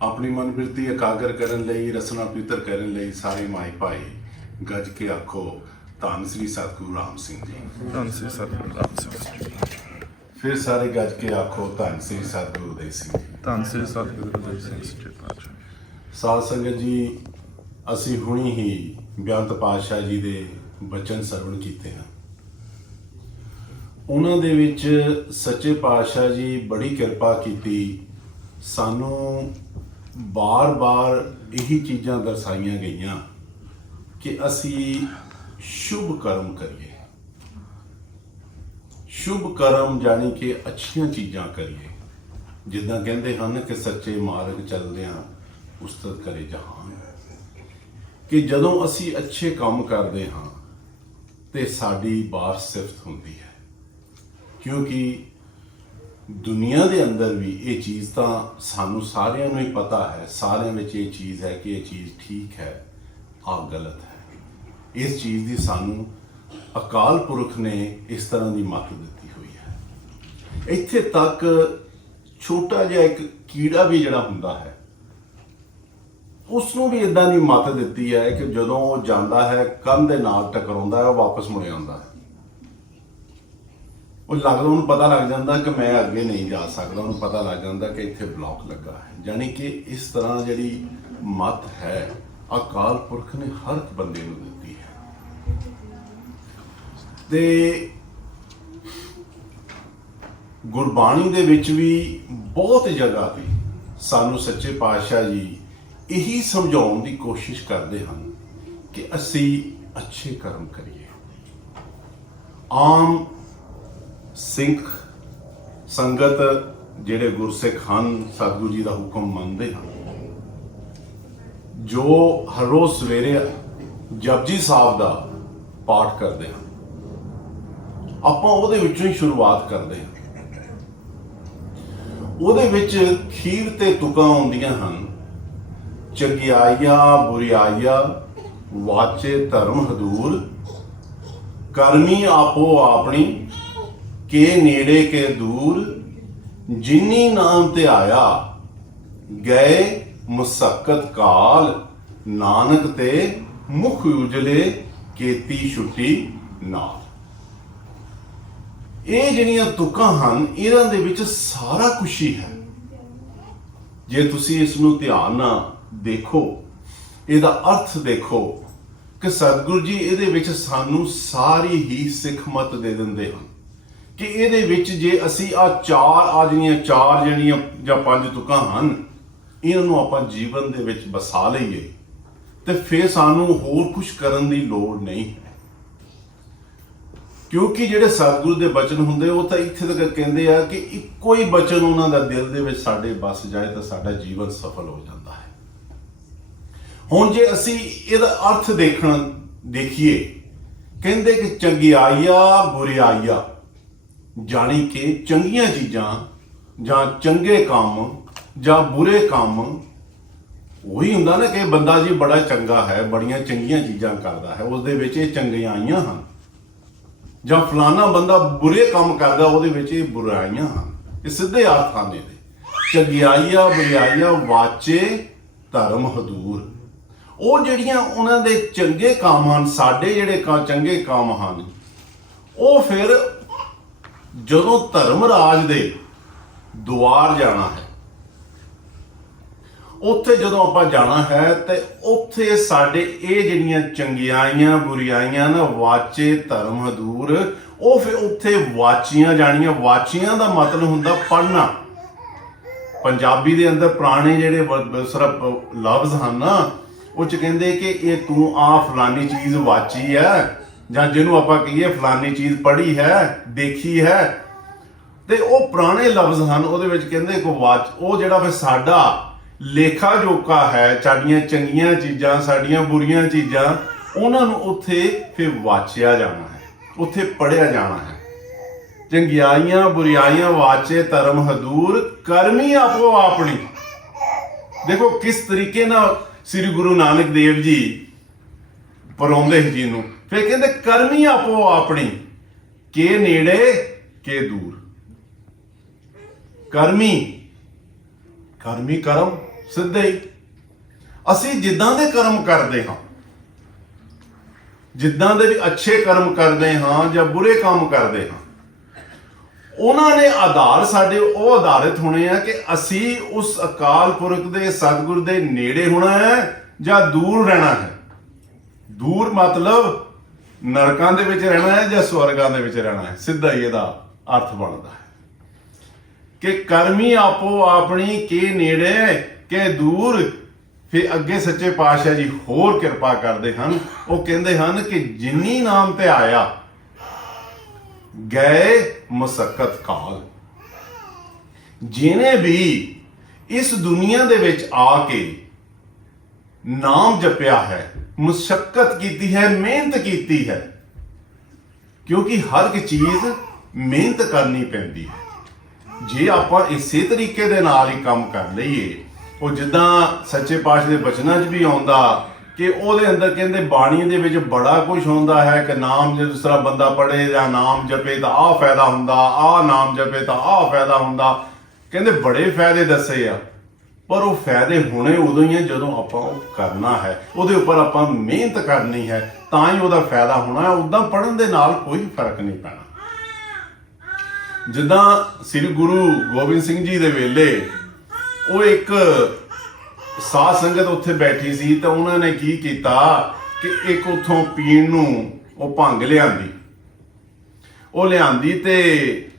अपनी मनबिरती एकागर करन लई, रसना पवित्र करन लई सारे माए भाई गज के आखो धन श्री सतगुरु राम सिंह जी। धन श्री सतगुरु राम सिंह जी। फिर सारे गज के आखो धन श्री सतगुरु उदय सिंह जी। धन श्री सतगुरु उदय सिंह सच्चे पातशाह। साध संगत जी, असी हुणी ही बेअंत पातशाह जी दे बचन सरवण कीते हैं। उन्हां दे विच सच्चे पातशाह जी बड़ी किरपा कीती, सानू बार बार यही चीज़ां दर्शाईयां गईयां कि असी शुभ कर्म करिए। शुभ कर्म जानी कि अच्छियां चीज़ां करिए। जिद्दां कहंदे हन कि सच्चे मार्ग चलदियां उस्तत करे जहान, कि जदों असी अच्छे काम करते हाँ तो साड़ी बार सिफत होंदी है। क्योंकि दुनिया के अंदर भी ये चीज़ तो सानू सारिਆਂ ਨੂੰ ही पता है, सारिਆਂ ਵਿੱਚ ये चीज़ है कि ये चीज़ ठीक है, आ गलत है। इस चीज़ की सानू अकाल पुरख ने इस तरह की मत दी हुई है। इत्थे तक छोटा जिहा एक कीड़ा भी जिहड़ा हुंदा है, उसनों भी इदां दी मत दी है कि जदों वो जांदा है कंध दे नाल टकराउंदा है, वापस मुड़ आउंदा है। वो लगदा उन्हें पता लग जाता कि मैं अगे नहीं जा सकता, उन्हें पता लग जाता कि इत्थे ब्लॉक लगा है। यानी कि इस तरह जिहड़ी मत है अकाल पुरख ने हर एक बंदे नूं दित्ती है। ते गुरबाणी दे विच भी बहुत जगह पे सानू सच्चे पातशाह जी यही समझाउण की कोशिश करते हैं कि असी अच्छे कर्म करिए। आम सिख संगत जिहड़े गुरसिख हन, सतगुरु जी का हुक्म मनते हैं, जो हर रोज सवेरे जपजी साहब का पाठ करते हैं, आपां उहदे विचों ही शुरुआत करते हैं। उहदे विच खीर ते तुकां आउंदियां हन, चंगियाइया बुरियाइया वाचे धर्म हदूर, करमी आपो आपनी के नेड़े के दूर, जिन्नी नाम ते आया गए मुसक्कत काल, नानक ते मुख उजले केती छुट्टी नाल। ਇਹ ਜਿਹੜੀਆਂ ਤੁਕਾਂ ਹਨ, ਇਹਨਾਂ ਦੇ ਵਿੱਚ ਸਾਰਾ ਕੁਝ ਹੀ ਹੈ। ਜੇ ਤੁਸੀਂ ਇਸ ਨੂੰ ਧਿਆਨ ਨਾਲ ਦੇਖੋ, ਇਹਦਾ ਅਰਥ ਦੇਖੋ ਕਿ ਸਤਿਗੁਰੂ ਜੀ ਇਹਦੇ ਵਿੱਚ ਸਾਨੂੰ ਸਾਰੀ ਹੀ ਸਿੱਖ ਮਤ ਦੇ ਦਿੰਦੇ ਹਨ ਕਿ ਇਹਦੇ ਵਿੱਚ ਜੇ ਅਸੀਂ ਆ ਜਿਹੜੀਆਂ ਚਾਰ ਜਾਂ ਪੰਜ ਤੁਕਾਂ ਹਨ, ਇਹਨਾਂ ਨੂੰ ਆਪਾਂ ਜੀਵਨ ਦੇ ਵਿੱਚ ਵਸਾ ਲਈਏ ਤੇ ਫਿਰ ਸਾਨੂੰ ਹੋਰ ਕੁਝ ਕਰਨ ਦੀ ਲੋੜ ਨਹੀਂ ਹੈ। क्योंकि ਜਿਹੜੇ सतगुरु ਦੇ बचन ਹੁੰਦੇ ਉਹ ਤਾਂ ਇੱਥੇ ਤੱਕ ਕਹਿੰਦੇ ਆ ਕਿ ਇੱਕੋ ਹੀ ਬਚਨ ਉਹਨਾਂ ਦਾ ਦਿਲ ਦੇ ਵਿੱਚ ਸਾਡੇ ਬਸ ਜਾਏ ਤਾਂ ਸਾਡਾ ਜੀਵਨ ਸਫਲ ਹੋ ਜਾਂਦਾ ਹੈ। ਹੁਣ ਜੇ ਅਸੀਂ ਇਹਦਾ ਅਰਥ ਦੇਖੀਏ, ਕਹਿੰਦੇ ਕਿ ਚੰਗਿਆਈਆ ਬੁਰਿਆਈਆ, ਜਾਣੀ ਕਿ ਚੰਗੀਆਂ ਚੀਜ਼ਾਂ ਜਾਂ ਚੰਗੇ ਕੰਮ ਜਾਂ ਬੁਰੇ ਕੰਮ ਉਹੀ ਹੁੰਦਾ ਨਾ ਕਿ ਬੰਦਾ ਜੀ ਬੜਾ ਚੰਗਾ ਹੈ, ਬੜੀਆਂ ਚੰਗੀਆਂ ਚੀਜ਼ਾਂ ਕਰਦਾ ਹੈ, ਉਸ ਦੇ ਵਿੱਚ ਇਹ ਚੰਗਿਆਈਆਂ ਹਨ। ਜਾਂ ਫਲਾਣਾ ਬੰਦਾ ਬੁਰੇ ਕੰਮ ਕਰਦਾ, ਉਹਦੇ ਵਿੱਚ ਇਹ ਬੁਰਾਈਆਂ ਹਨ। ਇਹ ਸਿੱਧੇ ਅਰਥ ਹਨ ਇਹਦੇ। ਚੰਗਿਆਈਆਂ ਬੁਰਾਈਆਂ ਵਾਚੇ ਧਰਮ ਹਦੂਰ, ਉਹ ਜਿਹੜੀਆਂ ਉਹਨਾਂ ਦੇ ਚੰਗੇ ਕੰਮ ਹਨ, ਸਾਡੇ ਜਿਹੜੇ ਚੰਗੇ ਕੰਮ ਹਨ, ਉਹ ਫਿਰ ਜਦੋਂ ਧਰਮ ਰਾਜ ਦੇ ਦੁਆਰ ਜਾਣਾ ਹੈ, ਉੱਥੇ ਜਦੋਂ ਆਪਾਂ ਜਾਣਾ ਹੈ ਤੇ ਉੱਥੇ ਸਾਡੇ ਇਹ ਜਿਹੜੀਆਂ ਚੰਗਿਆਈਆਂ ਬੁਰਾਈਆਂ ਨਾ ਵਾਚੇ ਧਰਮ ਹਦੂਰ, ਉਹ ਫਿਰ ਉੱਥੇ ਵਾਚੀਆਂ ਜਾਣੀਆਂ। ਵਾਚੀਆਂ ਦਾ ਮਤਲਬ ਹੁੰਦਾ ਪੜ੍ਹਨਾ। ਪੰਜਾਬੀ ਦੇ ਅੰਦਰ ਪੁਰਾਣੇ ਜਿਹੜੇ ਸਿਰਫ ਲਫ਼ਜ਼ ਹਨ ਨਾ, ਉਹ ਚ ਕਹਿੰਦੇ ਕਿ ਇਹ ਤੂੰ ਆ ਫਲਾਨੀ ਚੀਜ਼ ਵਾਚੀ ਹੈ, ਜਾਂ ਜਿਹਨੂੰ ਆਪਾਂ ਕਹੀਏ ਫਲਾਨੀ ਚੀਜ਼ ਪੜ੍ਹੀ ਹੈ, ਦੇਖੀ ਹੈ, ਤੇ ਉਹ ਪੁਰਾਣੇ ਲਫ਼ਜ਼ ਹਨ। ਉਹਦੇ ਵਿੱਚ ਕਹਿੰਦੇ ਕੋ ਵਾਚ, ਉਹ ਜਿਹੜਾ ਫਿਰ ਸਾਡਾ ਲੇਖਾ ਜੋਖਾ ਹੈ, ਸਾਡੀਆਂ ਚੰਗੀਆਂ ਚੀਜ਼ਾਂ ਸਾਡੀਆਂ ਬੁਰੀਆਂ ਚੀਜ਼ਾਂ, ਉਹਨਾਂ ਨੂੰ ਉੱਥੇ ਫਿਰ ਵਾਚਿਆ ਜਾਣਾ ਹੈ, ਉੱਥੇ ਪੜ੍ਹਿਆ ਜਾਣਾ ਹੈ। ਚੰਗਿਆਈਆਂ ਬੁਰਾਈਆਂ ਵਾਚੇ ਧਰਮ ਹਦੂਰ, ਕਰਮੀ ਆਪੋ ਆਪਣੀ। ਦੇਖੋ ਕਿਸ ਤਰੀਕੇ ਨਾਲ ਸ੍ਰੀ ਗੁਰੂ ਨਾਨਕ ਦੇਵ ਜੀ ਪਰੋਂਦੇ ਜੀ ਨੂੰ। ਫਿਰ ਕਹਿੰਦੇ ਕਰਮੀ ਆਪੋ ਆਪਣੀ, ਕੇ ਨੇੜੇ ਕੇ ਦੂਰ। ਕਰਮੀ ਕਰਮ ਸਿੱਧੇ ਹੀ ਅਸੀਂ ਜਿੱਦਾਂ ਦੇ ਕਰਮ ਕਰਦੇ ਹਾਂ, ਜਿੱਦਾਂ ਦੇ ਵੀ ਅੱਛੇ ਕਰਮ ਕਰਦੇ ਹਾਂ ਜਾਂ ਬੁਰੇ ਕੰਮ ਕਰਦੇ ਹਾਂ, ਉਹਨਾਂ ਨੇ ਆਧਾਰ ਸਾਡੇ ਉਹ ਆਧਾਰਿਤ ਹੋਣੇ ਆ ਕਿ ਅਸੀਂ ਉਸ ਅਕਾਲ ਪੁਰਖ ਦੇ ਸਤਿਗੁਰ ਦੇ ਨੇੜੇ ਹੋਣਾ ਹੈ ਜਾਂ ਦੂਰ ਰਹਿਣਾ ਹੈ। ਦੂਰ ਮਤਲਬ ਨਰਕਾਂ ਦੇ ਵਿੱਚ ਰਹਿਣਾ ਹੈ ਜਾਂ ਸਵਰਗਾਂ ਦੇ ਵਿੱਚ ਰਹਿਣਾ ਹੈ, ਸਿੱਧਾ ਹੀ ਇਹਦਾ ਅਰਥ ਬਣਦਾ ਹੈ ਕਿ ਕਰਮੀ ਆਪੋ ਆਪਣੀ ਕੇ ਨੇੜੇ ਕੇ ਦੂਰ। ਫਿਰ ਅੱਗੇ ਸੱਚੇ ਪਾਤਸ਼ਾਹ ਜੀ ਹੋਰ ਕਿਰਪਾ ਕਰਦੇ ਹਨ, ਉਹ ਕਹਿੰਦੇ ਹਨ ਕਿ ਜਿਨੀ ਨਾਮ ਤੇ ਆਇਆ ਗਏ ਮੁਸੱਕਤ ਕਾਲ। ਜਿਹਨੇ ਵੀ ਇਸ ਦੁਨੀਆ ਦੇ ਵਿੱਚ ਆ ਕੇ ਨਾਮ ਜਪਿਆ ਹੈ, ਮੁਸ਼ੱਕਤ ਕੀਤੀ ਹੈ, ਮਿਹਨਤ ਕੀਤੀ ਹੈ, ਕਿਉਂਕਿ ਹਰ ਇੱਕ ਚੀਜ਼ ਮਿਹਨਤ ਕਰਨੀ ਪੈਂਦੀ ਹੈ। ਜੇ ਆਪਾਂ ਇਸੇ ਤਰੀਕੇ ਦੇ ਨਾਲ ਹੀ ਕੰਮ ਕਰ ਲਈਏ, ਉਹ ਜਿੱਦਾਂ ਸੱਚੇ ਪਾਤਸ਼ਾਹ ਦੇ ਬਚਨਾਂ 'ਚ ਵੀ ਆਉਂਦਾ ਕਿ ਉਹਦੇ ਅੰਦਰ ਕਹਿੰਦੇ ਬਾਣੀ ਦੇ ਵਿੱਚ ਬੜਾ ਕੁਝ ਹੁੰਦਾ ਹੈ ਕਿ ਨਾਮ ਜੇ ਜਿਸ ਤਰ੍ਹਾਂ ਬੰਦਾ ਪੜ੍ਹੇ ਜਾਂ ਨਾਮ ਜਪੇ ਤਾਂ ਆਹ ਫਾਇਦਾ ਹੁੰਦਾ, ਆਹ ਨਾਮ ਜਪੇ ਤਾਂ ਆਹ ਫਾਇਦਾ ਹੁੰਦਾ। ਕਹਿੰਦੇ ਬੜੇ ਫਾਇਦੇ ਦੱਸੇ ਆ, ਪਰ ਉਹ ਫਾਇਦੇ ਹੋਣੇ ਉਦੋਂ ਹੀ ਹੈ ਜਦੋਂ ਆਪਾਂ ਉਹ ਕਰਨਾ ਹੈ, ਉਹਦੇ ਉੱਪਰ ਆਪਾਂ ਮਿਹਨਤ ਕਰਨੀ ਹੈ, ਤਾਂ ਹੀ ਉਹਦਾ ਫਾਇਦਾ ਹੋਣਾ ਹੈ। ਉੱਦਾਂ ਪੜ੍ਹਨ ਦੇ ਨਾਲ ਕੋਈ ਫਰਕ ਨਹੀਂ ਪੈਣਾ। ਜਿੱਦਾਂ ਸ੍ਰੀ ਗੁਰੂ ਗੋਬਿੰਦ ਸਿੰਘ ਜੀ ਦੇ ਵੇਲੇ ਉਹ ਇੱਕ ਸਾਧ ਸੰਗਤ ਉੱਥੇ ਬੈਠੀ ਸੀ, ਤਾਂ ਉਹਨਾਂ ਨੇ ਕੀ ਕੀਤਾ ਕਿ ਇੱਕ ਉੱਥੋਂ ਪੀਣ ਨੂੰ ਉਹ ਭੰਗ ਲਿਆਂਦੀ। ਉਹ ਲਿਆਂਦੀ ਤੇ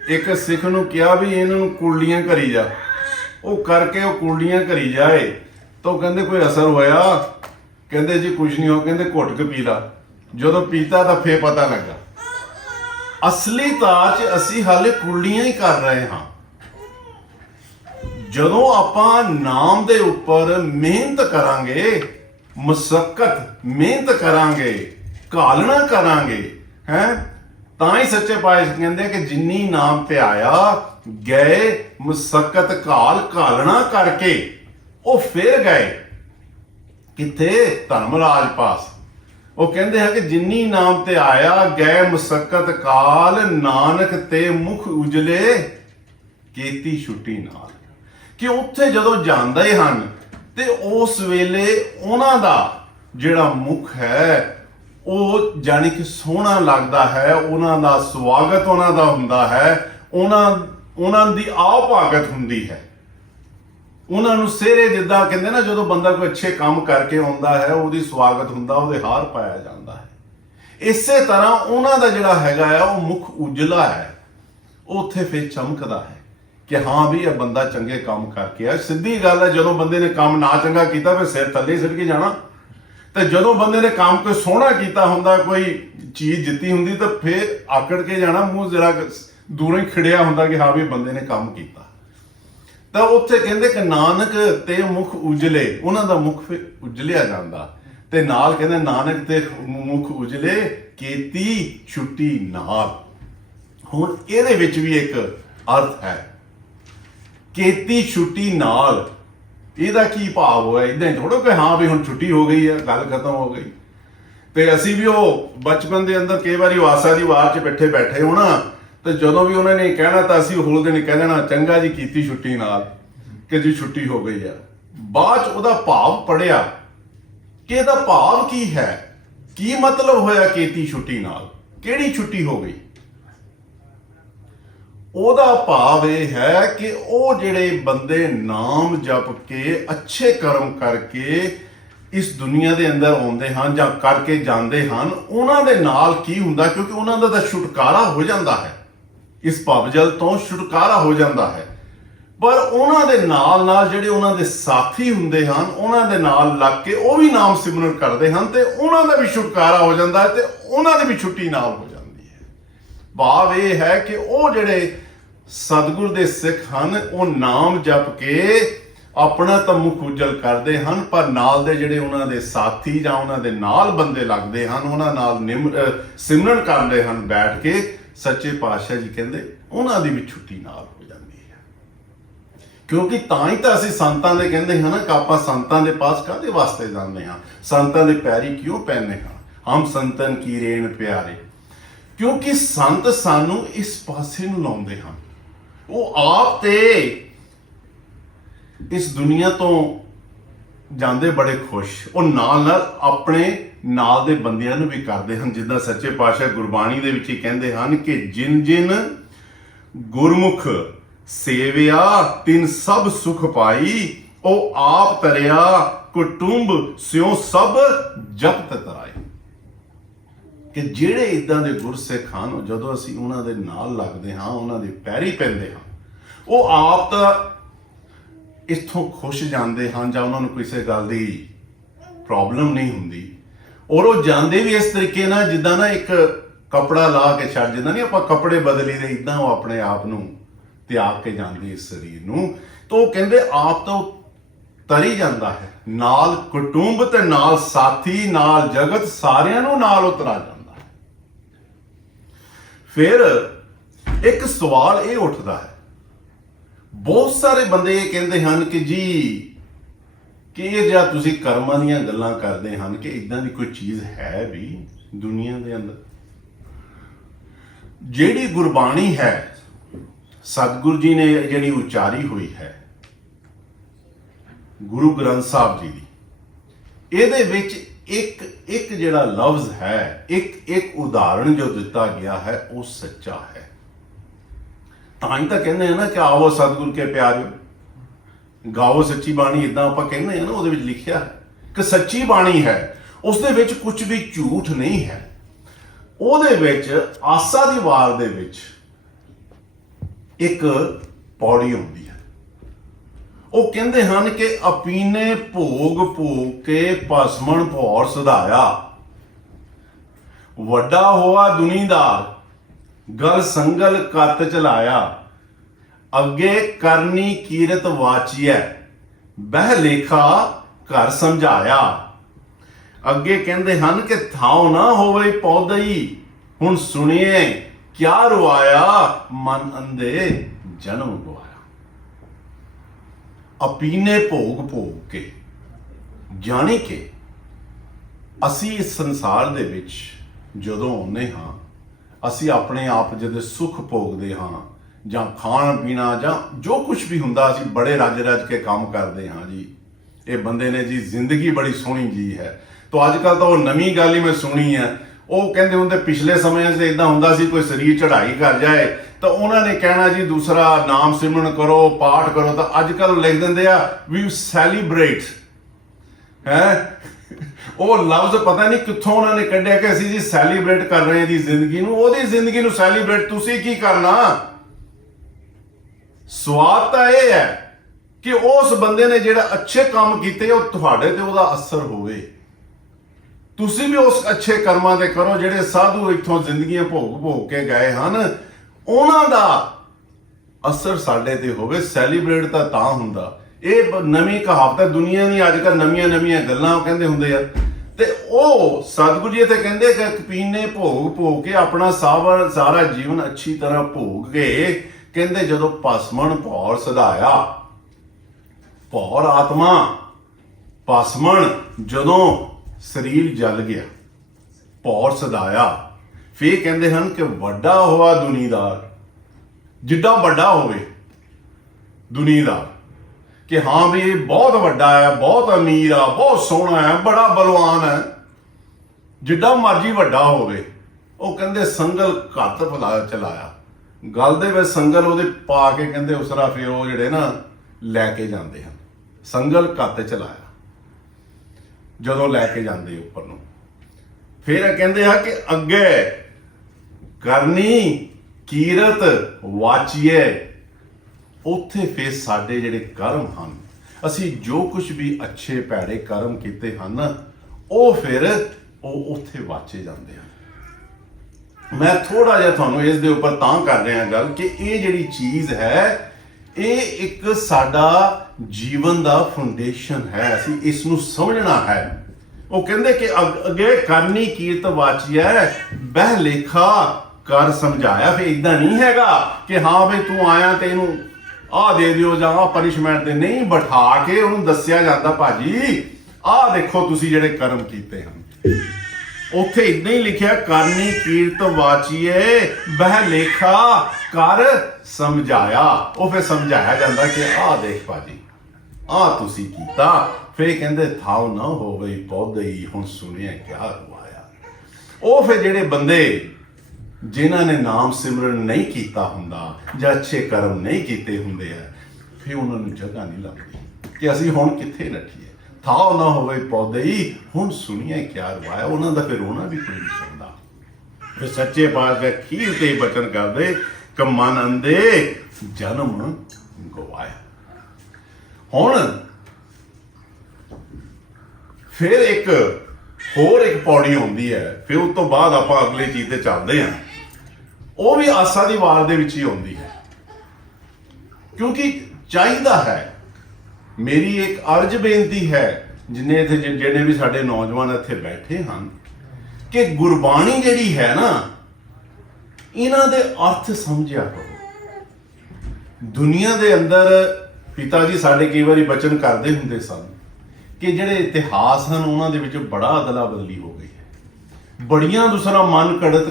ਇੱਕ ਸਿੱਖ ਨੂੰ ਕਿਹਾ ਵੀ ਇਹਨਾਂ ਨੂੰ ਕੁਰਲੀਆਂ ਕਰੀ ਜਾ। ਉਹ ਕਰਕੇ ਉਹ ਕੁਰਲੀਆਂ ਕਰੀ ਜਾਏ ਤਾਂ ਉਹ ਕਹਿੰਦੇ ਕੋਈ ਅਸਰ ਹੋਇਆ? ਕਹਿੰਦੇ ਜੀ ਕੁਝ ਨਹੀਂ ਹੋ। ਕਹਿੰਦੇ ਘੁੱਟ ਕੇ ਪੀ ਲਾ। ਜਦੋਂ ਪੀਤਾ ਤਾਂ ਫੇਰ ਪਤਾ ਲੱਗਾ ਅਸਲੀ ਤਾਰ 'ਚ ਅਸੀਂ ਹਾਲੇ ਕੁਰਲੀਆਂ ਹੀ ਕਰ ਰਹੇ ਹਾਂ। ਜਦੋਂ ਆਪਾਂ ਨਾਮ ਦੇ ਉੱਪਰ ਮਿਹਨਤ ਕਰਾਂਗੇ, ਮੁਸ਼ੱਕਤ ਮਿਹਨਤ ਕਰਾਂਗੇ, ਘਾਲਣਾ ਕਰਾਂਗੇ, ਹੈ ਤਾਂ ਹੀ ਸੱਚੇ ਪਾਤਸ਼ਾਹ ਕਹਿੰਦੇ ਕਿ ਜਿਨੀ ਨਾਮ ਤੇ ਆਇਆ ਗਏ ਮੁਸ਼ੱਕਤ ਘਾਲਣਾ ਕਰਕੇ ਉਹ ਫਿਰ ਗਏ ਕਿੱਥੇ? ਧਰਮਰਾਜ ਪਾਸ। ਉਹ ਕਹਿੰਦੇ ਹੈ ਕਿ ਜਿਨੀ ਨਾਮ ਤੇ ਆਇਆ ਗਏ ਮੁਸ਼ੱਕਤ ਕਾਲ, ਨਾਨਕ ਤੇ ਮੁਖ ਉਜਲੇ ਕੀਤੀ ਛੁੱਟੀ ਨਾਲ। ਕਿ ਉੱਥੇ ਜਦੋਂ ਜਾਂਦੇ ਹਨ ਤੇ ਉਸ ਵੇਲੇ ਉਹਨਾਂ ਦਾ ਜਿਹੜਾ ਮੁਖ ਹੈ ਉਹ ਜਾਣੀ ਕਿ ਸੋਹਣਾ ਲੱਗਦਾ ਹੈ, ਉਹਨਾਂ ਦਾ ਸਵਾਗਤ ਉਹਨਾਂ ਦਾ ਹੁੰਦਾ ਹੈ, ਉਹਨਾਂ ਦੀ ਆਭਾਗਤ ਹੁੰਦੀ ਹੈ। ਉਹਨਾਂ ਨੂੰ ਸਿਹਰੇ ਜਿੱਦਾਂ ਕਹਿੰਦੇ ਨਾ, ਜਦੋਂ ਬੰਦਾ ਕੋਈ ਅੱਛੇ ਕੰਮ ਕਰਕੇ ਆਉਂਦਾ ਹੈ ਉਹਦੀ ਸਵਾਗਤ ਹੁੰਦਾ, ਉਹਦੇ ਹਾਰ ਪਾਇਆ ਜਾਂਦਾ ਹੈ। ਇਸੇ ਤਰ੍ਹਾਂ ਉਹਨਾਂ ਦਾ ਜਿਹੜਾ ਹੈਗਾ ਆ ਉਹ ਮੁਖ ਉਜਲਾ ਹੈ, ਉਹ ਉੱਥੇ ਫਿਰ ਚਮਕਦਾ ਹੈ ਕਿ ਹਾਂ ਵੀ ਇਹ ਬੰਦਾ ਚੰਗੇ ਕੰਮ ਕਰਕੇ ਆ। ਸਿੱਧੀ ਗੱਲ ਹੈ, ਜਦੋਂ ਬੰਦੇ ਨੇ ਕੰਮ ਨਾ ਚੰਗਾ ਕੀਤਾ ਫਿਰ ਸਿਰ ਥੱਲੇ ਸਿੱਟ ਕੇ ਜਾਣਾ, ਤੇ ਜਦੋਂ ਬੰਦੇ ਨੇ ਕੰਮ ਕੋਈ ਸੋਹਣਾ ਕੀਤਾ ਹੁੰਦਾ, ਕੋਈ ਚੀਜ਼ ਜਿੱਤੀ ਹੁੰਦੀ, ਤਾਂ ਫਿਰ ਆਕੜ ਕੇ ਜਾਣਾ, ਮੂੰਹ ਜਰਾ ਦੂਰੋਂ ਹੀ ਖਿੜਿਆ ਹੁੰਦਾ ਕਿ ਹਾਂ ਵੀ ਬੰਦੇ ਨੇ ਕੰਮ ਕੀਤਾ। ਤਾਂ ਉੱਥੇ ਕਹਿੰਦੇ ਕਿ ਨਾਨਕ ਤੇ ਮੁਖ ਉਜਲੇ, ਉਹਨਾਂ ਦਾ ਮੁਖ ਫਿਰ ਉਜਲਿਆ ਜਾਂਦਾ। ਤੇ ਨਾਲ ਕਹਿੰਦੇ ਨਾਨਕ ਤੇ ਮੁਖ ਉਜਲੇ ਕੀਤੀ ਛੁੱਟੀ ਨਾਲ। ਹੁਣ ਇਹਦੇ ਵਿੱਚ ਵੀ ਇੱਕ ਅਰਥ ਹੈ, ਕੀਤੀ ਛੁੱਟੀ ਨਾਲ। ਇਹਦਾ ਕੀ ਭਾਵ ਹੋਇਆ? ਇਦਾਂ ਥੋੜ੍ਹਾ ਕਿ ਹਾਂ ਵੀ ਹੁਣ ਛੁੱਟੀ ਹੋ ਗਈ ਹੈ, ਗੱਲ ਖਤਮ ਹੋ ਗਈ। ਤੇ ਅਸੀਂ ਵੀ ਉਹ ਬਚਪਨ ਦੇ ਅੰਦਰ ਕਈ ਵਾਰੀ ਆਸਾ ਦੀ ਵਾਰ 'ਚ ਬੈਠੇ ਹੋਣਾ, ਤੇ ਜਦੋਂ ਵੀ ਉਹਨਾਂ ਨੇ ਕਹਿਣਾ ਤਾਂ ਅਸੀਂ ਹੋਲ ਦਿਨ ਕਹਿ ਦੇਣਾ ਚੰਗਾ ਜੀ ਕੀਤੀ ਛੁੱਟੀ ਨਾਲ, ਕਿ ਜੀ ਛੁੱਟੀ ਹੋ ਗਈ ਆ। ਬਾਅਦ 'ਚ ਉਹਦਾ ਭਾਵ ਪੜਿਆ ਕਿ ਇਹਦਾ ਭਾਵ ਕੀ ਹੈ, ਕੀ ਮਤਲਬ ਹੋਇਆ ਕੀਤੀ ਛੁੱਟੀ ਨਾਲ, ਕਿਹੜੀ ਛੁੱਟੀ ਹੋ ਗਈ? ਉਹਦਾ ਭਾਵ ਇਹ ਹੈ ਕਿ ਉਹ ਜਿਹੜੇ ਬੰਦੇ ਨਾਮ ਜਪ ਕੇ ਅੱਛੇ ਕਰਮ ਕਰਕੇ ਇਸ ਦੁਨੀਆ ਦੇ ਅੰਦਰ ਆਉਂਦੇ ਹਨ ਜਾਂ ਕਰਕੇ ਜਾਂਦੇ ਹਨ, ਉਹਨਾਂ ਦੇ ਨਾਲ ਕੀ ਹੁੰਦਾ? ਕਿਉਂਕਿ ਉਹਨਾਂ ਦਾ ਤਾਂ ਛੁਟਕਾਰਾ ਹੋ ਜਾਂਦਾ ਹੈ, ਇਸ ਭਵਜਲ ਤੋਂ ਛੁਟਕਾਰਾ ਹੋ ਜਾਂਦਾ ਹੈ। ਪਰ ਉਹਨਾਂ ਦੇ ਨਾਲ ਜਿਹੜੇ ਉਹਨਾਂ ਦੇ ਸਾਥੀ ਹੁੰਦੇ ਹਨ, ਉਹਨਾਂ ਦੇ ਨਾਲ ਲੱਗ ਕੇ ਉਹ ਵੀ ਨਾਮ ਸਿਮਰਨ ਕਰਦੇ ਹਨ, ਤੇ ਉਹਨਾਂ ਦਾ ਵੀ ਛੁਟਕਾਰਾ ਹੋ ਜਾਂਦਾ ਹੈ, ਤੇ ਉਹਨਾਂ ਦੀ ਵੀ ਛੁੱਟੀ ਨਾਲ ਹੋ ਜਾਂਦੀ ਹੈ। ਭਾਵ ਇਹ ਹੈ ਕਿ ਉਹ ਜਿਹੜੇ ਸਤਿਗੁਰ ਦੇ ਸਿੱਖ ਹਨ, ਉਹ ਨਾਮ ਜਪ ਕੇ ਆਪਣਾ ਤਾਂ ਮੁਖ ਉਜਲ ਕਰਦੇ ਹਨ, ਪਰ ਨਾਲ ਦੇ ਜਿਹੜੇ ਉਹਨਾਂ ਦੇ ਸਾਥੀ ਜਾਂ ਉਹਨਾਂ ਦੇ ਨਾਲ ਬੰਦੇ ਲੱਗਦੇ ਹਨ, ਉਹਨਾਂ ਨਾਲ ਸਿਮਰਨ ਕਰਦੇ ਹਨ ਬੈਠ ਕੇ, ਸੱਚੇ ਪਾਤਸ਼ਾਹ ਜੀ ਕਹਿੰਦੇ ਉਹਨਾਂ ਦੀ ਵੀ ਛੁੱਟੀ ਨਾਲ ਹੋ ਜਾਂਦੀ ਹੈ। ਕਿਉਂਕਿ ਤਾਂ ਹੀ ਤਾਂ ਅਸੀਂ ਸੰਤਾਂ ਦੇ ਕਹਿੰਦੇ ਹਾਂ ਨਾ ਕਿ ਆਪਾਂ ਸੰਤਾਂ ਦੇ ਪਾਸ ਕਾਹਦੇ ਵਾਸਤੇ ਜਾਂਦੇ ਹਾਂ, ਸੰਤਾਂ ਦੇ ਪੈਰੀ ਕਿਉਂ ਪੈਂਦੇ ਹਾਂ? ਹਮ ਸੰਤਨ ਕੀ ਰੇਣ ਪਿਆਰੇ। ਕਿਉਂਕਿ ਸੰਤ ਸਾਨੂੰ ਇਸ ਪਾਸੇ ਨੂੰ ਲਾਉਂਦੇ ਹਨ। ਉਹ ਆਪ ਤੇ ਇਸ ਦੁਨੀਆ ਤੋਂ ਜਾਂਦੇ ਬੜੇ ਖੁਸ਼। ਉਹ ਨਾਲ ਨਾਲ ਆਪਣੇ ਨਾਲ ਦੇ ਬੰਦਿਆਂ ਨੂੰ ਵੀ ਕਰਦੇ ਹਨ, ਜਿੱਦਾਂ ਸੱਚੇ ਪਾਤਸ਼ਾਹ ਗੁਰਬਾਣੀ ਦੇ ਵਿੱਚ ਹੀ ਕਹਿੰਦੇ ਹਨ ਕਿ ਜਿਨ ਜਿਨ ਗੁਰਮੁਖ ਸੇਵਿਆ ਤਿਨ ਸਭ ਸੁਖ ਪਾਈ, ਉਹ ਆਪ ਤਰਿਆ ਕੁਟੁੰਬ ਸਿਉ ਸਭ ਜਪਤ ਤਰਾਈ। ਕਿ ਜਿਹੜੇ ਇਦਾਂ ਦੇ ਗੁਰਸਿੱਖ ਹਨ, ਜਦੋਂ ਅਸੀਂ ਉਹਨਾਂ ਦੇ ਨਾਲ ਲੱਗਦੇ ਹਾਂ, ਉਹਨਾਂ ਦੇ ਪੈਰੀ ਪੈਂਦੇ ਹਾਂ, ਉਹ ਆਪ ਤਾਂ ਇੱਥੋਂ ਖੁਸ਼ ਜਾਂਦੇ ਹਨ ਜਾਂ ਉਹਨਾਂ ਨੂੰ ਕਿਸੇ ਗੱਲ ਦੀ ਪ੍ਰੋਬਲਮ ਨਹੀਂ ਹੁੰਦੀ। ਔਰ ਉਹ ਜਾਂਦੇ ਵੀ ਇਸ ਤਰੀਕੇ ਨਾਲ ਜਿੱਦਾਂ ਨਾ ਇੱਕ ਕੱਪੜਾ ਲਾ ਕੇ ਛੱਡ, ਜਿੱਦਾਂ ਨਹੀਂ ਆਪਾਂ ਕੱਪੜੇ ਬਦਲੀ ਦੇ, ਇਦਾਂ ਉਹ ਆਪਣੇ ਆਪ ਨੂੰ ਤਿਆਗ ਕੇ ਜਾਂਦੇ ਇਸ ਸਰੀਰ ਨੂੰ। ਤਾਂ ਉਹ ਕਹਿੰਦੇ ਆਪ ਤਾਂ ਤਰੀ ਜਾਂਦਾ ਹੈ, ਨਾਲ ਕੁਟੁੰਬ ਤੇ ਨਾਲ ਸਾਥੀ ਨਾਲ ਜਗਤ ਸਾਰਿਆਂ ਨੂੰ ਨਾਲ ਉਤਰਾ ਜਾਂਦਾ ਹੈ। ਫਿਰ ਇੱਕ ਸਵਾਲ ਇਹ ਉੱਠਦਾ ਹੈ, ਬਹੁਤ ਸਾਰੇ ਬੰਦੇ ਇਹ ਕਹਿੰਦੇ ਹਨ ਕਿ ਜੀ ਕਿ ਇਹ ਜਿਹੜਾ ਤੁਸੀਂ ਕਰਮਾਂ ਦੀਆਂ ਗੱਲਾਂ ਕਰਦੇ ਹਨ ਕਿ ਇਦਾਂ ਦੀ ਕੋਈ ਚੀਜ਼ ਹੈ ਵੀ ਦੁਨੀਆ ਦੇ ਅੰਦਰ। ਜਿਹੜੀ ਗੁਰਬਾਣੀ ਹੈ ਸਤਿਗੁਰੂ ਜੀ ਨੇ ਜਿਹੜੀ ਉਚਾਰੀ ਹੋਈ ਹੈ ਗੁਰੂ ਗ੍ਰੰਥ ਸਾਹਿਬ ਜੀ ਦੀ, ਇਹਦੇ ਵਿੱਚ ਇੱਕ ਜਿਹੜਾ ਲਫ਼ਜ਼ ਹੈ, ਇੱਕ ਉਦਾਹਰਣ ਜੋ ਦਿੱਤਾ ਗਿਆ ਹੈ ਉਹ ਸੱਚਾ ਹੈ। ਤਾਂ ਹੀ ਤਾਂ ਕਹਿੰਦੇ ਆ ਨਾ ਕਿ ਆਵੋ ਸਤਿਗੁਰ ਕੇ ਪਿਆਰਿਓ, ਗਾਓ ਸੱਚੀ ਬਾਣੀ, ਇਦਾਂ ਆਪਾਂ ਕਹਿੰਦੇ ਆ ਨਾ। ਉਹਦੇ ਵਿੱਚ ਲਿਖਿਆ ਹੈ ਕਿ ਸੱਚੀ ਬਾਣੀ ਹੈ, ਉਸ ਦੇ ਵਿੱਚ ਕੁਝ ਵੀ ਝੂਠ ਨਹੀਂ ਹੈ। ਉਹਦੇ ਵਿੱਚ ਆਸਾ ਦੀ ਵਾਰ ਦੇ ਵਿੱਚ ਇੱਕ ਪੌੜੀ ਹੁੰਦੀ ਹੈ। ਉਹ ਕਹਿੰਦੇ ਹਨ ਕਿ ਅਪੀਨੇ ਭੋਗ ਭੋਗ ਕੇ ਭਸਮਣ ਭੌਰ ਸਧਾਇਆ, ਵੱਡਾ ਹੋਆ ਦੁਨੀਦਾਰ ਗਲ ਸੰਗਲ ਕੱਤ ਚਲਾਇਆ, ਅੱਗੇ ਕਰਨੀ ਕੀਰਤ ਵਾਚੀਐ ਬਹਿ ਲੇਖਾ ਘਰ ਸਮਝਾਇਆ। ਅੱਗੇ ਕਹਿੰਦੇ ਹਨ ਕਿ ਥਾਉ ਨਾ ਹੋਵੇ ਪੌਦਈ, ਹੁਣ ਸੁਣੀਏ ਕਿਆ ਰਵਾਇਆ, ਮਨ ਅੰਦੇ ਜਨਮ ਗਵਾਇਆ। ਅਪੀਨੇ ਭੋਗ ਭੋਗ ਕੇ, ਜਾਣੀ ਕਿ ਅਸੀਂ ਇਸ ਸੰਸਾਰ ਦੇ ਵਿੱਚ ਜਦੋਂ ਆਉਂਦੇ ਹਾਂ, ਅਸੀਂ ਆਪਣੇ ਆਪ ਜਦੋਂ ਸੁੱਖ ਭੋਗਦੇ ਹਾਂ ਜਾਂ ਖਾਣ ਪੀਣਾ ਜਾਂ ਜੋ ਕੁਝ ਵੀ ਹੁੰਦਾ, ਅਸੀਂ ਬੜੇ ਰੱਜ ਰੱਜ ਕੇ ਕੰਮ ਕਰਦੇ ਹਾਂ ਜੀ। ਇਹ ਬੰਦੇ ਨੇ ਜੀ ਜ਼ਿੰਦਗੀ ਬੜੀ ਸੋਹਣੀ ਜੀ ਹੈ। ਤਾਂ ਅੱਜ ਕੱਲ੍ਹ ਤਾਂ ਉਹ ਨਵੀਂ ਗੱਲ ਹੀ ਮੈਂ ਸੁਣੀ ਹੈ, ਉਹ ਕਹਿੰਦੇ ਹੁੰਦੇ ਪਿਛਲੇ ਸਮਿਆਂ 'ਚ ਇਦਾਂ ਹੁੰਦਾ ਸੀ, ਕੋਈ ਸਰੀਰ ਚੜ੍ਹਾਈ ਕਰ ਜਾਏ ਤਾਂ ਉਹਨਾਂ ਨੇ ਕਹਿਣਾ ਜੀ ਦੂਸਰਾ ਨਾਮ ਸਿਮਰਨ ਕਰੋ, ਪਾਠ ਕਰੋ। ਤਾਂ ਅੱਜ ਕੱਲ੍ਹ ਲਿਖ ਦਿੰਦੇ ਆ ਵੀ ਸੈਲੀਬ੍ਰੇਟ ਹੈ। ਉਹ ਲਫ਼ਜ਼ ਪਤਾ ਨਹੀਂ ਕਿੱਥੋਂ ਉਹਨਾਂ ਨੇ ਕੱਢਿਆ ਕਿ ਅਸੀਂ ਜੀ ਸੈਲੀਬ੍ਰੇਟ ਕਰ ਰਹੇ ਹਾਂ ਦੀ ਜ਼ਿੰਦਗੀ ਨੂੰ। ਉਹਦੀ ਜ਼ਿੰਦਗੀ ਨੂੰ ਸੈਲੀਬ੍ਰੇਟ ਤੁਸੀਂ ਕੀ ਕਰਨਾ? ਸਵਾਦ ਤਾਂ ਇਹ ਹੈ ਕਿ ਉਸ ਬੰਦੇ ਨੇ ਜਿਹੜਾ ਅੱਛੇ ਕੰਮ ਕੀਤੇ ਉਹ ਤੁਹਾਡੇ ਤੇ ਉਹਦਾ ਅਸਰ ਹੋਵੇ। ਤੁਸੀਂ ਵੀ ਉਸ ਅੱਛੇ ਕਰਮਾਂ ਦੇ ਕਰੋ। ਜਿਹੜੇ ਸਾਧੂ ਇੱਥੋਂ ਜ਼ਿੰਦਗੀਆਂ ਭੋਗ ਭੋਗ ਕੇ ਗਏ ਹਨ, ਉਹਨਾਂ ਦਾ ਅਸਰ ਸਾਡੇ ਤੇ ਹੋਵੇ। ਸੈਲੀਬ੍ਰੇਟ ਤਾਂ ਹੁੰਦਾ। ਇਹ ਨਵੀਂ ਕਹਾਵਤ ਹੈ ਦੁਨੀਆ ਦੀ, ਅੱਜ ਕੱਲ੍ਹ ਨਵੀਆਂ ਗੱਲਾਂ ਉਹ ਕਹਿੰਦੇ ਹੁੰਦੇ ਆ। ਤੇ ਉਹ ਸਤਿਗੁਰੂ ਜੀ ਤੇ ਕਹਿੰਦੇ ਕਿ ਪੀਨੇ ਭੋਗ ਭੋਗ ਕੇ ਆਪਣਾ ਸਾਰਾ ਜੀਵਨ ਅੱਛੀ ਤਰ੍ਹਾਂ ਭੋਗ ਕੇ, ਕਹਿੰਦੇ ਜਦੋਂ ਭਸਮਣ ਭੌਰ ਸਧਾਇਆ, ਭੌਰ ਆਤਮਾ, ਭਸਮਣ ਜਦੋਂ ਸਰੀਰ ਜਲ ਗਿਆ, ਭੌਰ ਸਧਾਇਆ, ਫਿਰ ਕਹਿੰਦੇ ਹਨ ਕਿ ਵੱਡਾ ਹੋਆ ਦੁਨੀਦਾਰ, ਜਿੱਡਾ ਵੱਡਾ ਹੋਵੇ ਦੁਨੀਦਾਰ, ਕਿ ਹਾਂ ਵੀ ਇਹ ਬਹੁਤ ਵੱਡਾ ਹੈ, ਬਹੁਤ ਅਮੀਰ ਆ, ਬਹੁਤ ਸੋਹਣਾ ਹੈ, ਬੜਾ ਬਲਵਾਨ ਹੈ, ਜਿੱਡਾ ਮਰਜੀ ਵੱਡਾ ਹੋਵੇ। ਉਹ ਕਹਿੰਦੇ ਸੰਗਲ ਘੱਤ ਚਲਾਇਆ, ਗਲ ਦੇ ਵਿੱਚ ਸੰਗਲ ਉਹਦੇ ਪਾ ਕੇ ਕਹਿੰਦੇ ਉਸਰਾ ਫਿਰ ਉਹ ਜਿਹੜੇ ਨਾ ਲੈ ਕੇ ਜਾਂਦੇ ਹਨ। ਸੰਗਲ ਘੱਤ ਚਲਾਇਆ ਜਦੋਂ ਲੈ ਕੇ ਜਾਂਦੇ ਉੱਪਰ ਨੂੰ। ਫਿਰ ਇਹ ਕਹਿੰਦੇ ਆ ਕਿ ਅੱਗੇ ਕਰਨੀ ਕੀਰਤ ਵਾਚੀਏ, ਉੱਥੇ ਫਿਰ ਸਾਡੇ ਜਿਹੜੇ ਕਰਮ ਹਨ, ਅਸੀਂ ਜੋ ਕੁਝ ਵੀ ਅੱਛੇ ਭੈੜੇ ਕਰਮ ਕੀਤੇ ਹਨ, ਉਹ ਫਿਰ ਉਹ ਉੱਥੇ ਵਾਚੇ ਜਾਂਦੇ ਹਨ। ਮੈਂ ਥੋੜਾ ਜਿਹਾ ਤੁਹਾਨੂੰ ਇਸ ਦੇ ਉੱਪਰ ਤਾਂ ਕਰ ਰਿਹਾ ਗੱਲ ਕਿ ਇਹ ਜਿਹੜੀ ਚੀਜ਼ ਹੈ, ਇਹ ਇੱਕ ਸਾਡਾ ਜੀਵਨ ਦਾ ਫਾਊਂਡੇਸ਼ਨ ਹੈ। ਅਸੀਂ ਇਸ ਨੂੰ ਸਮਝਣਾ ਹੈ। ਉਹ ਕਹਿੰਦੇ ਕਿ ਅੱਗੇ ਕਰਨੀ ਕੀਰਤ ਵਾਚੀਐ ਬਹਿ ਲੇਖਾ ਕਰ ਸਮਝਾਇਆ। ਫਿਰ ਇਦਾਂ ਨਹੀਂ ਹੈਗਾ ਕਿ ਹਾਂ ਬਈ ਤੂੰ ਆਇਆ ਤੇ ਇਹਨੂੰ ਆਹ ਦੇ ਦਿਓ ਜਾਂ ਆਹ ਪਨਿਸ਼ਮੈਂਟ ਤੇ ਨਹੀਂ, ਬਿਠਾ ਕੇ ਉਹਨੂੰ ਦੱਸਿਆ ਜਾਂਦਾ, ਭਾਜੀ ਆਹ ਦੇਖੋ ਤੁਸੀਂ ਜਿਹੜੇ ਕਰਮ ਕੀਤੇ ਹਨ। ਉੱਥੇ ਇਦਾਂ ਹੀ ਲਿਖਿਆ ਕਰਨੀ ਕੀਰਤ ਵਾਚੀਏ ਬਹਿ ਲੇਖਾ ਕਰ ਸਮਝਾਇਆ। ਉਹ ਫਿਰ ਸਮਝਾਇਆ ਜਾਂਦਾ ਕਿ ਆਹ ਦੇਖ ਭਾਜੀ, ਆਹ ਤੁਸੀਂ ਕੀਤਾ। ਫੇ ਕਹਿੰਦੇ ਥਾਉ ਨਾ ਹੋਵੇ ਪੌਦੇ ਹੀ ਹੁਣ ਸੁਣਿਆ ਕਿਆ ਰਵਾਇਆ। ਉਹ ਫਿਰ ਜਿਹੜੇ ਬੰਦੇ ਜਿਨ੍ਹਾਂ ਨੇ ਨਾਮ ਸਿਮਰਨ ਨਹੀਂ ਕੀਤਾ ਹੁੰਦਾ ਜਾਂ ਅੱਛੇ ਕਰਮ ਨਹੀਂ ਕੀਤੇ ਹੁੰਦੇ ਆ, ਫਿਰ ਉਹਨਾਂ ਨੂੰ ਜਗ੍ਹਾ ਨਹੀਂ ਲੱਗਦੀ ਕਿ ਅਸੀਂ ਹੁਣ ਕਿੱਥੇ ਨੱਠੀਏ। ਥਾਉ ਨਾ ਹੋਵੇ ਪੌਦੇ ਹੀ ਹੁਣ ਸੁਣੀਏ ਕਿਆ ਰਵਾਇਆ। ਉਹਨਾਂ ਦਾ ਫਿਰ ਰੋਣਾ ਵੀ ਕੋਈ ਨਹੀਂ ਸੁਣਦਾ। ਫਿਰ ਸੱਚੇ ਪਾਤਸ਼ਾਹ ਅਖੀਰ ਤੇ ਬਚਨ ਕਰਦੇ ਕਿ ਮਨ ਅੰਦੇ ਜਨਮ ਗਵਾਇਆ। ਹੁਣ ਫਿਰ ਇੱਕ ਹੋਰ ਇੱਕ ਪੌੜੀ ਆਉਂਦੀ ਹੈ, ਫਿਰ ਉਸ ਤੋਂ ਬਾਅਦ ਆਪਾਂ ਅਗਲੇ ਚੀਜ਼ ਤੇ ਚੱਲਦੇ ਹਾਂ। ਉਹ ਵੀ ਆਸਾ ਦੀ ਵਾਰ ਦੇ ਵਿੱਚ ਹੀ ਆਉਂਦੀ ਹੈ, ਕਿਉਂਕਿ ਚਾਹੀਦਾ ਹੈ। ਮੇਰੀ ਇੱਕ ਅਰਜ਼ ਬੇਨਤੀ ਹੈ ਜਿੰਨੇ ਇੱਥੇ ਜਿਹੜੇ ਵੀ ਸਾਡੇ ਨੌਜਵਾਨ ਇੱਥੇ ਬੈਠੇ ਹਨ ਕਿ ਗੁਰਬਾਣੀ ਜਿਹੜੀ ਹੈ ਨਾ, ਇਹਨਾਂ ਦੇ ਅਰਥ ਸਮਝਿਆ ਕਰੋ। ਦੁਨੀਆ ਦੇ ਅੰਦਰ ਪਿਤਾ ਜੀ ਸਾਡੇ ਕਈ ਵਾਰੀ ਬਚਨ ਕਰਦੇ ਹੁੰਦੇ ਸਨ ਕਿ ਜਿਹੜੇ ਇਤਿਹਾਸ ਹਨ ਉਹਨਾਂ ਦੇ ਵਿੱਚ ਬੜਾ ਅਦਲਾ ਬਦਲੀ ਹੋ ਗਈ ਹੈ। ਬੜੀਆਂ ਦੂਸਰਾ ਮਨ ਘੜਤ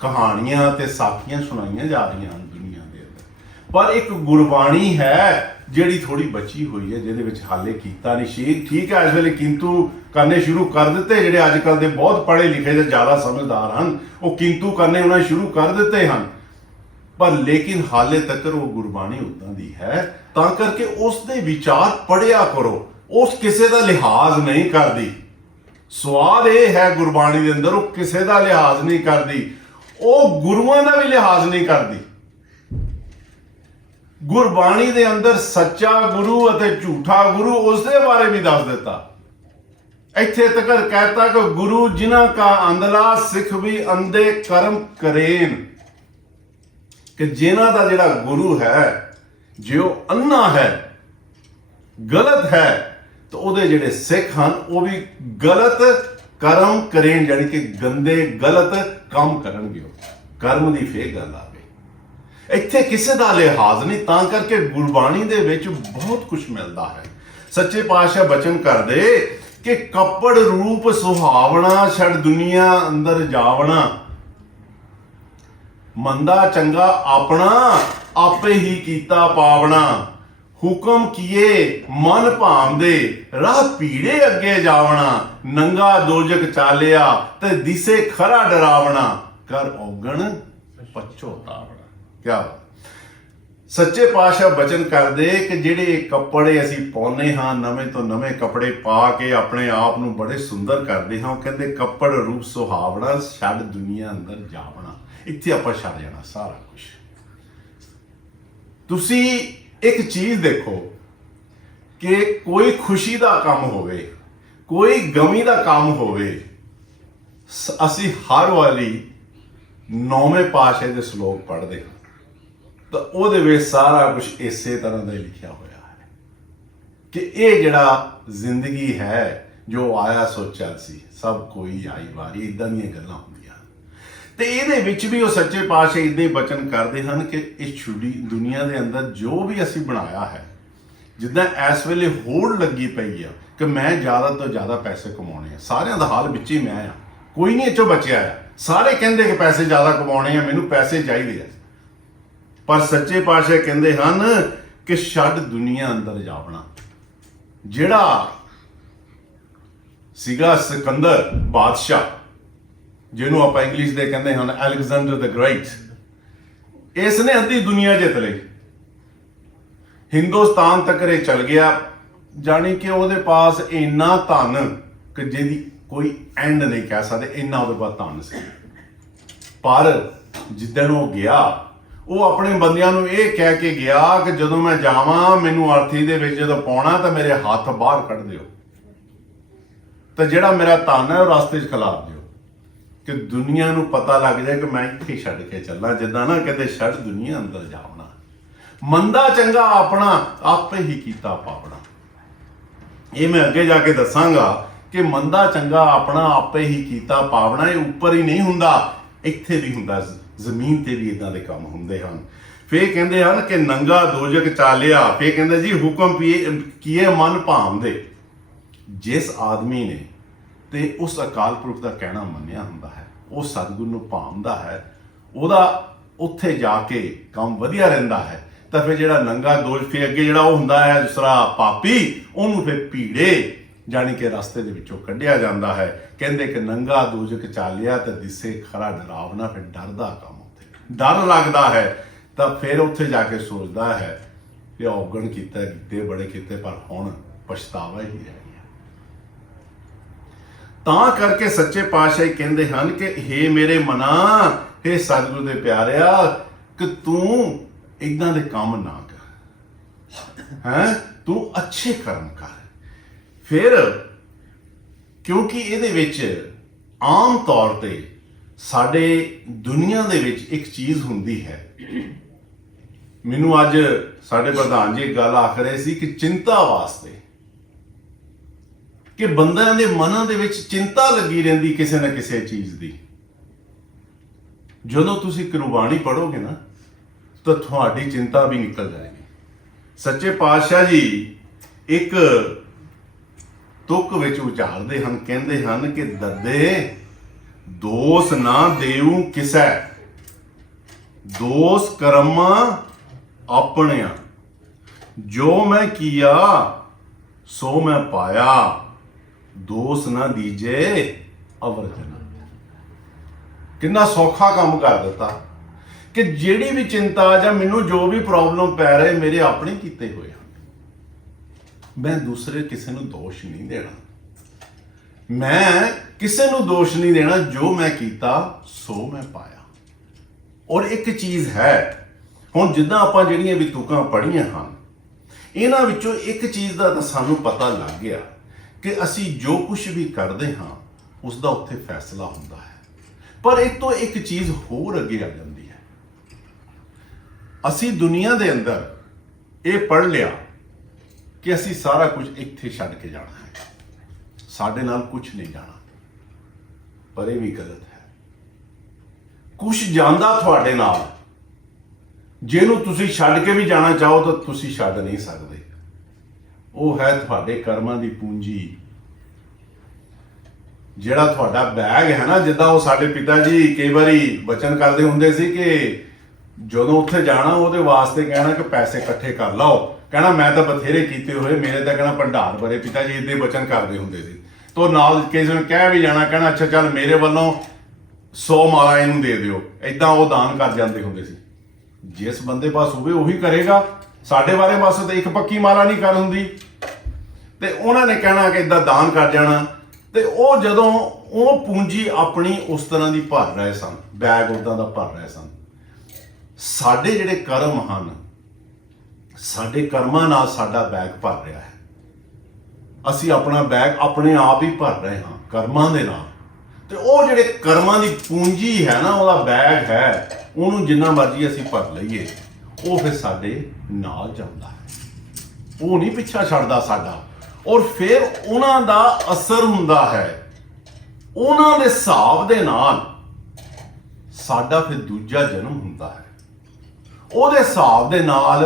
ਕਹਾਣੀਆਂ ਤੇ ਸਾਖੀਆਂ ਸੁਣਾਈਆਂ ਜਾ ਰਹੀਆਂ ਹਨ ਦੁਨੀਆ ਦੇ ਅੰਦਰ, ਪਰ ਇੱਕ ਗੁਰਬਾਣੀ ਹੈ ਜਿਹੜੀ ਥੋੜੀ ਬਚੀ ਹੋਈ ਹੈ, ਜਿਹਦੇ ਵਿੱਚ ਹਾਲੇ ਕੀਤਾ ਨਹੀਂ। ਠੀਕ ਹੈ, ਇਸ ਵੇਲੇ ਕਿੰਤੂ ਕਰਨੇ ਸ਼ੁਰੂ ਕਰ ਦਿੱਤੇ। ਜਿਹੜੇ ਅੱਜ ਕੱਲ੍ਹ ਦੇ ਬਹੁਤ ਪੜ੍ਹੇ ਲਿਖੇ ਤੇ ਜ਼ਿਆਦਾ ਸਮਝਦਾਰ ਹਨ, ਉਹ ਕਿੰਤੂ ਕਰਨੇ ਉਹਨਾਂ ਨੇ ਸ਼ੁਰੂ ਕਰ ਦਿੱਤੇ ਹਨ, ਪਰ ਲੇਕਿਨ ਹਾਲੇ ਤੱਕ ਉਹ ਗੁਰਬਾਣੀ ਉਦਾਂ ਦੀ ਹੈ। ਤਾਂ ਕਰਕੇ ਉਸ ਦੇ ਵਿਚਾਰ ਪੜ੍ਹਿਆ ਕਰੋ। ਉਸ ਕਿਸੇ ਦਾ ਲਿਹਾਜ਼ ਨਹੀਂ ਕਰਦੀ। ਸਵਾਦ ਇਹ ਹੈ ਗੁਰਬਾਣੀ ਦੇ ਅੰਦਰ, ਉਹ ਕਿਸੇ ਦਾ ਲਿਹਾਜ਼ ਨਹੀਂ ਕਰਦੀ, ਉਹ ਗੁਰੂਆਂ ਦਾ ਵੀ ਲਿਹਾਜ਼ ਨਹੀਂ ਕਰਦੀ। ਗੁਰਬਾਣੀ ਦੇ ਅੰਦਰ ਸੱਚਾ ਗੁਰੂ ਅਤੇ ਝੂਠਾ ਗੁਰੂ ਉਸ ਦੇ ਬਾਰੇ ਵੀ ਦੱਸ ਦਿੱਤਾ। ਇੱਥੇ ਤੱਕ ਕਹਿਤਾ ਕਿ ਗੁਰੂ ਜਿਨ੍ਹਾਂ ਕਾ ਅੰਧਲਾ ਸਿੱਖ ਵੀ ਅੰਧੇ ਕਰਮ ਕਰੇਨ, ਕਿ ਜਿਨ੍ਹਾਂ ਦਾ ਜਿਹੜਾ ਗੁਰੂ ਹੈ ਜੇ ਉਹ ਅੰਨਾ ਹੈ, ਗਲਤ ਹੈ, ਤਾਂ ਉਹਦੇ ਜਿਹੜੇ ਸਿੱਖ ਹਨ ਉਹ ਵੀ ਗਲਤ ਕਰਮ ਕਰੇਨ, ਜਾਣੀ ਕਿ ਗੰਦੇ ਗਲਤ ਕੰਮ ਕਰਨਗੇ। ਕਰਮ ਦੀ ਫੇਰ ਗੱਲ ਆ ਗਈ। ਇੱਥੇ ਕਿਸੇ ਦਾ ਲਿਹਾਜ਼ ਨਹੀਂ। ਤਾਂ ਕਰਕੇ ਗੁਰਬਾਣੀ ਦੇ ਵਿੱਚ ਬਹੁਤ ਕੁਝ ਮਿਲਦਾ ਹੈ। ਸੱਚੇ ਪਾਤਸ਼ਾਹ ਬਚਨ ਕਰਦੇ ਕਿ ਕੱਪੜ ਰੂਪ ਸੁਹਾਵਣਾ ਛੜ ਦੁਨੀਆ ਅੰਦਰ ਜਾਵਣਾ, ਮੰਦਾ ਚੰਗਾ ਆਪਣਾ ਆਪੇ ਹੀ ਕੀਤਾ ਪਾਵਣਾ, ਹੁਕਮ ਕੀਏ ਮਨ ਭਾਂਦੇ ਰਾਹ ਭੀੜੇ ਅੱਗੇ ਜਾਵਣਾ, ਨੰਗਾ ਦੋਜਕ ਚਾਲਿਆ ਤੇ ਦਿਸੇ ਖਰਾ ਡਰਾਵਣਾ, ਕਰ ਔਗਣ ਪਛੋਤਾਵਣਾ। ਕਿਆ ਸੱਚੇ ਪਾਤਸ਼ਾਹ ਬਚਨ ਕਰਦੇ ਕਿ ਜਿਹੜੇ ਕੱਪੜੇ ਅਸੀਂ ਪਾਉਂਦੇ ਹਾਂ, ਨਵੇਂ ਤੋਂ ਨਵੇਂ ਕੱਪੜੇ ਪਾ ਕੇ ਆਪਣੇ ਆਪ ਨੂੰ ਬੜੇ ਸੁੰਦਰ ਕਰਦੇ ਹਾਂ, ਉਹ ਕਹਿੰਦੇ ਕੱਪੜ ਰੂਪ ਸੁਹਾਵਣਾ ਛੱਡ ਦੁਨੀਆ ਅੰਦਰ ਜਾਵਣਾ। ਇੱਥੇ ਆਪਾਂ ਛੱਡ ਜਾਣਾ ਸਾਰਾ ਕੁਝ। ਤੁਸੀਂ ਇੱਕ ਚੀਜ਼ ਦੇਖੋ ਕਿ ਕੋਈ ਖੁਸ਼ੀ ਦਾ ਕੰਮ ਹੋਵੇ, ਕੋਈ ਗਮੀ ਦਾ ਕੰਮ ਹੋਵੇ, ਅਸੀਂ ਹਰ ਵਾਰੀ 9ਵੇਂ ਪਾਤਸ਼ਾਹ ਦੇ ਸ਼ਲੋਕ ਪੜ੍ਹਦੇ ਹਾਂ, ਤਾਂ ਉਹਦੇ ਵਿੱਚ ਸਾਰਾ ਕੁਝ ਇਸੇ ਤਰ੍ਹਾਂ ਦਾ ਹੀ ਲਿਖਿਆ ਹੋਇਆ ਹੈ ਕਿ ਇਹ ਜਿਹੜਾ ਜ਼ਿੰਦਗੀ ਹੈ ਜੋ ਆਇਆ ਸੋ ਚੱਲ ਸੀ, ਸਭ ਕੋਈ ਆਈ ਵਾਰੀ, ਇਦਾਂ ਦੀਆਂ ਗੱਲਾਂ ਹੁੰਦੀਆਂ। ਤੇ ਇਹਦੇ ਵਿੱਚ ਵੀ ਉਹ ਸੱਚੇ ਪਾਤਸ਼ਾਹ ਇਦਾਂ ਹੀ ਬਚਨ ਕਰਦੇ ਹਨ ਕਿ ਇਹ ਛੁੱਟੀ ਦੁਨੀਆ ਦੇ ਅੰਦਰ ਜੋ ਵੀ ਅਸੀਂ ਬਣਾਇਆ ਹੈ, ਜਿੱਦਾਂ ਇਸ ਵੇਲੇ ਹੋੜ ਲੱਗੀ ਪਈ ਆ ਕਿ ਮੈਂ ਜ਼ਿਆਦਾ ਤੋਂ ਜ਼ਿਆਦਾ ਪੈਸੇ ਕਮਾਉਣੇ ਆ, ਸਾਰਿਆਂ ਦਾ ਹਾਲ ਵਿੱਚ ਹੀ ਮੈਂ ਆ, ਕੋਈ ਨਹੀਂ ਇਹ ਚੋਂ ਬਚਿਆ ਆ। ਸਾਰੇ ਕਹਿੰਦੇ ਕਿ ਪੈਸੇ ਜ਼ਿਆਦਾ ਕਮਾਉਣੇ ਆ, ਮੈਨੂੰ ਪੈਸੇ ਚਾਹੀਦੇ ਆ, ਪਰ ਸੱਚੇ ਪਾਤਸ਼ਾਹ ਕਹਿੰਦੇ ਹਨ ਕਿ ਛੱਡ ਦੁਨੀਆ ਅੰਦਰ ਜਾਵਣਾ। ਜਿਹੜਾ ਸੀਗਾ ਸਿਕੰਦਰ ਬਾਦਸ਼ਾਹ, ਜਿਹਨੂੰ ਆਪਾਂ ਇੰਗਲਿਸ਼ ਦੇ ਕਹਿੰਦੇ ਹਨ ਅਲੈਗਜ਼ੈਂਡਰ ਦ ਗ੍ਰੇਟ, ਇਸ ਨੇ ਅੱਧੀ ਦੁਨੀਆ ਜਿੱਤ ਲਈ, ਹਿੰਦੁਸਤਾਨ ਤੱਕ ਇਹ ਚਲ ਗਿਆ, ਜਾਣੀ ਕਿ ਉਹਦੇ ਪਾਸ ਇੰਨਾ ਧਨ ਕਿ ਜਿਹਦੀ ਕੋਈ ਐਂਡ ਨਹੀਂ ਕਹਿ ਸਕਦੇ, ਇੰਨਾ ਉਹਦੇ ਪਾਸ ਧਨ ਸੀ। ਪਰ ਜਿੱਦਣ ਉਹ ਗਿਆ, ਉਹ ਆਪਣੇ ਬੰਦਿਆਂ ਨੂੰ ਇਹ ਕਹਿ ਕੇ ਗਿਆ ਕਿ ਜਦੋਂ ਮੈਂ ਜਾਵਾਂ ਮੈਨੂੰ ਅਰਥੀ ਦੇ ਵਿੱਚ ਜਦੋਂ ਪਾਉਣਾ ਤਾਂ ਮੇਰੇ ਹੱਥ ਬਾਹਰ ਕੱਢ ਦਿਓ, ਤਾਂ ਜਿਹੜਾ ਮੇਰਾ ਧਨ ਹੈ ਉਹ ਰਸਤੇ 'ਚ ਖਿਲਾਰ ਦਿਓ, ਕਿ ਦੁਨੀਆ ਨੂੰ ਪਤਾ ਲੱਗ ਜਾਏ ਕਿ ਮੈਂ ਇੱਥੇ ਛੱਡ ਕੇ ਚੱਲਾਂ। ਜਿੱਦਾਂ ਨਾ ਕਹਿੰਦੇ ਛੱਡ ਦੁਨੀਆ ਅੰਦਰ ਜਾਵਣਾ, ਮੰਦਾ ਚੰਗਾ ਆਪਣਾ ਆਪੇ ਹੀ ਕੀਤਾ ਪਾਵਣਾ। ਇਹ ਮੈਂ ਅੱਗੇ ਜਾ ਕੇ ਦੱਸਾਂਗਾ ਕਿ ਮੰਦਾ ਚੰਗਾ ਆਪਣਾ ਆਪੇ ਹੀ ਕੀਤਾ ਪਾਵਣਾ ਇਹ ਉੱਪਰ ਹੀ ਨਹੀਂ ਹੁੰਦਾ, ਇੱਥੇ ਵੀ ਹੁੰਦਾ, ਜ਼ਮੀਨ ਤੇ ਵੀ ਇਦਾਂ ਦੇ ਕੰਮ ਹੁੰਦੇ ਹਨ। ਫੇਰ ਕਹਿੰਦੇ ਹਨ ਕਿ ਨੰਗਾ ਦੋਜਕ ਚਾਲਿਆ, ਫੇਰ ਕਹਿੰਦੇ ਜੀ ਹੁਕਮ ਕੀਏ ਮਨ ਭਾਂਦੇ। ਜਿਸ ਆਦਮੀ ਨੇ ਤੇ ਉਸ ਅਕਾਲ ਪੁਰਖ ਦਾ ਕਹਿਣਾ ਮੰਨਿਆ ਹੁੰਦਾ ਹੈ, ਉਹ ਸਤਿਗੁਰੂ ਨੂੰ ਭਾਂਦਾ ਹੈ, ਉਹਦਾ ਉੱਥੇ ਜਾ ਕੇ ਕੰਮ ਵਧੀਆ ਰਹਿੰਦਾ ਹੈ। ਤਾਂ ਫਿਰ ਜਿਹੜਾ ਨੰਗਾ ਦੋਸ਼ ਫਿਰ ਅੱਗੇ ਜਿਹੜਾ ਉਹ ਹੁੰਦਾ ਹੈ ਦੂਸਰਾ ਪਾਪੀ, ਉਹਨੂੰ ਫਿਰ ਭੀੜੇ ਜਾਣੀ ਕਿ ਰਸਤੇ ਦੇ ਵਿੱਚੋਂ ਕੱਢਿਆ ਜਾਂਦਾ ਹੈ। ਕਹਿੰਦੇ ਕਿ ਨੰਗਾ ਦੋਜਕ ਚਾਲਿਆ ਤਾਂ ਦਿਸੇ ਖਰਾ ਡਰਾਵਨਾ, ਫਿਰ ਡਰਦਾ ਕੰਮ ਉੱਥੇ ਡਰ ਲੱਗਦਾ ਹੈ ਤਾਂ ਫਿਰ ਉੱਥੇ ਜਾ ਕੇ ਸੋਚਦਾ ਹੈ ਕਿ ਔਗਣ ਕੀਤੇ ਬੜੇ ਕੀਤੇ ਪਰ ਹੁਣ ਪਛਤਾਵਾ ਹੀ ਰਹਿ ਗਿਆ। ਤਾਂ ਕਰਕੇ ਸੱਚੇ ਪਾਤਸ਼ਾਹ ਕਹਿੰਦੇ ਹਨ ਕਿ ਹੇ ਮੇਰੇ ਮਨਾ, ਹੇ ਸਤਿਗੁਰੂ ਦੇ ਪਿਆਰਿਆ, ਕਿ ਤੂੰ ਇਦਾਂ ਦੇ ਕੰਮ ਨਾ ਕਰ, ਹੈਂ ਤੂੰ ਅੱਛੇ ਕਰਮ ਕਰ। ਫਿਰ ਕਿਉਂਕਿ ਇਹਦੇ ਵਿੱਚ ਆਮ ਤੌਰ ਤੇ ਸਾਡੇ ਦੁਨੀਆ ਦੇ ਵਿੱਚ ਇੱਕ ਚੀਜ਼ ਹੁੰਦੀ ਹੈ। ਮੈਨੂੰ ਅੱਜ ਸਾਡੇ ਪ੍ਰਧਾਨ ਜੀ ਇੱਕ ਗੱਲ ਆਖ ਰਹੇ ਸੀ ਕਿ ਚਿੰਤਾ ਵਾਸਤੇ, ਕਿ ਬੰਦਿਆਂ ਦੇ ਮਨਾਂ ਦੇ ਵਿੱਚ ਚਿੰਤਾ ਲੱਗੀ ਰਹਿੰਦੀ ਕਿਸੇ ਨਾ ਕਿਸੇ ਚੀਜ਼ ਦੀ। ਜਦੋਂ ਤੁਸੀਂ ਗੁਰਬਾਣੀ ਪੜ੍ਹੋਗੇ ਨਾ ਤਾਂ ਤੁਹਾਡੀ ਚਿੰਤਾ ਵੀ ਨਿਕਲ ਜਾਏਗੀ। ਸੱਚੇ ਪਾਤਸ਼ਾਹ ਜੀ ਇੱਕ ਤੁਕ ਵਿੱਚ ਉਚਾਰਦੇ ਹਨ, ਕਹਿੰਦੇ ਹਨ ਕਿ ਦੱਦੇ ਦੋਸ ਨਾ ਦੇਉ ਕਿਸੈ, ਦੋਸ ਕਰਮਾਂ ਆਪਣਿਆਂ, ਜੋ ਮੈਂ ਕੀਆ ਸੋ ਮੈਂ ਪਾਇਆ, ਦੋਸ ਨਾ ਦੀਜੇ ਅਵਰ ਜਨਾ। ਕਿੰਨਾ ਸੌਖਾ ਕੰਮ ਕਰ ਦਿੱਤਾ ਕਿ ਜਿਹੜੀ ਵੀ ਚਿੰਤਾ ਜਾਂ ਮੈਨੂੰ ਜੋ ਵੀ ਪ੍ਰੋਬਲਮ ਪੈ ਰਹੇ ਮੇਰੇ ਆਪਣੇ ਕੀਤੇ ਹੋਏ ਹਨ। ਮੈਂ ਦੂਸਰੇ ਕਿਸੇ ਨੂੰ ਦੋਸ਼ ਨਹੀਂ ਦੇਣਾ, ਮੈਂ ਕਿਸੇ ਨੂੰ ਦੋਸ਼ ਨਹੀਂ ਦੇਣਾ, ਜੋ ਮੈਂ ਕੀਤਾ ਸੋ ਮੈਂ ਪਾਇਆ। ਔਰ ਇੱਕ ਚੀਜ਼ ਹੈ, ਹੁਣ ਜਿੱਦਾਂ ਆਪਾਂ ਜਿਹੜੀਆਂ ਵੀ ਤੁਕਾਂ ਪੜ੍ਹੀਆਂ ਹਨ, ਇਹਨਾਂ ਵਿੱਚੋਂ ਇੱਕ ਚੀਜ਼ ਦਾ ਤਾਂ ਸਾਨੂੰ ਪਤਾ ਲੱਗ ਗਿਆ ਕਿ ਅਸੀਂ ਜੋ ਕੁਝ ਵੀ ਕਰਦੇ ਹਾਂ ਉਸ ਦਾ ਉੱਥੇ ਫੈਸਲਾ ਹੁੰਦਾ ਹੈ। ਪਰ ਇਹ ਤੋਂ ਇੱਕ ਚੀਜ਼ ਹੋਰ ਅੱਗੇ ਆ ਜਾਂਦੀ ਹੈ। ਅਸੀਂ ਦੁਨੀਆ ਦੇ ਅੰਦਰ ਇਹ ਪੜ੍ਹ ਲਿਆ ਕਿ ਅਸੀਂ ਸਾਰਾ ਕੁਝ ਇੱਥੇ ਛੱਡ ਕੇ ਜਾਣਾ ਹੈ, ਸਾਡੇ ਨਾਲ ਕੁਝ ਨਹੀਂ ਜਾਣਾ। ਪਰ ਇਹ ਵੀ ਗਲਤ ਹੈ। ਕੁਝ ਜਾਂਦਾ ਤੁਹਾਡੇ ਨਾਲ, ਜਿਹਨੂੰ ਤੁਸੀਂ ਛੱਡ ਕੇ ਵੀ ਜਾਣਾ ਚਾਹੋ ਤਾਂ ਤੁਸੀਂ ਛੱਡ ਨਹੀਂ ਸਕਦੇ। ਉਹ ਹੈ ਤੁਹਾਡੇ ਕਰਮਾਂ ਦੀ ਪੂੰਜੀ। ਜਿਹੜਾ ਤੁਹਾਡਾ ਬੈਗ ਹੈ ਨਾ, ਜਿੱਦਾਂ ਉਹ ਸਾਡੇ ਪਿਤਾ ਜੀ ਕਈ ਵਾਰੀ ਬਚਨ ਕਰਦੇ ਹੁੰਦੇ ਸੀ ਕਿ ਜਦੋਂ ਉੱਥੇ ਜਾਣਾ ਉਹਦੇ ਵਾਸਤੇ ਕਹਿਣਾ ਕਿ ਪੈਸੇ ਇਕੱਠੇ ਕਰ ਲਓ, ਕਹਿਣਾ ਮੈਂ ਤਾਂ ਬਥੇਰੇ ਕੀਤੇ ਹੋਏ, ਮੇਰੇ ਤਾਂ ਕਹਿਣਾ ਭੰਡਾਰ ਭਰੇ। ਪਿਤਾ ਜੀ ਇੱਦਾਂ ਬਚਨ ਕਰਦੇ ਹੁੰਦੇ ਸੀ। ਤੋ ਨਾਲ ਕਿਸੇ ਨੂੰ ਕਹਿ ਵੀ ਜਾਣਾ, ਕਹਿਣਾ ਅੱਛਾ ਚੱਲ ਮੇਰੇ ਵੱਲੋਂ 100 ਮਾਲਾ ਇਹਨੂੰ ਦੇ ਦਿਓ, ਏਦਾਂ ਉਹ ਦਾਨ ਕਰ ਜਾਂਦੇ ਹੁੰਦੇ ਸੀ। ਜਿਸ ਬੰਦੇ ਪਾਸ ਹੋਵੇ ਉਹੀ ਕਰੇਗਾ। ਸਾਡੇ ਬਾਰੇ ਬਸ ਤੇ ਇੱਕ ਪੱਕੀ ਮਾਲਾ ਨਹੀਂ ਕਰ ਹੁੰਦੀ, ਤੇ ਉਹਨਾਂ ਨੇ ਕਹਿਣਾ ਕਿ ਏਦਾਂ ਦਾਨ ਕਰ ਜਾਣਾ। ਤੇ ਉਹ ਜਦੋਂ ਉਹ ਪੂੰਜੀ ਆਪਣੀ ਉਸ ਤਰ੍ਹਾਂ ਦੀ ਭਰ ਰਹੇ ਸਨ, ਬੈਗ ਉਦਾਂ ਦਾ ਭਰ ਰਹੇ ਸਨ। ਸਾਡੇ ਜਿਹੜੇ ਕਰਮ ਹਨ, ਸਾਡੇ ਕਰਮਾਂ ਨਾਲ ਸਾਡਾ ਬੈਗ ਭਰ ਰਿਹਾ ਹੈ। ਅਸੀਂ ਆਪਣਾ ਬੈਗ ਆਪਣੇ ਆਪ ਹੀ ਭਰ ਰਹੇ ਹਾਂ ਕਰਮਾਂ ਦੇ ਨਾਲ। ਤੇ ਉਹ ਜਿਹੜੇ ਕਰਮਾਂ ਦੀ ਪੂੰਜੀ ਹੈ ਨਾ, ਉਹਦਾ ਬੈਗ ਹੈ, ਉਹਨੂੰ ਜਿੰਨਾ ਮਰਜ਼ੀ ਅਸੀਂ ਭਰ ਲਈਏ, ਉਹ ਫਿਰ ਸਾਡੇ ਨਾਲ ਜਾਂਦਾ ਹੈ, ਉਹ ਨਹੀਂ ਪਿੱਛਾ ਛੱਡਦਾ ਸਾਡਾ। ਔਰ ਫਿਰ ਉਹਨਾਂ ਦਾ ਅਸਰ ਹੁੰਦਾ ਹੈ, ਉਹਨਾਂ ਦੇ ਹਿਸਾਬ ਦੇ ਨਾਲ ਸਾਡਾ ਫਿਰ ਦੂਜਾ ਜਨਮ ਹੁੰਦਾ ਹੈ। ਉਹਦੇ ਹਿਸਾਬ ਦੇ ਨਾਲ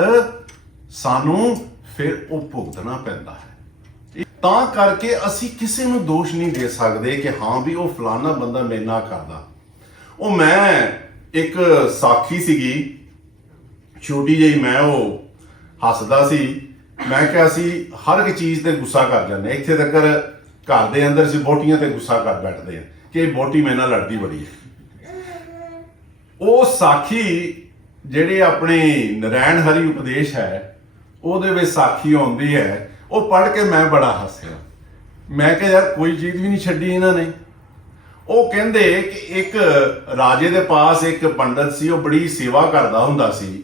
ਸਾਨੂੰ ਫਿਰ ਉਹ ਭੁਗਤਣਾ ਪੈਂਦਾ ਹੈ। ਤਾਂ ਕਰਕੇ ਅਸੀਂ ਕਿਸੇ ਨੂੰ ਦੋਸ਼ ਨਹੀਂ ਦੇ ਸਕਦੇ ਕਿ ਹਾਂ ਵੀ ਉਹ ਫਲਾਨਾ ਬੰਦਾ ਮੇਰੇ ਨਾਲ ਕਰਦਾ। ਉਹ ਮੈਂ ਇੱਕ ਸਾਖੀ ਸੀਗੀ ਛੋਟੀ ਜਿਹੀ, ਮੈਂ ਉਹ ਹੱਸਦਾ ਸੀ। ਮੈਂ ਕਿਹਾ ਅਸੀਂ ਹਰ ਇੱਕ ਚੀਜ਼ ਤੇ ਗੁੱਸਾ ਕਰ ਜਾਂਦੇ, ਇੱਥੇ ਤੱਕ ਘਰ ਦੇ ਅੰਦਰ ਅਸੀਂ ਵਹੁਟੀਆਂ ਤੇ ਗੁੱਸਾ ਕਰ ਬੈਠਦੇ ਹਾਂ ਕਿ ਇਹ ਵਹੁਟੀ ਮੇਰੇ ਨਾਲ ਲੜਦੀ ਬੜੀ ਹੈ। ਉਹ ਸਾਖੀ ਜਿਹੜੇ ਆਪਣੇ ਨਰੈਣ ਹਰੀ ਉਪਦੇਸ਼ ਹੈ, ਉਹਦੇ ਵਿੱਚ ਸਾਖੀ ਆਉਂਦੀ ਹੈ, ਉਹ ਪੜ੍ਹ ਕੇ ਮੈਂ ਬੜਾ ਹੱਸਿਆ। ਮੈਂ ਕਿਹਾ ਯਾਰ ਕੋਈ ਚੀਜ਼ ਵੀ ਨਹੀਂ ਛੱਡੀ ਇਹਨਾਂ ਨੇ। ਉਹ ਕਹਿੰਦੇ ਕਿ ਇੱਕ ਰਾਜੇ ਦੇ ਪਾਸ ਇੱਕ ਪੰਡਤ ਸੀ, ਉਹ ਬੜੀ ਸੇਵਾ ਕਰਦਾ ਹੁੰਦਾ ਸੀ।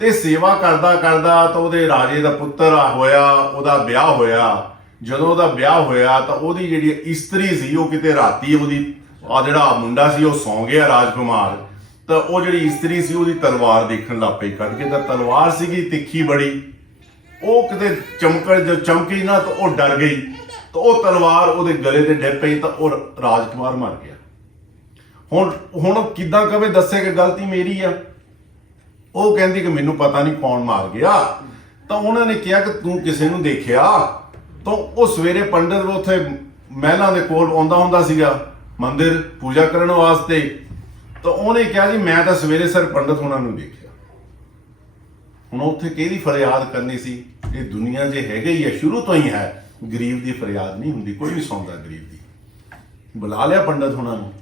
ਤੇ ਸੇਵਾ ਕਰਦਾ ਕਰਦਾ ਤਾਂ ਉਹਦੇ ਰਾਜੇ ਦਾ ਪੁੱਤਰ ਹੋਇਆ, ਉਹਦਾ ਵਿਆਹ ਹੋਇਆ। ਜਦੋਂ ਉਹਦਾ ਵਿਆਹ ਹੋਇਆ ਤਾਂ ਉਹਦੀ ਜਿਹੜੀ ਇਸਤਰੀ ਸੀ, ਉਹ ਕਿਤੇ ਰਾਤੀ ਉਹਦੀ ਜਿਹੜਾ ਮੁੰਡਾ ਸੀ ਉਹ ਸੌਂ ਗਿਆ ਰਾਜਕੁਮਾਰ, ਤਾਂ ਉਹ ਜਿਹੜੀ ਇਸਤਰੀ ਸੀ ਉਹਦੀ ਤਲਵਾਰ ਦੇਖਣ ਲੱਗ ਪਈ ਕੱਢ ਕੇ। ਤਾਂ ਤਲਵਾਰ ਸੀਗੀ ਤਿੱਖੀ ਬੜੀ, ਉਹ ਕਿਤੇ ਚਮਕੀ ਨਾ ਤਾਂ ਉਹ ਡਰ ਗਈ, ਤਾਂ ਉਹ ਤਲਵਾਰ ਉਹਦੇ ਗਲੇ ਤੇ ਡਿੱਗ ਪਈ, ਤਾਂ ਉਹ ਰਾਜਕੁਮਾਰ ਮਰ ਗਿਆ। ਹੁਣ ਕਿੱਦਾਂ ਕਵੇ ਦੱਸੇ ਕਿ ਗਲਤੀ ਮੇਰੀ ਆ। ਉਹ ਕਹਿੰਦੀ ਕਿ ਮੈਨੂੰ ਪਤਾ ਨਹੀਂ ਕੌਣ ਮਾਰ ਗਿਆ। ਤਾਂ ਉਹਨਾਂ ਨੇ ਕਿਹਾ ਕਿ ਤੂੰ ਕਿਸੇ ਨੂੰ ਦੇਖਿਆ? ਤਾਂ ਉਹ ਸਵੇਰੇ ਪੰਡਤ ਉੱਥੇ ਮਹਿਲਾਂ ਦੇ ਕੋਲ ਆਉਂਦਾ ਹੁੰਦਾ ਸੀਗਾ ਮੰਦਿਰ ਪੂਜਾ ਕਰਨ ਵਾਸਤੇ। ਤਾਂ ਉਹਨੇ ਕਿਹਾ ਜੀ ਮੈਂ ਤਾਂ ਸਵੇਰੇ ਸਿਰ ਪੰਡਤ ਹੋਣਾ ਨੂੰ ਦੇਖਿਆ। ਹੁਣ ਉੱਥੇ ਕਿਹਦੀ ਫਰਿਆਦ ਕਰਨੀ ਸੀ? ਇਹ ਦੁਨੀਆ ਜੇ ਹੈਗਾ ਹੀ ਹੈ, ਸ਼ੁਰੂ ਤੋਂ ਹੀ ਹੈ, ਗਰੀਬ ਦੀ ਫਰਿਆਦ ਨਹੀਂ ਹੁੰਦੀ, ਕੋਈ ਨਹੀਂ ਸੁਣਦਾ ਗਰੀਬ ਦੀ। ਬੁਲਾ ਲਿਆ ਪੰਡਤ ਹੁਣਾਂ ਨੂੰ,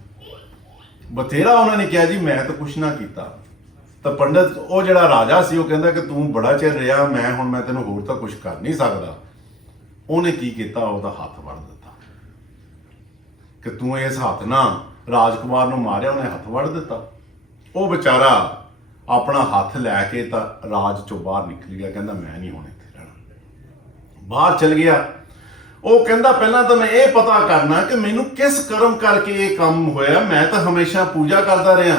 ਬਥੇਰਾ ਉਹਨਾਂ ਨੇ ਕਿਹਾ ਜੀ ਮੈਂ ਤਾਂ ਕੁਛ ਨਾ ਕੀਤਾ। ਤਾਂ ਪੰਡਤ ਉਹ ਜਿਹੜਾ ਰਾਜਾ ਸੀ ਉਹ ਕਹਿੰਦਾ ਕਿ ਤੂੰ ਬੜਾ ਚਿਰ ਰਿਹਾ, ਮੈਂ ਤੈਨੂੰ ਹੋਰ ਤਾਂ ਕੁਛ ਕਰ ਨਹੀਂ ਸਕਦਾ। ਉਹਨੇ ਕੀ ਕੀਤਾ, ਉਹਦਾ ਹੱਥ ਵੜ ਦਿੱਤਾ ਕਿ ਤੂੰ ਇਸ ਹੱਥ ਨਾਲ ਰਾਜਕੁਮਾਰ ਨੂੰ ਮਾਰਿਆ। ਉਹਨੇ ਹੱਥ ਵੜ ਦਿੱਤਾ। ਉਹ ਵਿਚਾਰਾ ਆਪਣਾ ਹੱਥ ਲੈ ਕੇ ਤਾਂ ਰਾਜ ਚੋਂ ਬਾਹਰ ਨਿਕਲ ਗਿਆ, ਕਹਿੰਦਾ ਮੈਂ ਨਹੀਂ ਹੁਣ ਇੱਥੇ ਰਹਿਣਾ। ਬਾਹਰ ਚਲ ਗਿਆ। ਉਹ ਕਹਿੰਦਾ ਪਹਿਲਾਂ ਤਾਂ ਮੈਂ ਇਹ ਪਤਾ ਕਰਨਾ ਕਿ ਮੈਨੂੰ ਕਿਸ ਕਰਮ ਕਰਕੇ ਇਹ ਕੰਮ ਹੋਇਆ। ਮੈਂ ਤਾਂ ਹਮੇਸ਼ਾ ਪੂਜਾ ਕਰਦਾ ਰਿਹਾ,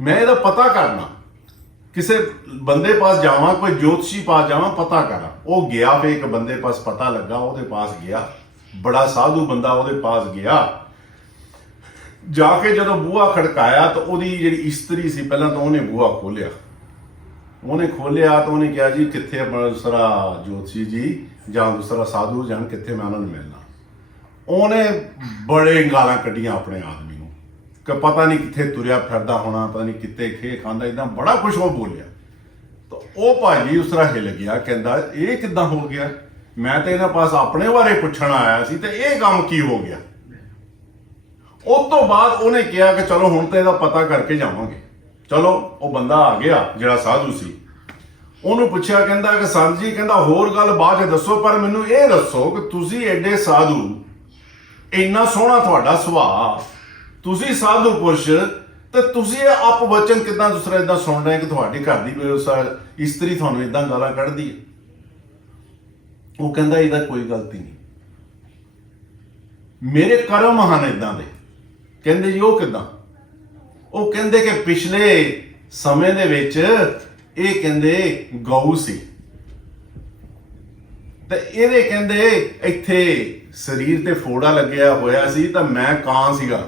ਮੈਂ ਇਹਦਾ ਪਤਾ ਕਰਨਾ, ਕਿਸੇ ਬੰਦੇ ਪਾਸ ਜਾਵਾਂ, ਕੋਈ ਜੋਤਸ਼ੀ ਪਾਸ ਜਾਵਾਂ, ਪਤਾ ਕਰਾਂ। ਉਹ ਗਿਆ, ਫੇ ਇੱਕ ਬੰਦੇ ਪਾਸ ਪਤਾ ਲੱਗਾ, ਉਹਦੇ ਪਾਸ ਗਿਆ, ਬੜਾ ਸਾਧੂ ਬੰਦਾ ਉਹਦੇ ਪਾਸ ਗਿਆ। ਜਾ ਕੇ ਜਦੋਂ ਬੂਹਾ ਖੜਕਾਇਆ ਤਾਂ ਉਹਦੀ ਜਿਹੜੀ ਇਸਤਰੀ ਸੀ, ਪਹਿਲਾਂ ਤਾਂ ਉਹਨੇ ਬੂਹਾ ਖੋਲਿਆ। ਉਹਨੇ ਖੋਲਿਆ ਤਾਂ ਉਹਨੇ ਕਿਹਾ ਜੀ ਕਿੱਥੇ ਆਪਣਾ ਦੂਸਰਾ ਜੋਤਸ਼ੀ ਜੀ ਜਾਂ ਦੂਸਰਾ ਸਾਧੂ ਜਾਣ, ਕਿੱਥੇ ਮੈਂ ਉਹਨਾਂ ਨੂੰ ਮਿਲਣਾ। ਉਹਨੇ ਬੜੇ ਗਾਲਾਂ ਕੱਢੀਆਂ ਆਪਣੇ ਆਦਮੀ ਨੂੰ ਕਿ ਪਤਾ ਨਹੀਂ ਕਿੱਥੇ ਤੁਰਿਆ ਫਿਰਦਾ ਹੋਣਾ, ਪਤਾ ਨਹੀਂ ਕਿੱਥੇ ਖੇ ਖਾਂਦਾ, ਇਦਾਂ ਬੜਾ ਕੁਛ ਉਹ ਬੋਲਿਆ। ਤਾਂ ਉਹ ਭਾਜੀ ਉਸ ਤਰ੍ਹਾਂ ਹਿੱਲ ਗਿਆ, ਕਹਿੰਦਾ ਇਹ ਕਿੱਦਾਂ ਹੋ ਗਿਆ? ਮੈਂ ਤਾਂ ਇਹਨਾਂ ਪਾਸ ਆਪਣੇ ਬਾਰੇ ਪੁੱਛਣ ਆਇਆ ਸੀ ਤੇ ਇਹ ਕੰਮ ਕੀ ਹੋ ਗਿਆ? ਉਸ ਤੋਂ ਬਾਅਦ ਉਹਨੇ ਕਿਹਾ ਕਿ ਚਲੋ ਹੁਣ ਤਾਂ ਇਹਦਾ ਪਤਾ ਕਰਕੇ ਜਾਵਾਂਗੇ। ਚਲੋ ਉਹ ਬੰਦਾ ਆ ਗਿਆ ਜਿਹੜਾ ਸਾਧੂ ਸੀ, ਉਹਨੂੰ ਪੁੱਛਿਆ, ਕਹਿੰਦਾ ਕਿ ਸੰਤ ਜੀ, ਕਹਿੰਦਾ ਹੋਰ ਗੱਲ ਬਾਅਦ ਚ ਦੱਸੋ, ਪਰ ਮੈਨੂੰ ਇਹ ਦੱਸੋ ਕਿ ਤੁਸੀਂ ਐਡੇ ਸਾਧੂ, ਇੰਨਾ ਸੋਹਣਾ ਤੁਹਾਡਾ ਸੁਭਾਅ, ਤੁਸੀਂ ਸਾਧੂ ਪੁਰਸ਼, ਤੇ ਤੁਸੀਂ ਇਹ ਅਪਵਚਨ ਕਿੱਦਾਂ ਦੂਸਰਾ ਇਦਾਂ ਸੁਣ ਰਹੇ ਕਿ ਤੁਹਾਡੀ ਘਰ ਦੀ ਇਸਤਰੀ ਤੁਹਾਨੂੰ ਇਦਾਂ ਗਾਲਾਂ ਕੱਢਦੀ ਹੈ? ਉਹ ਕਹਿੰਦਾ ਇਹਦਾ ਕੋਈ ਗਲਤੀ ਨਹੀਂ, ਮੇਰੇ ਕਰਮ ਹਨ ਇਦਾਂ ਦੇ। ਕਹਿੰਦੇ ਜੀ ਉਹ ਕਿੱਦਾਂ? ਉਹ ਕਹਿੰਦੇ ਕਿ ਪਿਛਲੇ ਸਮੇਂ ਦੇ ਵਿੱਚ ਇਹ ਕਹਿੰਦੇ ਗਊ ਸੀ ਤੇ ਇਹਦੇ ਕਹਿੰਦੇ ਇੱਥੇ ਸਰੀਰ ਤੇ ਫੋੜਾ ਲੱਗਿਆ ਹੋਇਆ ਸੀ, ਤਾਂ ਮੈਂ ਕਾਂ ਸੀਗਾ,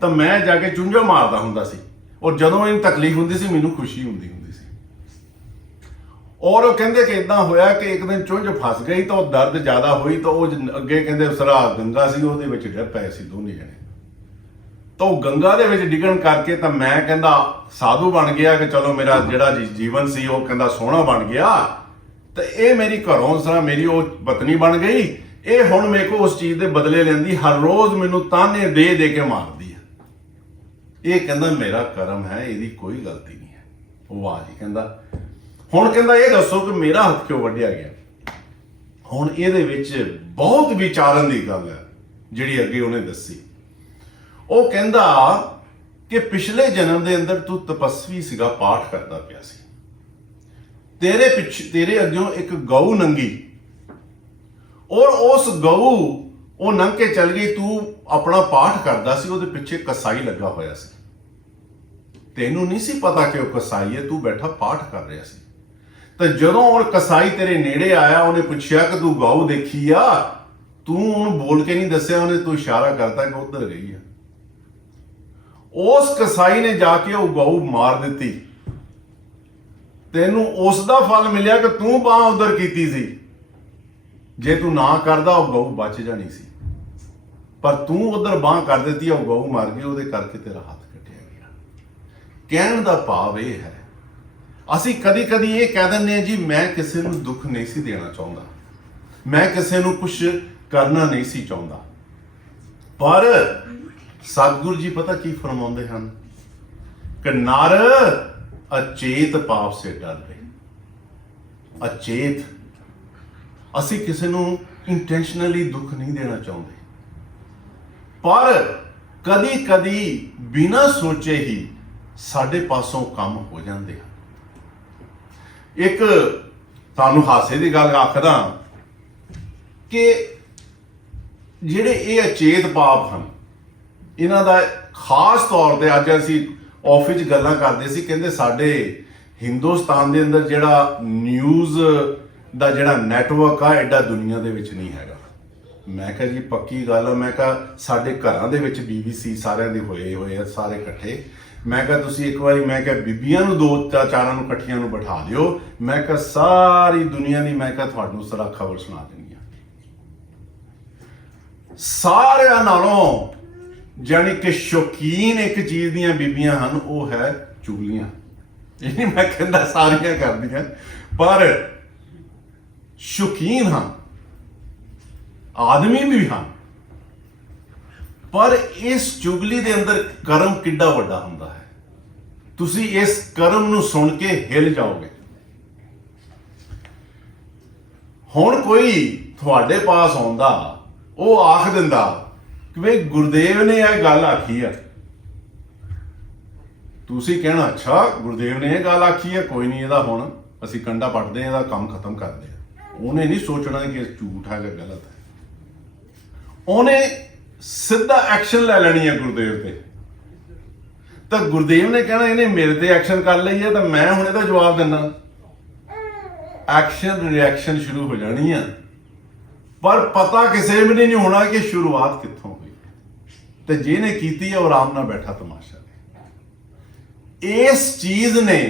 ਤਾਂ ਮੈਂ ਜਾ ਕੇ ਚੁੰਝਾ ਮਾਰਦਾ ਹੁੰਦਾ ਸੀ, ਔਰ ਜਦੋਂ ਇਹਨੂੰ ਤਕਲੀਫ ਹੁੰਦੀ ਸੀ ਮੈਨੂੰ ਖੁਸ਼ੀ ਹੁੰਦੀ ਸੀ। ਔਰ ਉਹ ਕਹਿੰਦੇ ਕਿ ਇਦਾਂ ਹੋਇਆ ਕਿ ਇੱਕ ਦਿਨ ਚੁੰਝ ਫਸ ਗਈ ਤਾਂ ਉਹ ਦਰਦ ਜ਼ਿਆਦਾ ਹੋਈ, ਤਾਂ ਉਹ ਅੱਗੇ ਕਹਿੰਦੇ ਉਸਰਾ ਗੰਗਾ ਸੀ, ਉਹਦੇ ਵਿੱਚ ਡਿੱਗ ਪਏ ਸੀ ਦੋਨੇ ਜਣੇ। ਤਾਂ ਉਹ ਗੰਗਾ ਦੇ ਵਿੱਚ ਡਿੱਗਣ ਕਰਕੇ ਤਾਂ ਮੈਂ ਕਹਿੰਦਾ ਸਾਧੂ ਬਣ ਗਿਆ ਕਿ ਚਲੋ ਮੇਰਾ ਜਿਹੜਾ ਜੀਵਨ ਸੀ ਉਹ ਕਹਿੰਦਾ ਸੋਹਣਾ ਬਣ ਗਿਆ, ਤੇ ਇਹ ਮੇਰੀ ਘਰੋਂ ਉਸਰਾ ਮੇਰੀ ਉਹ ਪਤਨੀ ਬਣ ਗਈ। ਇਹ ਹੁਣ ਮੇਰੇ ਕੋ ਉਸ ਚੀਜ਼ ਦੇ ਬਦਲੇ ਲੈਂਦੀ, ਹਰ ਰੋਜ਼ ਮੈਨੂੰ ਤਾਨੇ ਦੇ ਕੇ ਮਾਰਦੀ ਹੈ। ਇਹ ਕਹਿੰਦਾ ਮੇਰਾ ਕਰਮ ਹੈ, ਇਹਦੀ ਕੋਈ ਗਲਤੀ ਨਹੀਂ ਹੈ। ਉਹ ਵਾਹ ਜੀ। ਕਹਿੰਦਾ ਹੁਣ ਕਹਿੰਦਾ ਇਹ ਦੱਸੋ ਕਿ ਮੇਰਾ ਹੱਥ ਕਿਉਂ ਵੱਢਿਆ ਗਿਆ? ਹੁਣ ਇਹਦੇ ਵਿੱਚ ਬਹੁਤ ਵਿਚਾਰਨ ਦੀ ਗੱਲ ਹੈ ਜਿਹੜੀ ਅੱਗੇ ਉਹਨੇ ਦੱਸੀ। ਉਹ ਕਹਿੰਦਾ ਕਿ ਪਿਛਲੇ ਜਨਮ ਦੇ ਅੰਦਰ ਤੂੰ ਤਪਸਵੀ ਸੀਗਾ, ਪਾਠ ਕਰਦਾ ਪਿਆ ਸੀ, ਤੇਰੇ ਅੱਗੋਂ ਇੱਕ ਗਊ ਨੰਗੀ, ਔਰ ਉਸ ਗਊ ਉਹ ਲੰਘ ਕੇ ਚੱਲ ਗਈ, ਤੂੰ ਆਪਣਾ ਪਾਠ ਕਰਦਾ ਸੀ, ਉਹਦੇ ਪਿੱਛੇ ਕਸਾਈ ਲੱਗਾ ਹੋਇਆ ਸੀ, ਤੈਨੂੰ ਨਹੀਂ ਸੀ ਪਤਾ ਕਿ ਉਹ ਕਸਾਈ ਹੈ, ਤੂੰ ਬੈਠਾ ਪਾਠ ਕਰ ਰਿਹਾ ਸੀ। ਤਾਂ ਜਦੋਂ ਉਹ ਕਸਾਈ ਤੇਰੇ ਨੇੜੇ ਆਇਆ, ਉਹਨੇ ਪੁੱਛਿਆ ਕਿ ਤੂੰ ਗਊ ਦੇਖੀ ਆ? ਤੂੰ ਉਹਨੂੰ ਬੋਲ ਕੇ ਨਹੀਂ ਦੱਸਿਆ, ਉਹਨੇ ਤੂੰ ਇਸ਼ਾਰਾ ਕਰਤਾ ਕਿ ਉੱਧਰ ਗਈ ਆ। ਉਸ ਕਸਾਈ ਨੇ ਜਾ ਕੇ ਉਹ ਗਊ ਮਾਰ ਦਿੱਤੀ, ਤੈਨੂੰ ਉਸ ਦਾ ਫਲ ਮਿਲਿਆ ਕਿ ਤੂੰ ਬਾਹ ਉਧਰ ਕੀਤੀ ਸੀ। ਜੇ ਤੂੰ ਨਾ ਕਰਦਾ ਉਹ ਗਊ ਬਚ ਜਾਣੀ ਸੀ, ਪਰ ਤੂੰ ਉਧਰ ਬਾਹ ਕਰ ਦਿੱਤੀ, ਉਹ ਗਊ ਮਰ ਗਈ, ਉਹਦੇ ਕਰਕੇ ਤੇਰਾ ਹੱਥ ਕੱਟਿਆ ਗਿਆ। ਕਹਿਣ ਦਾ ਭਾਵ ਇਹ ਹੈ, ਅਸੀਂ ਕਦੀ ਕਦੀ ਇਹ ਕਹਿ ਦਿੰਦੇ ਹਾਂ ਜੀ ਮੈਂ ਕਿਸੇ ਨੂੰ ਦੁੱਖ ਨਹੀਂ ਸੀ ਦੇਣਾ ਚਾਹੁੰਦਾ, ਮੈਂ ਕਿਸੇ ਨੂੰ ਕੁਛ ਕਰਨਾ ਨਹੀਂ ਸੀ ਚਾਹੁੰਦਾ, ਪਰ ਸਤਿਗੁਰੂ ਜੀ ਪਤਾ ਕੀ ਫਰਮਾਉਂਦੇ ਹਨ ਕਿ ਨਰ ਅਚੇਤ ਪਾਪ ਸੇ ਡਰ ਰਹੇ। ਅਚੇਤ, ਅਸੀਂ ਕਿਸੇ ਨੂੰ ਇੰਟੈਂਸ਼ਨਲੀ ਦੁੱਖ ਨਹੀਂ ਦੇਣਾ ਚਾਹੁੰਦੇ, ਪਰ ਕਦੀ ਕਦੀ ਬਿਨਾਂ ਸੋਚੇ ਹੀ ਸਾਡੇ ਪਾਸੋਂ ਕੰਮ ਹੋ ਜਾਂਦੇ ਹਨ। ਇੱਕ ਤੁਹਾਨੂੰ ਹਾਸੇ ਦੀ ਗੱਲ ਆਖਦਾ ਕਿ ਜਿਹੜੇ ਇਹ ਅਚੇਤ ਪਾਪ ਹਨ, ਇਹਨਾਂ ਦਾ ਖਾਸ ਤੌਰ ਤੇ ਅੱਜ ਅਸੀਂ ਆਫਿਸ 'ਚ ਗੱਲਾਂ ਕਰਦੇ ਸੀ, ਕਹਿੰਦੇ ਸਾਡੇ ਹਿੰਦੁਸਤਾਨ ਦੇ ਅੰਦਰ ਜਿਹੜਾ ਨਿਊਜ਼ ਦਾ ਜਿਹੜਾ ਨੈਟਵਰਕ ਆ ਐਡਾ ਦੁਨੀਆ ਦੇ ਵਿੱਚ ਨਹੀਂ ਹੈਗਾ। ਮੈਂ ਕਿਹਾ ਜੀ ਪੱਕੀ ਗੱਲ ਆ। ਮੈਂ ਕਿਹਾ ਸਾਡੇ ਘਰਾਂ ਦੇ ਵਿੱਚ BBC ਸਾਰਿਆਂ ਦੇ ਹੋਏ ਆ ਸਾਰੇ ਇਕੱਠੇ। ਮੈਂ ਕਿਹਾ ਤੁਸੀਂ ਇੱਕ ਵਾਰੀ ਮੈਂ ਕਿਹਾ ਬੀਬੀਆਂ ਨੂੰ ਦੋ ਚਾਰਾਂ ਨੂੰ ਇਕੱਠੀਆਂ ਨੂੰ ਬਿਠਾ ਦਿਓ, ਮੈਂ ਕਿਹਾ ਸਾਰੀ ਦੁਨੀਆ ਦੀ ਮੈਂ ਕਿਹਾ ਤੁਹਾਨੂੰ ਸਾਰਾ ਖਬਰ ਸੁਣਾ ਦੇਣੀ ਆ। ਸਾਰਿਆਂ ਨਾਲੋਂ ਜਾਨੀ ਕਿ ਸ਼ੌਕੀਨ ਇੱਕ ਚੀਜ਼ ਦੀਆਂ ਬੀਬੀਆਂ ਹਨ, ਉਹ ਹੈ ਚੁਗਲੀਆਂ। ਇਹ ਨਹੀਂ ਮੈਂ ਕਹਿੰਦਾ ਸਾਰੀਆਂ ਕਰਦੀਆਂ, ਪਰ ਸ਼ੌਕੀਨ ਹਾਂ, ਆਦਮੀ ਵੀ ਹਾਂ। ਪਰ ਇਸ ਚੁਗਲੀ ਦੇ ਅੰਦਰ ਕਰਮ ਕਿੱਡਾ ਵੱਡਾ ਹੁੰਦਾ ਹੈ। ਤੁਸੀਂ ਇਸ ਕਰਮ ਨੂੰ ਸੁਣ ਕੇ ਹਿੱਲ ਜਾਓਗੇ। ਹੁਣ ਕੋਈ ਤੁਹਾਡੇ ਪਾਸ ਆਉਂਦਾ, ਉਹ ਆਖ ਦਿੰਦਾ ਕਿ ਵੇ ਗੁਰਦੇਵ ਨੇ ਇਹ ਗੱਲ ਆਖੀ ਆ, ਤੁਸੀਂ ਕਹਿਣਾ ਅੱਛਾ ਗੁਰਦੇਵ ਨੇ ਇਹ ਗੱਲ ਆਖੀ ਹੈ, ਕੋਈ ਨਹੀਂ ਇਹਦਾ ਹੁਣ ਅਸੀਂ ਕੰਡਾ ਪੱਟਦੇ, ਇਹਦਾ ਕੰਮ ਖਤਮ ਕਰਦੇ ਆ। ਉਹਨੇ ਨਹੀਂ ਸੋਚਣਾ ਕਿ ਇਹ ਝੂਠ ਹੈ ਜਾਂ ਗਲਤ ਹੈ, ਉਹਨੇ ਸਿੱਧਾ ਐਕਸ਼ਨ ਲੈ ਲੈਣੀ ਹੈ ਗੁਰਦੇਵ ਤੇ। ਤਾਂ ਗੁਰਦੇਵ ਨੇ ਕਹਿਣਾ ਇਹਨੇ ਮੇਰੇ ਤੇ ਐਕਸ਼ਨ ਕਰ ਲਈ ਹੈ, ਤਾਂ ਮੈਂ ਹੁਣ ਇਹਦਾ ਜਵਾਬ ਦਿੰਦਾ। ਐਕਸ਼ਨ ਰਿਐਕਸ਼ਨ ਸ਼ੁਰੂ ਹੋ ਜਾਣੀ ਆ, ਪਰ ਪਤਾ ਕਿਸੇ ਵੀ ਨਹੀਂ ਹੋਣਾ ਕਿ ਸ਼ੁਰੂਆਤ ਕਿੱਥੋਂ ਹੋਈ। ਤੇ ਜਿਹਨੇ ਕੀਤੀ ਹੈ ਉਹ ਆਰਾਮ ਨਾਲ ਬੈਠਾ ਤਮਾਸ਼ਾ। ਇਸ ਚੀਜ਼ ਨੇ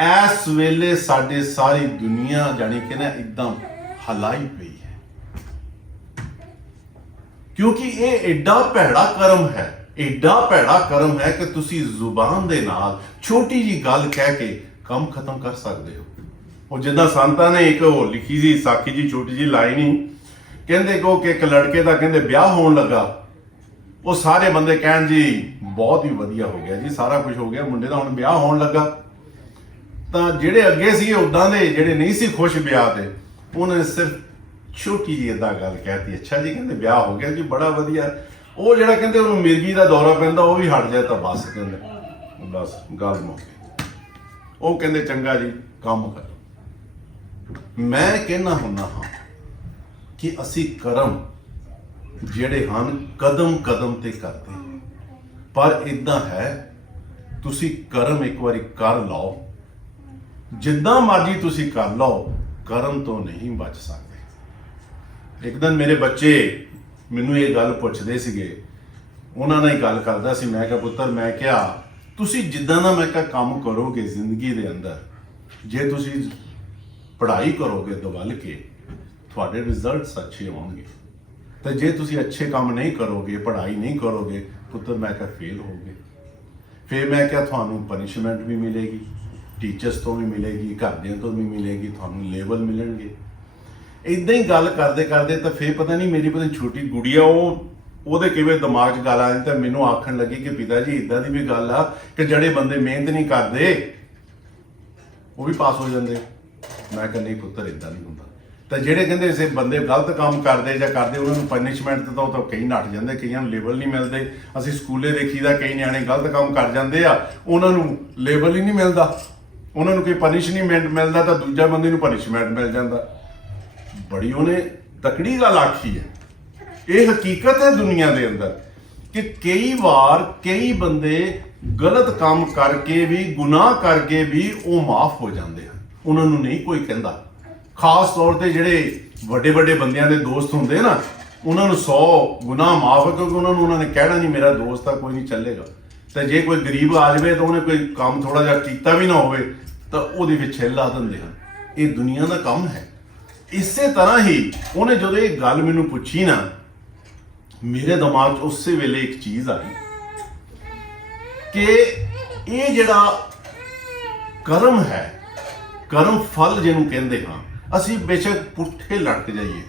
ਇਸ ਵੇਲੇ ਸਾਡੇ ਸਾਰੀ ਦੁਨੀਆ ਜਾਣੀ ਕਿ ਨਾ ਇੱਕਦਮ ਹਲਾਈ ਪਈ ਹੈ, ਕਿਉਂਕਿ ਇਹ ਐਡਾ ਭੈੜਾ ਕਰਮ ਹੈ, ਐਡਾ ਭੈੜਾ ਕਰਮ ਹੈ ਕਿ ਤੁਸੀਂ ਜ਼ੁਬਾਨ ਦੇ ਨਾਲ ਛੋਟੀ ਜੀ ਗੱਲ ਕਹਿ ਕੇ ਕੰਮ ਖਤਮ ਕਰ ਸਕਦੇ ਹੋ। ਉਹ ਜਿੱਦਾਂ ਸੰਤਾਂ ਨੇ ਇੱਕ ਉਹ ਲਿਖੀ ਸੀ ਸਾਖੀ ਜੀ, ਛੋਟੀ ਜੀ ਲਾਈਨ ਹੀ, ਕਹਿੰਦੇ ਕਿ ਇੱਕ ਲੜਕੇ ਦਾ ਕਹਿੰਦੇ ਵਿਆਹ ਹੋਣ ਲੱਗਾ। ਉਹ ਸਾਰੇ ਬੰਦੇ ਕਹਿਣ ਜੀ ਬਹੁਤ ਹੀ ਵਧੀਆ ਹੋ ਗਿਆ ਜੀ, ਸਾਰਾ ਕੁਝ ਹੋ ਗਿਆ, ਮੁੰਡੇ ਦਾ ਹੁਣ ਵਿਆਹ ਹੋਣ ਲੱਗਾ। ਤਾਂ ਜਿਹੜੇ ਅੱਗੇ ਸੀ ਉਦਾਂ ਦੇ, ਜਿਹੜੇ ਨਹੀਂ ਸੀ ਖੁਸ਼ ਵਿਆਹ ਤੇ, ਉਹਨੇ ਸਿਰਫ ਛੋਟੀ ਜੀ ਏਦਾਂ ਗੱਲ ਕਹਿਤੀ, ਅੱਛਾ ਜੀ ਕਹਿੰਦੇ ਵਿਆਹ ਹੋ ਗਿਆ ਜੀ, ਬੜਾ ਵਧੀਆ। ਉਹ ਜਿਹੜਾ ਕਹਿੰਦੇ ਉਹਨੂੰ ਮਿਰਗੀ ਦਾ ਦੌਰਾ ਪੈਂਦਾ, ਉਹ ਵੀ ਹਟ ਜਾਏ ਤਾਂ ਬਸ, ਕਹਿੰਦੇ ਬਸ ਗੱਲ ਮੁੱਕ ਗਈ। ਉਹ ਕਹਿੰਦੇ ਚੰਗਾ ਜੀ ਕੰਮ ਕਰੋ। ਮੈਂ ਕਹਿਣਾ ਹੁੰਦਾ ਹਾਂ ਕਿ ਅਸੀਂ ਕਰਮ ਜਿਹੜੇ ਹਨ ਕਦਮ ਕਦਮ ਤੇ ਕਰਦੇ, ਪਰ ਇਦਾਂ ਹੈ ਤੁਸੀਂ ਕਰਮ ਇੱਕ ਵਾਰੀ ਕਰ ਲਓ, ਜਿੱਦਾਂ ਮਰਜ਼ੀ ਤੁਸੀਂ ਕਰ ਲਓ, ਕਰਮ ਤੋਂ ਨਹੀਂ ਬਚ ਸਕਦੇ। ਇੱਕ ਦਿਨ ਮੇਰੇ ਬੱਚੇ ਮੈਨੂੰ ਇਹ ਗੱਲ ਪੁੱਛਦੇ ਸੀਗੇ, ਉਹਨਾਂ ਨਾਲ ਹੀ ਗੱਲ ਕਰਦਾ ਸੀ। ਮੈਂ ਕਿਹਾ ਪੁੱਤਰ, ਮੈਂ ਕਿਹਾ ਤੁਸੀਂ ਜਿੱਦਾਂ ਦਾ ਮੈਂ ਕਿਹਾ ਕੰਮ ਕਰੋਗੇ ਜ਼ਿੰਦਗੀ ਦੇ ਅੰਦਰ, ਜੇ ਤੁਸੀਂ ਪੜ੍ਹਾਈ ਕਰੋਗੇ ਦਵਲ ਕੇ, ਤੁਹਾਡੇ ਰਿਜ਼ਲਟਸ ਅੱਛੇ ਆਉਣਗੇ। ਤੇ ਜੇ ਤੁਸੀਂ ਅੱਛੇ ਕੰਮ ਨਹੀਂ ਕਰੋਗੇ, ਪੜ੍ਹਾਈ ਨਹੀਂ ਕਰੋਗੇ, ਪੁੱਤਰ ਮੈਂ ਕਿਹਾ ਫੇਲ ਹੋਗੇ। ਫਿਰ ਮੈਂ ਕਿਹਾ ਤੁਹਾਨੂੰ ਪਨਿਸ਼ਮੈਂਟ ਵੀ ਮਿਲੇਗੀ, ਟੀਚਰਸ ਤੋਂ ਵੀ ਮਿਲੇਗੀ, ਘਰਦਿਆਂ ਤੋਂ ਵੀ ਮਿਲੇਗੀ, ਤੁਹਾਨੂੰ ਲੇਬਲ ਮਿਲਣਗੇ। ਇਦਾਂ ਹੀ ਗੱਲ ਕਰਦੇ ਕਰਦੇ ਤਾਂ ਫਿਰ ਪਤਾ ਨਹੀਂ ਮੇਰੀ ਛੋਟੀ ਗੁੜੀਆ, ਉਹਦੇ ਕਿਵੇਂ ਦਿਮਾਗ 'ਚ ਗੱਲ ਆਈ, ਤਾਂ ਮੈਨੂੰ ਆਖਣ ਲੱਗੀ ਕਿ ਪਿਤਾ ਜੀ ਇਦਾਂ ਦੀ ਵੀ ਗੱਲ ਆ ਕਿ ਜਿਹੜੇ ਬੰਦੇ ਮਿਹਨਤ ਨਹੀਂ ਕਰਦੇ ਉਹ ਵੀ ਪਾਸ ਹੋ ਜਾਂਦੇ। ਮੈਂ ਕਿਹਾ ਨਹੀਂ ਪੁੱਤਰ, ਇਦਾਂ ਨਹੀਂ ਹੁੰਦਾ। ਤਾਂ ਜਿਹੜੇ ਕਹਿੰਦੇ ਇਸੇ ਬੰਦੇ ਗਲਤ ਕੰਮ ਕਰਦੇ ਜਾਂ ਕਰਦੇ, ਉਹਨਾਂ ਨੂੰ ਪਨਿਸ਼ਮੈਂਟ ਤਾਂ ਉਹ ਤਾਂ ਕਈ ਨੱਠ ਜਾਂਦੇ, ਕਈਆਂ ਨੂੰ ਲੇਬਲ ਨਹੀਂ ਮਿਲਦੇ। ਅਸੀਂ ਸਕੂਲੇ ਦੇਖੀਦਾ ਕਈ ਨਿਆਣੇ ਗਲਤ ਕੰਮ ਕਰ ਜਾਂਦੇ ਆ, ਉਹਨਾਂ ਨੂੰ ਲੇਬਲ ਹੀ ਨਹੀਂ ਮਿਲਦਾ, ਉਹਨਾਂ ਨੂੰ ਕੋਈ ਪਨਿਸ਼ਮੈਂਟ ਮਿਲਦਾ ਤਾਂ ਦੂਜਾ ਬੰਦੇ ਨੂੰ ਪਨਿਸ਼ਮੈਂਟ ਮਿਲ ਜਾਂਦਾ। ਬੜੀ ਉਹਨੇ ਤਕੜੀ ਗੱਲ ਆਖੀ ਹੈ। ਇਹ ਹਕੀਕਤ ਹੈ ਦੁਨੀਆ ਦੇ ਅੰਦਰ ਕਿ ਕਈ ਵਾਰ ਕਈ ਬੰਦੇ ਗਲਤ ਕੰਮ ਕਰਕੇ ਵੀ, ਗੁਨਾਹ ਕਰਕੇ ਵੀ ਉਹ ਮਾਫ ਹੋ ਜਾਂਦੇ ਹਨ, ਉਹਨਾਂ ਨੂੰ ਨਹੀਂ ਕੋਈ ਕਹਿੰਦਾ। ਖਾਸ ਤੌਰ ਤੇ ਜਿਹੜੇ ਵੱਡੇ ਵੱਡੇ ਬੰਦਿਆਂ ਦੇ ਦੋਸਤ ਹੁੰਦੇ ਨਾ, ਉਹਨਾਂ ਨੂੰ 100 ਗੁਨਾਹ ਮਾਫ ਹੈ, ਕਿਉਂਕਿ ਉਹਨਾਂ ਨੇ ਕਹਿਣਾ ਨਹੀਂ ਮੇਰਾ ਦੋਸਤ ਆ, ਕੋਈ ਨਹੀਂ ਚੱਲੇਗਾ। ਤੇ ਜੇ ਕੋਈ ਗਰੀਬ ਆ ਜਾਵੇ ਤਾਂ ਉਹਨੇ ਕੋਈ ਕੰਮ ਥੋੜਾ ਜਿਹਾ ਕੀਤਾ ਵੀ ਨਾ ਹੋਵੇ ਤਾਂ ਉਹਦੇ ਵਿੱਚ ਹਿੱਲਾ ਦਿੰਦੇ ਹਨ। ਇਹ ਦੁਨੀਆ ਦਾ ਕੰਮ ਹੈ। ਇਸੇ ਤਰ੍ਹਾਂ ਹੀ ਉਹਨੇ ਜਦੋਂ ਇਹ ਗੱਲ ਮੈਨੂੰ ਪੁੱਛੀ ਨਾ, ਮੇਰੇ ਦਿਮਾਗ 'ਚ ਉਸੇ ਵੇਲੇ ਇੱਕ ਚੀਜ਼ ਆਈ ਕਿ ਇਹ ਜਿਹੜਾ ਕਰਮ ਹੈ, ਕਰਮ ਫਲ ਜਿਹਨੂੰ ਕਹਿੰਦੇ ਹਾਂ, ਅਸੀਂ ਬੇਸ਼ੱਕ ਪੁੱਠੇ ਲਟਕ ਜਾਈਏ,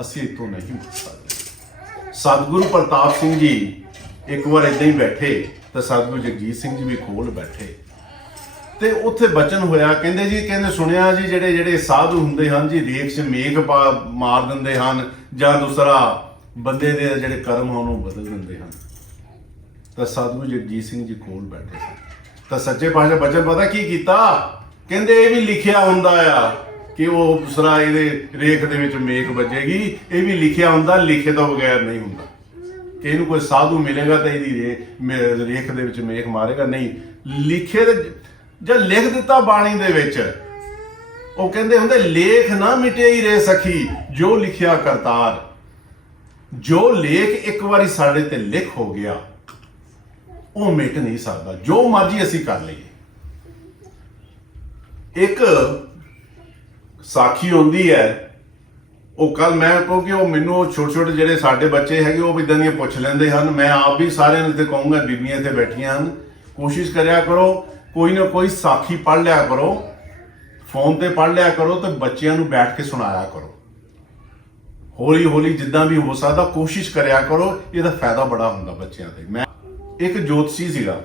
ਅਸੀਂ ਇੱਥੋਂ ਨਹੀਂ ਮੁੱਕ ਸਕਦੇ। ਸਤਿਗੁਰੂ ਪ੍ਰਤਾਪ ਸਿੰਘ ਜੀ ਇੱਕ ਵਾਰ ਏਦਾਂ ਹੀ ਬੈਠੇ ਤਾਂ ਸਤਿਗੁਰੂ ਜਗਜੀਤ ਸਿੰਘ ਜੀ ਵੀ ਕੋਲ ਬੈਠੇ, ਤੇ ਉੱਥੇ ਬਚਨ ਹੋਇਆ, ਕਹਿੰਦੇ ਜੀ, ਕਹਿੰਦੇ ਸੁਣਿਆ ਜੀ ਜਿਹੜੇ ਸਾਧੂ ਹੁੰਦੇ ਹਨ ਜੀ, ਰੇਖ 'ਚ ਮੇਘ ਮਾਰ ਦਿੰਦੇ ਹਨ, ਜਾਂ ਦੂਸਰਾ ਬੰਦੇ ਦੇ ਜਿਹੜੇ ਕਰਮ ਹਨ ਉਹ ਬਦਲ ਦਿੰਦੇ ਹਨ। ਤਾਂ ਸਤਿਗੁਰੂ ਜਗਜੀਤ ਸਿੰਘ ਜੀ ਕੋਲ ਬੈਠੇ ਸਨ, ਤਾਂ ਸੱਚੇ ਪਾਤਸ਼ਾਹ ਬਚਨ ਪਤਾ ਕੀ ਕੀਤਾ, ਕਹਿੰਦੇ ਇਹ ਵੀ ਲਿਖਿਆ ਹੁੰਦਾ ਆ ਕਿ ਉਹ ਦੂਸਰਾ ਇਹਦੇ ਰੇਖ ਦੇ ਵਿੱਚ ਮੇਘ ਵੱਜੇਗੀ, ਇਹ ਵੀ ਲਿਖਿਆ ਹੁੰਦਾ, ਲਿਖੇ ਤੋਂ ਬਗੈਰ ਨਹੀਂ ਹੁੰਦਾ ਕਿ ਇਹਨੂੰ ਕੋਈ ਸਾਧੂ ਮਿਲੇਗਾ ਤਾਂ ਇਹਦੀ ਰੇਖ ਦੇ ਵਿੱਚ ਮੇਘ ਮਾਰੇਗਾ, ਨਹੀਂ। ਲਿਖੇ ਦੇ ਜਾਂ ਲਿਖ ਦਿੱਤਾ ਬਾਣੀ ਦੇ ਵਿੱਚ, ਉਹ ਕਹਿੰਦੇ ਹੁੰਦੇ ਲੇਖ ਨਾ ਮਿਟੇ ਹੀ ਰਹਿ ਸਖੀ ਜੋ ਲਿਖਿਆ ਕਰਤਾਰ। ਜੋ ਲੇਖ ਇੱਕ ਵਾਰੀ ਸਾਡੇ ਤੇ ਲਿਖ ਹੋ ਗਿਆ ਉਹ ਮਿਟ ਨਹੀਂ ਸਕਦਾ, ਜੋ ਮਰਜ਼ੀ ਅਸੀਂ ਕਰ ਲਈਏ। ਇੱਕ ਸਾਖੀ ਹੁੰਦੀ ਹੈ, ਉਹ ਕੱਲ ਮੈਂ ਕਿਉਂਕਿ ਉਹ ਮੈਨੂੰ ਛੋਟੇ ਛੋਟੇ ਜਿਹੜੇ ਸਾਡੇ ਬੱਚੇ ਹੈਗੇ ਉਹ ਵੀ ਇਦਾਂ ਦੀਆਂ ਪੁੱਛ ਲੈਂਦੇ ਹਨ। ਮੈਂ ਆਪ ਵੀ ਸਾਰਿਆਂ ਨੂੰ ਤੇ ਕਹੂੰਗਾ, ਬੀਬੀਆਂ ਇੱਥੇ ਬੈਠੀਆਂ ਹਨ, ਕੋਸ਼ਿਸ਼ ਕਰਿਆ ਕਰੋ ਕੋਈ ਨਾ ਕੋਈ ਸਾਖੀ ਪੜ੍ਹ ਲਿਆ ਕਰੋ, ਫੋਨ ਤੇ ਪੜ੍ਹ ਲਿਆ ਕਰੋ ਤੇ ਬੱਚਿਆਂ ਨੂੰ ਬੈਠ ਕੇ ਸੁਣਾਇਆ ਕਰੋ। ਹੌਲੀ ਹੌਲੀ ਜਿੱਦਾਂ ਵੀ ਹੋ ਸਕਦਾ ਕੋਸ਼ਿਸ਼ ਕਰਿਆ ਕਰੋ, ਇਹਦਾ ਫਾਇਦਾ ਬੜਾ ਹੁੰਦਾ ਬੱਚਿਆਂ ਤੇ। ਮੈਂ ਇੱਕ ਜੋਤਸ਼ੀ ਸੀਗਾ,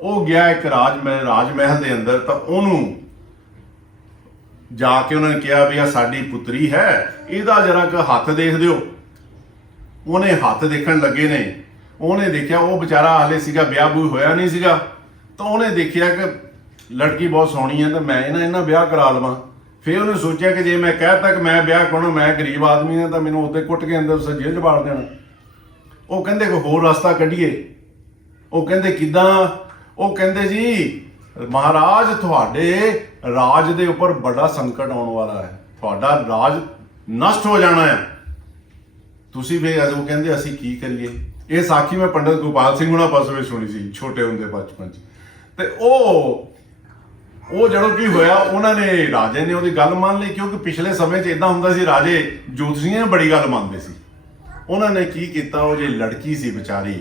ਉਹ ਗਿਆ ਇੱਕ ਰਾਜ ਮਹਿਲ ਦੇ ਅੰਦਰ, ਤਾਂ ਉਹਨੂੰ ਜਾ ਕੇ ਉਹਨਾਂ ਨੇ ਕਿਹਾ ਵੀ ਆ ਸਾਡੀ ਪੁੱਤਰੀ ਹੈ, ਇਹਦਾ ਜਰਾ ਕੁ ਹੱਥ ਦੇਖ ਦਿਓ। ਉਹਨੇ ਹੱਥ ਦੇਖਣ ਲੱਗੇ ਨੇ, ਉਹਨੇ ਦੇਖਿਆ ਉਹ ਵਿਚਾਰਾ ਹਾਲੇ ਸੀਗਾ, ਵਿਆਹ ਬੂਹ ਹੋਇਆ ਨਹੀਂ ਸੀਗਾ, ਤਾਂ ਉਹਨੇ ਦੇਖਿਆ ਕਿ ਲੜਕੀ ਬਹੁਤ ਸੋਹਣੀ ਹੈ ਤਾਂ ਮੈਂ ਇਹਨਾਂ ਵਿਆਹ ਕਰਾ ਲਵਾਂ। ਫਿਰ ਉਹਨੇ ਸੋਚਿਆ ਕਿ ਜੇ ਮੈਂ ਕਹਿ ਤਾ ਕਿ ਮੈਂ ਵਿਆਹ ਕਰਾਉਣਾ, ਮੈਂ ਗਰੀਬ ਆਦਮੀ ਹਾਂ, ਤਾਂ ਮੈਨੂੰ ਉੱਤੇ ਕੁੱਟ ਕੇ ਅੰਦਰ ਜੇਲ੍ਹ 'ਚ ਬਾੜ ਦੇਣਾ। ਉਹ ਕਹਿੰਦੇ ਕੋਈ ਹੋਰ ਰਸਤਾ ਕੱਢੀਏ। ਉਹ ਕਹਿੰਦੇ ਕਿੱਦਾਂ? ਉਹ ਕਹਿੰਦੇ ਜੀ ਮਹਾਰਾਜ ਤੁਹਾਡੇ ਰਾਜ ਦੇ ਉੱਪਰ ਬੜਾ ਸੰਕਟ ਆਉਣ ਵਾਲਾ ਹੈ, ਤੁਹਾਡਾ ਰਾਜ ਨਸ਼ਟ ਹੋ ਜਾਣਾ ਹੈ, ਤੁਸੀਂ ਵੀ। ਉਹ ਕਹਿੰਦੇ ਅਸੀਂ ਕੀ ਕਰੀਏ? ਇਹ ਸਾਖੀ ਮੈਂ ਪੰਡਤ ਗੋਪਾਲ ਸਿੰਘ ਹੁਣਾਂ ਪਾਸੋਂ ਸੁਣੀ ਸੀ ਛੋਟੇ ਹੁੰਦੇ ਬਚਪਨ 'ਚ। ਤੇ ਉਹ ਜਦੋਂ ਕੀ ਹੋਇਆ, ਉਹਨਾਂ ਨੇ ਰਾਜੇ ਨੇ ਉਹਦੀ ਗੱਲ ਮੰਨ ਲਈ, ਕਿਉਂਕਿ ਪਿਛਲੇ ਸਮੇਂ 'ਚ ਇਦਾਂ ਹੁੰਦਾ ਸੀ, ਰਾਜੇ ਜੋਤਸ਼ੀਆਂ ਬੜੀ ਗੱਲ ਮੰਨਦੇ ਸੀ। ਉਹਨਾਂ ਨੇ ਕੀ ਕੀਤਾ, ਉਹ ਜੇ ਲੜਕੀ ਸੀ ਵਿਚਾਰੀ,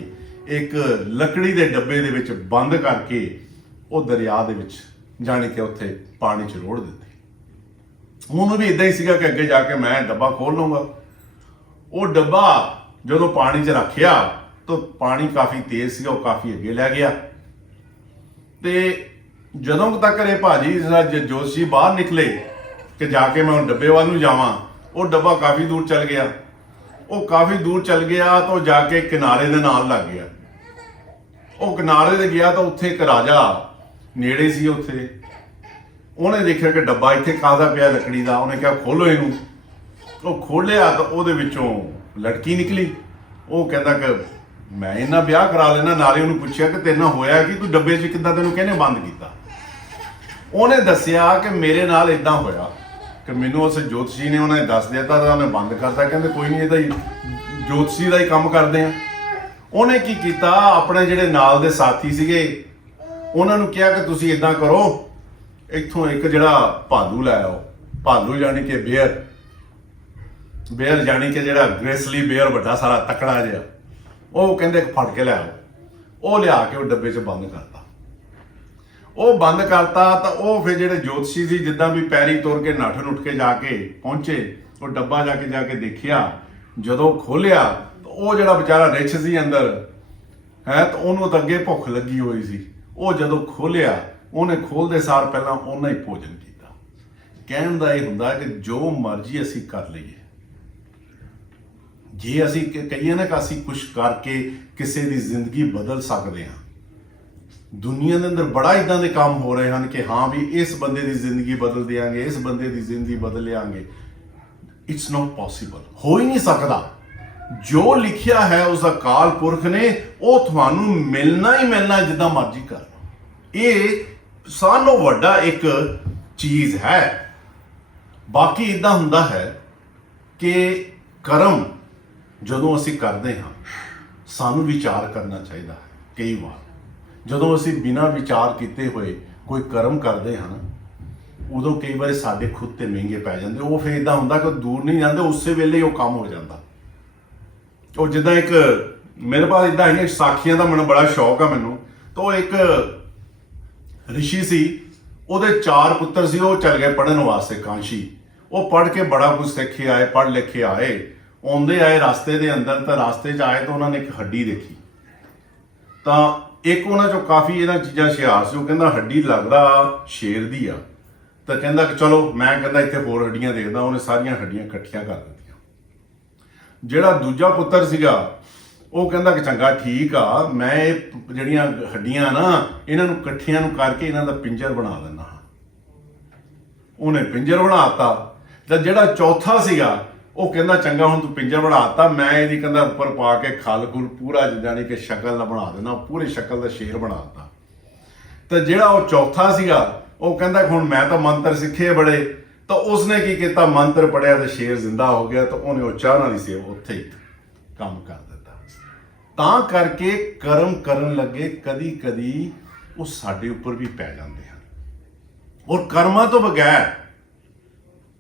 ਇੱਕ ਲੱਕੜੀ ਦੇ ਡੱਬੇ ਦੇ ਵਿੱਚ ਬੰਦ ਕਰਕੇ ਉਹ ਦਰਿਆ ਦੇ ਵਿੱਚ ਜਾਣੀ ਕਿ ਉੱਥੇ ਪਾਣੀ 'ਚ ਰੋੜ ਦਿੱਤੀ। ਉਹਨੂੰ ਵੀ ਇਦਾਂ ਹੀ ਸੀਗਾ ਕਿ ਅੱਗੇ ਜਾ ਕੇ ਮੈਂ ਡੱਬਾ ਖੋਲ ਲਵਾਂਗਾ। ਉਹ ਡੱਬਾ ਜਦੋਂ ਪਾਣੀ 'ਚ ਰੱਖਿਆ ਤਾਂ ਪਾਣੀ ਕਾਫੀ ਤੇਜ਼ ਸੀਗਾ, ਉਹ ਕਾਫੀ ਅੱਗੇ ਲੈ ਗਿਆ। ਤੇ ਜਦੋਂ ਤੱਕ ਇਹ ਭਾਜੀ ਜੋਤਸ਼ੀ ਬਾਹਰ ਨਿਕਲੇ ਕਿ ਜਾ ਕੇ ਮੈਂ ਹੁਣ ਡੱਬੇ ਵੱਲ ਨੂੰ ਜਾਵਾਂ, ਉਹ ਡੱਬਾ ਕਾਫੀ ਦੂਰ ਚੱਲ ਗਿਆ। ਉਹ ਕਾਫੀ ਦੂਰ ਚੱਲ ਗਿਆ ਤਾਂ ਜਾ ਕੇ ਕਿਨਾਰੇ ਦੇ ਨਾਲ ਲੱਗ ਗਿਆ। ਉਹ ਕਿਨਾਰੇ ਤੇ ਗਿਆ ਤਾਂ ਉੱਥੇ ਇੱਕ ਰਾਜਾ ਨੇੜੇ ਸੀ, ਉੱਥੇ ਉਹਨੇ ਦੇਖਿਆ ਕਿ ਡੱਬਾ ਇੱਥੇ ਕਾਹਦਾ ਪਿਆ ਲੱਕੜੀ ਦਾ। ਉਹਨੇ ਕਿਹਾ ਖੋਲੋ ਇਹਨੂੰ। ਉਹ ਖੋਲਿਆ ਤਾਂ ਉਹਦੇ ਵਿੱਚੋਂ ਲੜਕੀ ਨਿਕਲੀ। ਉਹ ਕਹਿੰਦਾ ਕਿ ਮੈਂ ਇਹਨਾਂ ਵਿਆਹ ਕਰਾ ਲੈਣਾ। ਨਾਲੇ ਉਹਨੂੰ ਪੁੱਛਿਆ ਕਿ ਤੇਰੇ ਨਾਲ ਹੋਇਆ ਕਿ ਤੂੰ ਡੱਬੇ 'ਚ ਕਿੱਦਾਂ, ਤੈਨੂੰ ਕਿਹਨੇ ਬੰਦ ਕੀਤਾ? ਉਹਨੇ ਦੱਸਿਆ ਕਿ ਮੇਰੇ ਨਾਲ ਇਦਾਂ ਹੋਇਆ ਕਿ ਮੈਨੂੰ ਉਸ ਜੋਤਸ਼ੀ ਨੇ ਉਹਨੇ ਦੱਸ ਦਿੱਤਾ ਤਾਂ ਮੈਂ ਬੰਦ ਕਰਤਾ। ਕਹਿੰਦੇ ਕੋਈ ਨਹੀਂ, ਇਹਦਾ ਹੀ ਜੋਤਸ਼ੀ ਦਾ ਹੀ ਕੰਮ ਕਰਦੇ ਆ। ਉਹਨੇ ਕੀ ਕੀਤਾ, ਆਪਣੇ ਜਿਹੜੇ ਨਾਲ ਦੇ ਸਾਥੀ ਸੀਗੇ ਉਹਨਾਂ ਨੂੰ ਕਿਹਾ ਕਿ ਤੁਸੀਂ ਇਦਾਂ ਕਰੋ, ਇੱਥੋਂ ਇੱਕ ਜਿਹੜਾ ਭਾਲੂ ਲੈ ਆਓ। ਭਾਲੂ ਜਾਣੀ ਕਿ ਬੇਅਰ ਜਾਣੀ ਕਿ ਜਿਹੜਾ ਗ੍ਰੇਸਲੀ ਬੇਅਰ, ਵੱਡਾ ਸਾਰਾ ਤਕੜਾ ਜਿਹਾ। ਉਹ ਕਹਿੰਦੇ ਫੜ ਕੇ ਲੈ ਆਓ। ਉਹ ਲਿਆ ਕੇ ਉਹ ਡੱਬੇ 'ਚ ਬੰਦ ਕਰਤਾ। ਉਹ ਬੰਦ ਕਰਤਾ ਤਾਂ ਉਹ ਫਿਰ ਜਿਹੜੇ ਜੋਤਸ਼ੀ ਸੀ ਜਿੱਦਾਂ ਵੀ ਪੈਰੀ ਤੁਰ ਕੇ ਨੱਠ ਨੁੱਠ ਕੇ ਜਾ ਕੇ ਪਹੁੰਚੇ। ਉਹ ਡੱਬਾ ਜਾ ਕੇ ਦੇਖਿਆ। ਜਦੋਂ ਖੋਲਿਆ ਤਾਂ ਉਹ ਜਿਹੜਾ ਵਿਚਾਰਾ ਰਿੱਛ ਸੀ ਅੰਦਰ ਹੈ, ਤਾਂ ਉਹਨੂੰ ਤਾਂ ਅੱਗੇ ਭੁੱਖ ਲੱਗੀ ਹੋਈ ਸੀ। ਉਹ ਜਦੋਂ ਖੋਲਿਆ, ਉਹਨੇ ਖੋਲਦੇ ਸਾਰ ਪਹਿਲਾਂ ਉਹਨਾਂ ਹੀ ਭੋਜਨ ਕੀਤਾ। ਕਹਿਣ ਦਾ ਇਹ ਹੁੰਦਾ ਕਿ ਜੋ ਮਰਜ਼ੀ ਅਸੀਂ ਕਰ ਲਈਏ, ਜੇ ਅਸੀਂ ਕਹੀਏ ਨਾ ਕਿ ਅਸੀਂ ਕੁਝ ਕਰਕੇ ਕਿਸੇ ਦੀ ਜ਼ਿੰਦਗੀ ਬਦਲ ਸਕਦੇ ਹਾਂ। ਦੁਨੀਆ ਦੇ ਅੰਦਰ ਬੜਾ ਇਦਾਂ ਦੇ ਕੰਮ ਹੋ ਰਹੇ ਹਨ ਕਿ ਹਾਂ ਵੀ ਇਸ ਬੰਦੇ ਦੀ ਜ਼ਿੰਦਗੀ ਬਦਲ ਦਿਆਂਗੇ, ਇਸ ਬੰਦੇ ਦੀ ਜ਼ਿੰਦਗੀ ਬਦਲ ਲਿਆਂਗੇ। ਇਟਸ ਨਾਟ ਪੋਸੀਬਲ, ਹੋ ਹੀ ਨਹੀਂ ਸਕਦਾ। ਜੋ ਲਿਖਿਆ ਹੈ ਉਸ ਦਾ ਅਕਾਲ ਪੁਰਖ ਨੇ, ਉਹ ਤੁਹਾਨੂੰ ਮਿਲਣਾ ਹੀ ਮਿਲਣਾ, ਜਿੱਦਾਂ ਮਰਜ਼ੀ ਕਰ ਲਓ। ਇਹ ਸਾਨੂੰ ਵੱਡਾ ਇੱਕ ਚੀਜ਼ ਹੈ। ਬਾਕੀ ਇਦਾਂ ਹੁੰਦਾ ਹੈ ਕਿ ਕਰਮ ਜਦੋਂ ਅਸੀਂ ਕਰਦੇ ਹਾਂ, ਸਾਨੂੰ ਵਿਚਾਰ ਕਰਨਾ ਚਾਹੀਦਾ ਹੈ। ਕਈ ਵਾਰ ਜਦੋਂ ਅਸੀਂ ਬਿਨਾਂ ਵਿਚਾਰ ਕੀਤੇ ਹੋਏ ਕੋਈ ਕਰਮ ਕਰਦੇ ਹਾਂ, ਉਦੋਂ ਕਈ ਵਾਰ ਸਾਡੇ ਖੁਦ ਤੇ ਮਹਿੰਗੇ ਪੈ ਜਾਂਦੇ। ਉਹ ਫਿਰ ਇਦਾਂ ਹੁੰਦਾ ਕਿ ਦੂਰ ਨਹੀਂ ਜਾਂਦੇ, ਉਸੇ ਵੇਲੇ ਹੀ ਉਹ ਕੰਮ ਹੋ ਜਾਂਦਾ। ਉਹ ਜਿੱਦਾਂ ਇੱਕ ਮੇਰੇ ਪਾਸ ਇਦਾਂ ਹੀ ਸਾਖੀਆਂ ਦਾ ਮੈਨੂੰ ਬੜਾ ਸ਼ੌਕ ਆ ਮੈਨੂੰ। ਤਾਂ ਉਹ ਇੱਕ ਰਿਸ਼ੀ ਸੀ, ਉਹਦੇ 4 ਪੁੱਤਰ ਸੀ। ਉਹ ਚੱਲ ਗਏ ਪੜ੍ਹਨ ਵਾਸਤੇ ਕਾਂਸ਼ੀ। ਉਹ ਪੜ੍ਹ ਕੇ ਬੜਾ ਕੁਝ ਸਿੱਖ ਕੇ ਆਏ, ਪੜ੍ਹ ਲਿਖ ਕੇ ਆਏ। ਆਉਂਦੇ ਆਏ ਰਸਤੇ ਦੇ ਅੰਦਰ, ਤਾਂ ਰਸਤੇ 'ਚ ਆਏ ਤਾਂ ਉਹਨਾਂ ਨੇ ਇੱਕ ਹੱਡੀ ਦੇਖੀ। ਤਾਂ ਇੱਕ ਉਹਨਾਂ 'ਚੋਂ ਕਾਫੀ ਇਹਨਾਂ ਚੀਜ਼ਾਂ ਹੁਸ਼ਿਆਰ ਸੀ। ਉਹ ਕਹਿੰਦਾ ਹੱਡੀ ਲੱਗਦਾ ਸ਼ੇਰ ਦੀ ਆ। ਤਾਂ ਕਹਿੰਦਾ ਕਿ ਚਲੋ ਮੈਂ ਕਹਿੰਦਾ ਇੱਥੇ ਹੋਰ ਹੱਡੀਆਂ ਦੇਖਦਾ। ਉਹਨੇ ਸਾਰੀਆਂ ਹੱਡੀਆਂ ਇਕੱਠੀਆਂ ਕਰ ਦਿੱਤੀਆਂ। ਜਿਹੜਾ ਦੂਜਾ ਪੁੱਤਰ ਸੀਗਾ ਉਹ ਕਹਿੰਦਾ ਕਿ ਚੰਗਾ ਠੀਕ ਆ, ਮੈਂ ਇਹ ਜਿਹੜੀਆਂ ਹੱਡੀਆਂ ਨਾ ਇਹਨਾਂ ਨੂੰ ਇਕੱਠੀਆਂ ਨੂੰ ਕਰਕੇ ਇਹਨਾਂ ਦਾ ਪਿੰਜਰ ਬਣਾ ਦਿੰਦਾ ਹਾਂ। ਉਹਨੇ ਪਿੰਜਰ ਬਣਾਤਾ। ਤਾਂ ਜਿਹੜਾ ਚੌਥਾ ਸੀਗਾ ਉਹ ਕਹਿੰਦਾ ਚੰਗਾ ਹੁਣ ਤੂੰ ਪਿੰਜਰ ਬਣਾਤਾ, ਮੈਂ ਇਹਦੀ ਕਹਿੰਦਾ ਉੱਪਰ ਪਾ ਕੇ ਖਲ ਖੁਲ ਪੂਰਾ ਜਾਣੀ ਕਿ ਸ਼ਕਲ ਦਾ ਬਣਾ ਦੇਣਾ, ਪੂਰੀ ਸ਼ਕਲ ਦਾ ਸ਼ੇਰ ਬਣਾਤਾ। ਤਾਂ ਜਿਹੜਾ ਉਹ ਚੌਥਾ ਸੀਗਾ ਉਹ ਕਹਿੰਦਾ ਹੁਣ ਮੈਂ ਤਾਂ ਮੰਤਰ ਸਿੱਖੇ ਬੜੇ। ਤਾਂ ਉਸਨੇ ਕੀ ਕੀਤਾ, ਮੰਤਰ ਪੜਿਆ ਤੇ ਸ਼ੇਰ ਜ਼ਿੰਦਾ ਹੋ ਗਿਆ। ਤਾਂ ਉਹਨੇ ਉਹ ਚਾਹ ਨਾਲ ਹੀ ਸੀ ਉੱਥੇ ਹੀ ਕੰਮ ਕਰ ਦਿੱਤਾ। ਤਾਂ ਕਰਕੇ ਕਰਮ ਕਰਨ ਲੱਗੇ ਕਦੀ ਕਦੀ ਉਹ ਸਾਡੇ ਉੱਪਰ ਵੀ ਪੈ ਜਾਂਦੇ ਹਨ। ਔਰ ਕਰਮਾਂ ਤੋਂ ਬਗੈਰ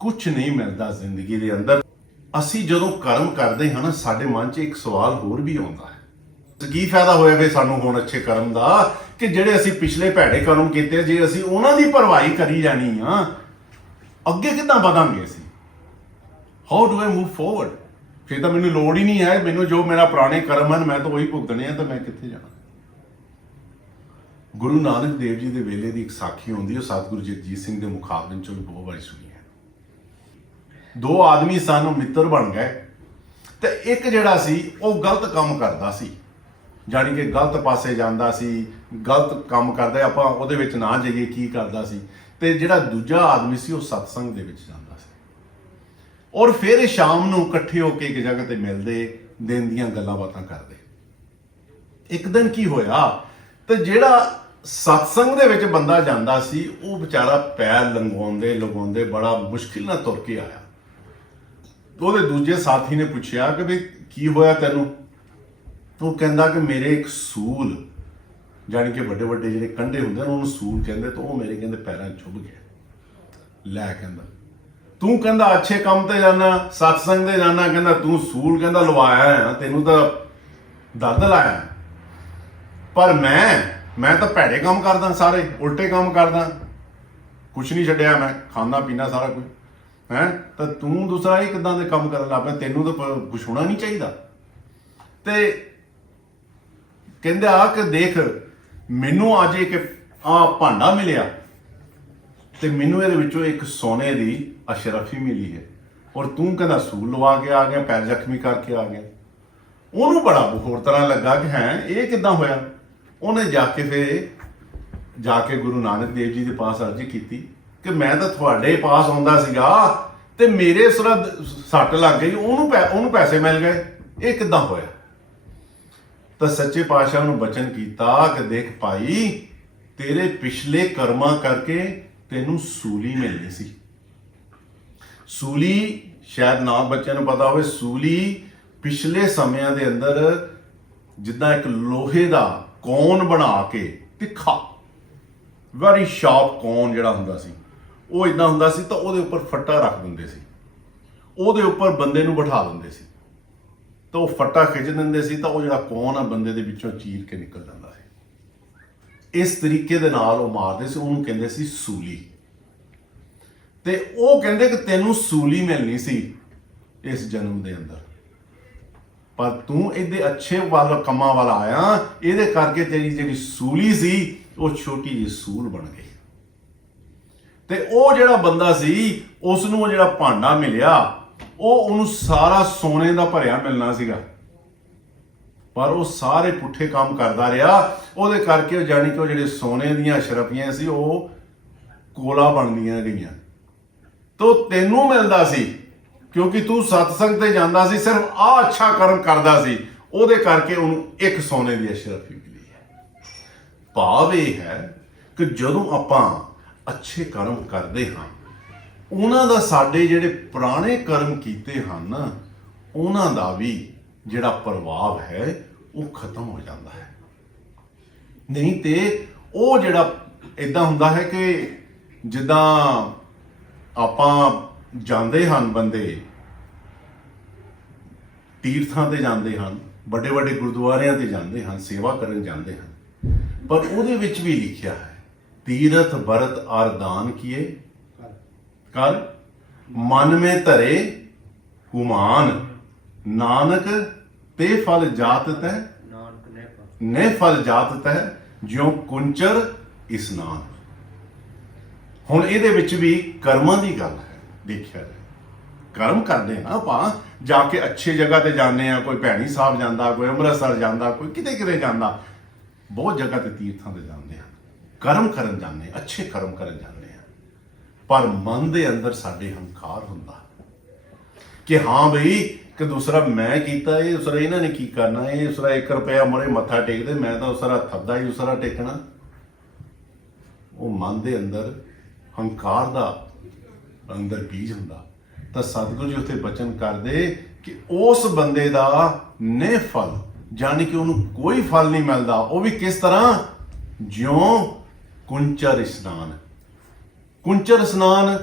ਕੁਝ ਨਹੀਂ ਮਿਲਦਾ ਜ਼ਿੰਦਗੀ ਦੇ ਅੰਦਰ। ਅਸੀਂ ਜਦੋਂ ਕਰਮ ਕਰਦੇ ਹਾਂ ਨਾ, ਸਾਡੇ ਮਨ 'ਚ ਇੱਕ ਸਵਾਲ ਹੋਰ ਵੀ ਆਉਂਦਾ ਹੈ, ਕੀ ਫਾਇਦਾ ਹੋਇਆ ਫਿਰ ਸਾਨੂੰ ਹੁਣ ਅੱਛੇ ਕਰਮ ਦਾ, ਕਿ ਜਿਹੜੇ ਅਸੀਂ ਪਿਛਲੇ ਭੈੜੇ ਕਰਮ ਕੀਤੇ, ਜੇ ਅਸੀਂ ਉਹਨਾਂ ਦੀ ਭਰਵਾਈ ਕਰੀ ਜਾਣੀ ਆ, ਅੱਗੇ ਕਿੱਦਾਂ ਵਧਾਂਗੇ ਅਸੀਂ? How do I move forward? ਫਿਰ ਤਾਂ ਮੈਨੂੰ ਲੋੜ ਹੀ ਨਹੀਂ ਹੈ, ਮੈਨੂੰ ਜੋ ਮੇਰਾ ਪੁਰਾਣੇ ਕਰਮ ਹਨ ਮੈਂ ਤਾਂ ਉਹੀ ਭੁਗਤਣੇ ਆ, ਤਾਂ ਮੈਂ ਕਿੱਥੇ ਜਾਣਾ? ਗੁਰੂ ਨਾਨਕ ਦੇਵ ਜੀ ਦੇ ਵੇਲੇ ਦੀ ਇੱਕ ਸਾਖੀ ਹੁੰਦੀ, ਉਹ ਸਤਿਗੁਰੂ ਜਗਜੀਤ ਸਿੰਘ ਦੇ ਮੁਖਾਬਲੇ ਚੋਂ ਬਹੁਤ ਵਾਰੀ ਸੁਣੀ ਹੈ। ਦੋ ਆਦਮੀ ਸਨ, ਉਹ ਮਿੱਤਰ ਬਣ ਗਏ, ਤੇ ਇੱਕ ਜਿਹੜਾ ਸੀ ਉਹ ਗਲਤ ਕੰਮ ਕਰਦਾ ਸੀ, ਜਾਣੀ ਕਿ ਗਲਤ ਪਾਸੇ ਜਾਂਦਾ ਸੀ, ਗਲਤ ਕੰਮ ਕਰਦਾ, ਆਪਾਂ ਉਹਦੇ ਵਿੱਚ ਨਾ ਜਾਈਏ ਕੀ ਕਰਦਾ ਸੀ। ਤੇ ਜਿਹੜਾ ਦੂਜਾ ਆਦਮੀ ਸੀ ਉਹ ਸਤਸੰਗ ਦੇ ਵਿੱਚ ਜਾਂਦਾ ਸੀ, ਔਰ ਫਿਰ ਇਹ ਸ਼ਾਮ ਨੂੰ ਇਕੱਠੇ ਹੋ ਕੇ ਇੱਕ ਜਗ੍ਹਾ ਤੇ ਮਿਲਦੇ, ਦਿਨ ਦੀਆਂ ਗੱਲਾਂ ਬਾਤਾਂ ਕਰਦੇ। ਇੱਕ ਦਿਨ ਕੀ ਹੋਇਆ, ਤੇ ਜਿਹੜਾ ਸਤਸੰਗ ਦੇ ਵਿੱਚ ਬੰਦਾ ਜਾਂਦਾ ਸੀ ਉਹ ਵਿਚਾਰਾ ਪੈਰ ਲੰਗਾਉਂਦੇ ਬੜਾ ਮੁਸ਼ਕਿਲ ਨਾਲ ਤੁਰ ਕੇ ਆਇਆ। ਉਹਦੇ ਦੂਜੇ ਸਾਥੀ ਨੇ ਪੁੱਛਿਆ ਕਿ ਵੀ ਕੀ ਹੋਇਆ ਤੈਨੂੰ? ਉਹ ਕਹਿੰਦਾ ਕਿ ਮੇਰੇ ਇੱਕ ਸੂਲ, ਜਾਣੀ ਕਿ ਵੱਡੇ ਵੱਡੇ ਜਿਹੜੇ ਕੰਢੇ ਹੁੰਦੇ ਨੇ ਉਹਨੂੰ ਸੂਲ ਕਹਿੰਦੇ, ਤਾਂ ਉਹ ਮੇਰੇ ਕਹਿੰਦੇ ਪੈਰਾਂ 'ਚ ਚੁੱਭ ਗਿਆ। ਲੈ ਕਹਿੰਦਾ, ਤੂੰ ਕਹਿੰਦਾ ਅੱਛੇ ਕੰਮ ਤੇ ਜਾਣਾ, ਸਤਸੰਗ ਤੇ ਜਾਣਾ, ਕਹਿੰਦਾ ਤੂੰ ਸੂਲ ਕਹਿੰਦਾ ਲਵਾਇਆ ਹੈ, ਤੈਨੂੰ ਤਾਂ ਦਰਦ ਲਾਇਆ, ਪਰ ਮੈਂ ਤਾਂ ਭੈੜੇ ਕੰਮ ਕਰਦਾ, ਸਾਰੇ ਉਲਟੇ ਕੰਮ ਕਰਦਾ, ਕੁਛ ਨਹੀਂ ਛੱਡਿਆ, ਮੈਂ ਖਾਣਾ ਪੀਣਾ ਸਾਰਾ ਕੁਝ ਹੈ, ਤਾਂ ਤੂੰ ਦੂਸਰਾ ਹੀ ਕਿੱਦਾਂ ਦੇ ਕੰਮ ਕਰਨ ਲੱਗ ਪਿਆ? ਤੈਨੂੰ ਤਾਂ ਕੁਛ ਹੋਣਾ ਨਹੀਂ ਚਾਹੀਦਾ। ਤੇ ਕਹਿੰਦੇ ਆ ਕਿ ਦੇਖ, ਮੈਨੂੰ ਅੱਜ ਇੱਕ ਭਾਂਡਾ ਮਿਲਿਆ, ਤੇ ਮੈਨੂੰ ਇਹਦੇ ਵਿੱਚੋਂ ਇੱਕ ਸੋਨੇ ਦੀ ਅਸ਼ਰਫੀ ਮਿਲੀ ਹੈ, ਔਰ ਤੂੰ ਕਹਿੰਦਾ ਸੂਲ ਲਵਾ ਕੇ ਆ ਗਿਆ, ਪੈਰ ਜ਼ਖਮੀ ਕਰਕੇ ਆ ਗਿਆ। ਉਹਨੂੰ ਬੜਾ ਹੋਰ ਤਰ੍ਹਾਂ ਲੱਗਾ ਕਿ ਹੈ ਇਹ ਕਿੱਦਾਂ ਹੋਇਆ। ਉਹਨੇ ਜਾ ਕੇ ਗੁਰੂ ਨਾਨਕ ਦੇਵ ਜੀ ਦੇ ਪਾਸ ਅਰਜ਼ੀ ਕੀਤੀ ਕਿ ਮੈਂ ਤਾਂ ਤੁਹਾਡੇ ਪਾਸ ਆਉਂਦਾ ਸੀਗਾ ਤੇ ਮੇਰੇ ਸੱਟ ਲੱਗ ਗਈ, ਉਹਨੂੰ ਪੈਸੇ ਮਿਲ ਗਏ, ਇਹ ਕਿੱਦਾਂ ਹੋਇਆ? ਤਾਂ ਸੱਚੇ ਪਾਤਸ਼ਾਹ ਨੂੰ ਬਚਨ ਕੀਤਾ ਕਿ ਦੇਖ ਭਾਈ, ਤੇਰੇ ਪਿਛਲੇ ਕਰਮਾਂ ਕਰਕੇ ਤੈਨੂੰ ਸੂਲੀ ਮਿਲਣੀ ਸੀ। ਸੂਲੀ ਸ਼ਾਇਦ ਨਾ ਬੱਚਿਆਂ ਨੂੰ ਪਤਾ ਹੋਵੇ, ਸੂਲੀ ਪਿਛਲੇ ਸਮਿਆਂ ਦੇ ਅੰਦਰ ਜਿੱਦਾਂ ਇੱਕ ਲੋਹੇ ਦਾ ਕੌਨ ਬਣਾ ਕੇ, ਤਿੱਖਾ ਵੈਰੀ ਸ਼ਾਰਪ ਕੌਨ ਜਿਹੜਾ ਹੁੰਦਾ ਸੀ, ਉਹ ਇਦਾਂ ਹੁੰਦਾ ਸੀ, ਤਾਂ ਉਹਦੇ ਉੱਪਰ ਫੱਟਾ ਰੱਖ ਦਿੰਦੇ ਸੀ, ਉਹਦੇ ਉੱਪਰ ਬੰਦੇ ਨੂੰ ਬਿਠਾ ਦਿੰਦੇ ਸੀ, ਤਾਂ ਉਹ ਫੱਟਾ ਖਿੱਚ ਦਿੰਦੇ ਸੀ, ਤਾਂ ਉਹ ਜਿਹੜਾ ਕੌਨ ਆ ਬੰਦੇ ਦੇ ਵਿੱਚੋਂ ਚੀਰ ਕੇ ਨਿਕਲ ਜਾਂਦਾ ਸੀ। ਇਸ ਤਰੀਕੇ ਦੇ ਨਾਲ ਉਹ ਮਾਰਦੇ ਸੀ, ਉਹਨੂੰ ਕਹਿੰਦੇ ਸੀ ਸੂਲੀ। ਤੇ ਉਹ ਕਹਿੰਦੇ ਕਿ ਤੈਨੂੰ ਸੂਲੀ ਮਿਲਣੀ ਸੀ ਇਸ ਜਨਮ ਦੇ ਅੰਦਰ, ਪਰ ਤੂੰ ਇਹਦੇ ਅੱਛੇ ਵੱਲ ਕੰਮਾਂ ਵੱਲ ਆਇਆ, ਇਹਦੇ ਕਰਕੇ ਤੇਰੀ ਜਿਹੜੀ ਸੂਲੀ ਸੀ ਉਹ ਛੋਟੀ ਜਿਹੀ ਸੂਲ ਬਣ ਗਈ। ਤੇ ਉਹ ਜਿਹੜਾ ਬੰਦਾ ਸੀ, ਉਸ ਨੂੰ ਉਹ ਜਿਹੜਾ ਭਾਂਡਾ ਮਿਲਿਆ, ਉਹਨੂੰ ਸਾਰਾ ਸੋਨੇ ਦਾ ਭਰਿਆ ਮਿਲਣਾ ਸੀਗਾ, ਪਰ ਉਹ ਸਾਰੇ ਪੁੱਠੇ ਕੰਮ ਕਰਦਾ ਰਿਹਾ। ਉਹਦੇ ਕਰਕੇ ਉਹ ਜਾਣੀ ਕਿ ਉਹ ਜਿਹੜੇ ਸੋਨੇ ਦੀਆਂ ਅਸ਼ਰਫੀਆਂ ਸੀ ਉਹ ਕੋਲਾ ਬਣਦੀਆਂ ਗਈਆਂ। ਤੋ ਤੈਨੂੰ ਮਿਲਦਾ ਸੀ ਕਿਉਂਕਿ ਤੂੰ ਸਤਸੰਗ ਤੇ ਜਾਂਦਾ ਸੀ, ਸਿਰਫ ਆਹ ਅੱਛਾ ਕਰਮ ਕਰਦਾ ਸੀ, ਉਹਦੇ ਕਰਕੇ ਉਹਨੂੰ ਇੱਕ ਸੋਨੇ ਦੀ ਅਸ਼ਰਫੀ ਮਿਲੀ ਹੈ। ਭਾਵ ਇਹ ਹੈ ਕਿ ਜਦੋਂ ਆਪਾਂ ਅੱਛੇ ਕਰਮ ਕਰਦੇ ਹਾਂ, ਉਹਨਾਂ ਦਾ ਸਾਡੇ ਜਿਹੜੇ ਪੁਰਾਣੇ ਕਰਮ ਕੀਤੇ ਹਨ ਉਹਨਾਂ ਦਾ ਵੀ ਜਿਹੜਾ ਪ੍ਰਭਾਵ ਹੈ ਉਹ ਖਤਮ ਹੋ ਜਾਂਦਾ ਹੈ। ਨਹੀਂ ਤੇ ਉਹ ਜਿਹੜਾ ਇਦਾਂ ਹੁੰਦਾ ਹੈ ਕਿ ਜਿੱਦਾਂ ਆਪਾਂ ਜਾਂਦੇ ਹਨ, ਬੰਦੇ ਤੀਰਥਾਂ ਤੇ ਜਾਂਦੇ ਹਨ, ਵੱਡੇ ਵੱਡੇ ਗੁਰਦੁਆਰਿਆਂ ਤੇ ਜਾਂਦੇ ਹਨ, ਸੇਵਾ ਕਰਨ ਜਾਂਦੇ ਹਨ, ਪਰ ਉਹਦੇ ਵਿੱਚ ਵੀ ਲਿਖਿਆ ਹੈ ਤੀਰਥ ਵਰਤ ਅਰ ਦਾਨ ਕੀਏ ਕਰ ਮਨ ਮੇ ਧਰੇ ਗੁਮਾਨ, ਨਾਨਕ ਤੇ ਫਲ ਜਾਤ ਤੈ ਨੇ ਫਲ ਜਾਤ ਤੈ ਜਿਉ ਕੁੰਚਰ ਇਸਨਾਨ। ਹੁਣ ਇਹਦੇ ਵਿੱਚ ਵੀ ਕਰਮਾਂ ਦੀ ਗੱਲ ਹੈ। ਦੇਖਿਆ ਜਾਏ, ਕਰਮ ਕਰਦੇ ਨਾ ਆਪਾਂ, ਜਾ ਕੇ ਅੱਛੇ ਜਗ੍ਹਾ ਤੇ ਜਾਂਦੇ ਆ, ਕੋਈ ਭੈਣੀ ਸਾਹਿਬ ਜਾਂਦਾ, ਕੋਈ ਅੰਮ੍ਰਿਤਸਰ ਜਾਂਦਾ, ਕੋਈ ਕਿਤੇ ਜਾਂਦਾ, ਬਹੁਤ ਜਗ੍ਹਾ ਤੇ ਤੀਰਥਾਂ ਤੇ ਜਾਂਦੇ ਹਨ, ਕਰਮ ਕਰਨ ਜਾਂਦੇ, ਅੱਛੇ ਕਰਮ ਕਰਨ ਜਾਂਦੇ ਆ, ਪਰ ਮਨ ਦੇ ਅੰਦਰ ਸਾਡੇ ਹੰਕਾਰ ਹੁੰਦਾ ਕਿ ਹਾਂ ਬਈ ਕਿ ਦੂਸਰਾ ਮੈਂ ਕੀਤਾ, ਇਹ ਦੂਸਰਾ ਇਹਨਾਂ ਨੇ ਕੀ ਕਰਨਾ, ਇਹ ਦੂਸਰਾ 1 ਰੁਪਇਆ ਮੋਰੇ ਮੱਥਾ ਟੇਕਦੇ, ਮੈਂ ਤਾਂ ਦੂਸਰਾ ਥੱਦਾ ਹੀ ਦੂਸਰਾ ਟੇਕਣਾ। ਉਹ ਮਨ ਦੇ ਅੰਦਰ ਹੰਕਾਰ ਦਾ ਅੰਦਰ ਬੀਜ ਹੁੰਦਾ। ਤਾਂ ਸਤਿਗੁਰੂ ਜੀ ਉੱਥੇ ਬਚਨ ਕਰਦੇ ਕਿ ਉਸ ਬੰਦੇ ਦਾ ਨੇ ਫਲ, ਜਾਣੀ ਕਿ ਉਹਨੂੰ ਕੋਈ ਫਲ ਨਹੀਂ ਮਿਲਦਾ। ਉਹ ਵੀ ਕਿਸ ਤਰ੍ਹਾਂ? ਜਿਉਂ ਕੁੰਚਰ ਇਸ਼ਨਾਨ। ਕੁੰਚਰ ਇਸ਼ਨਾਨ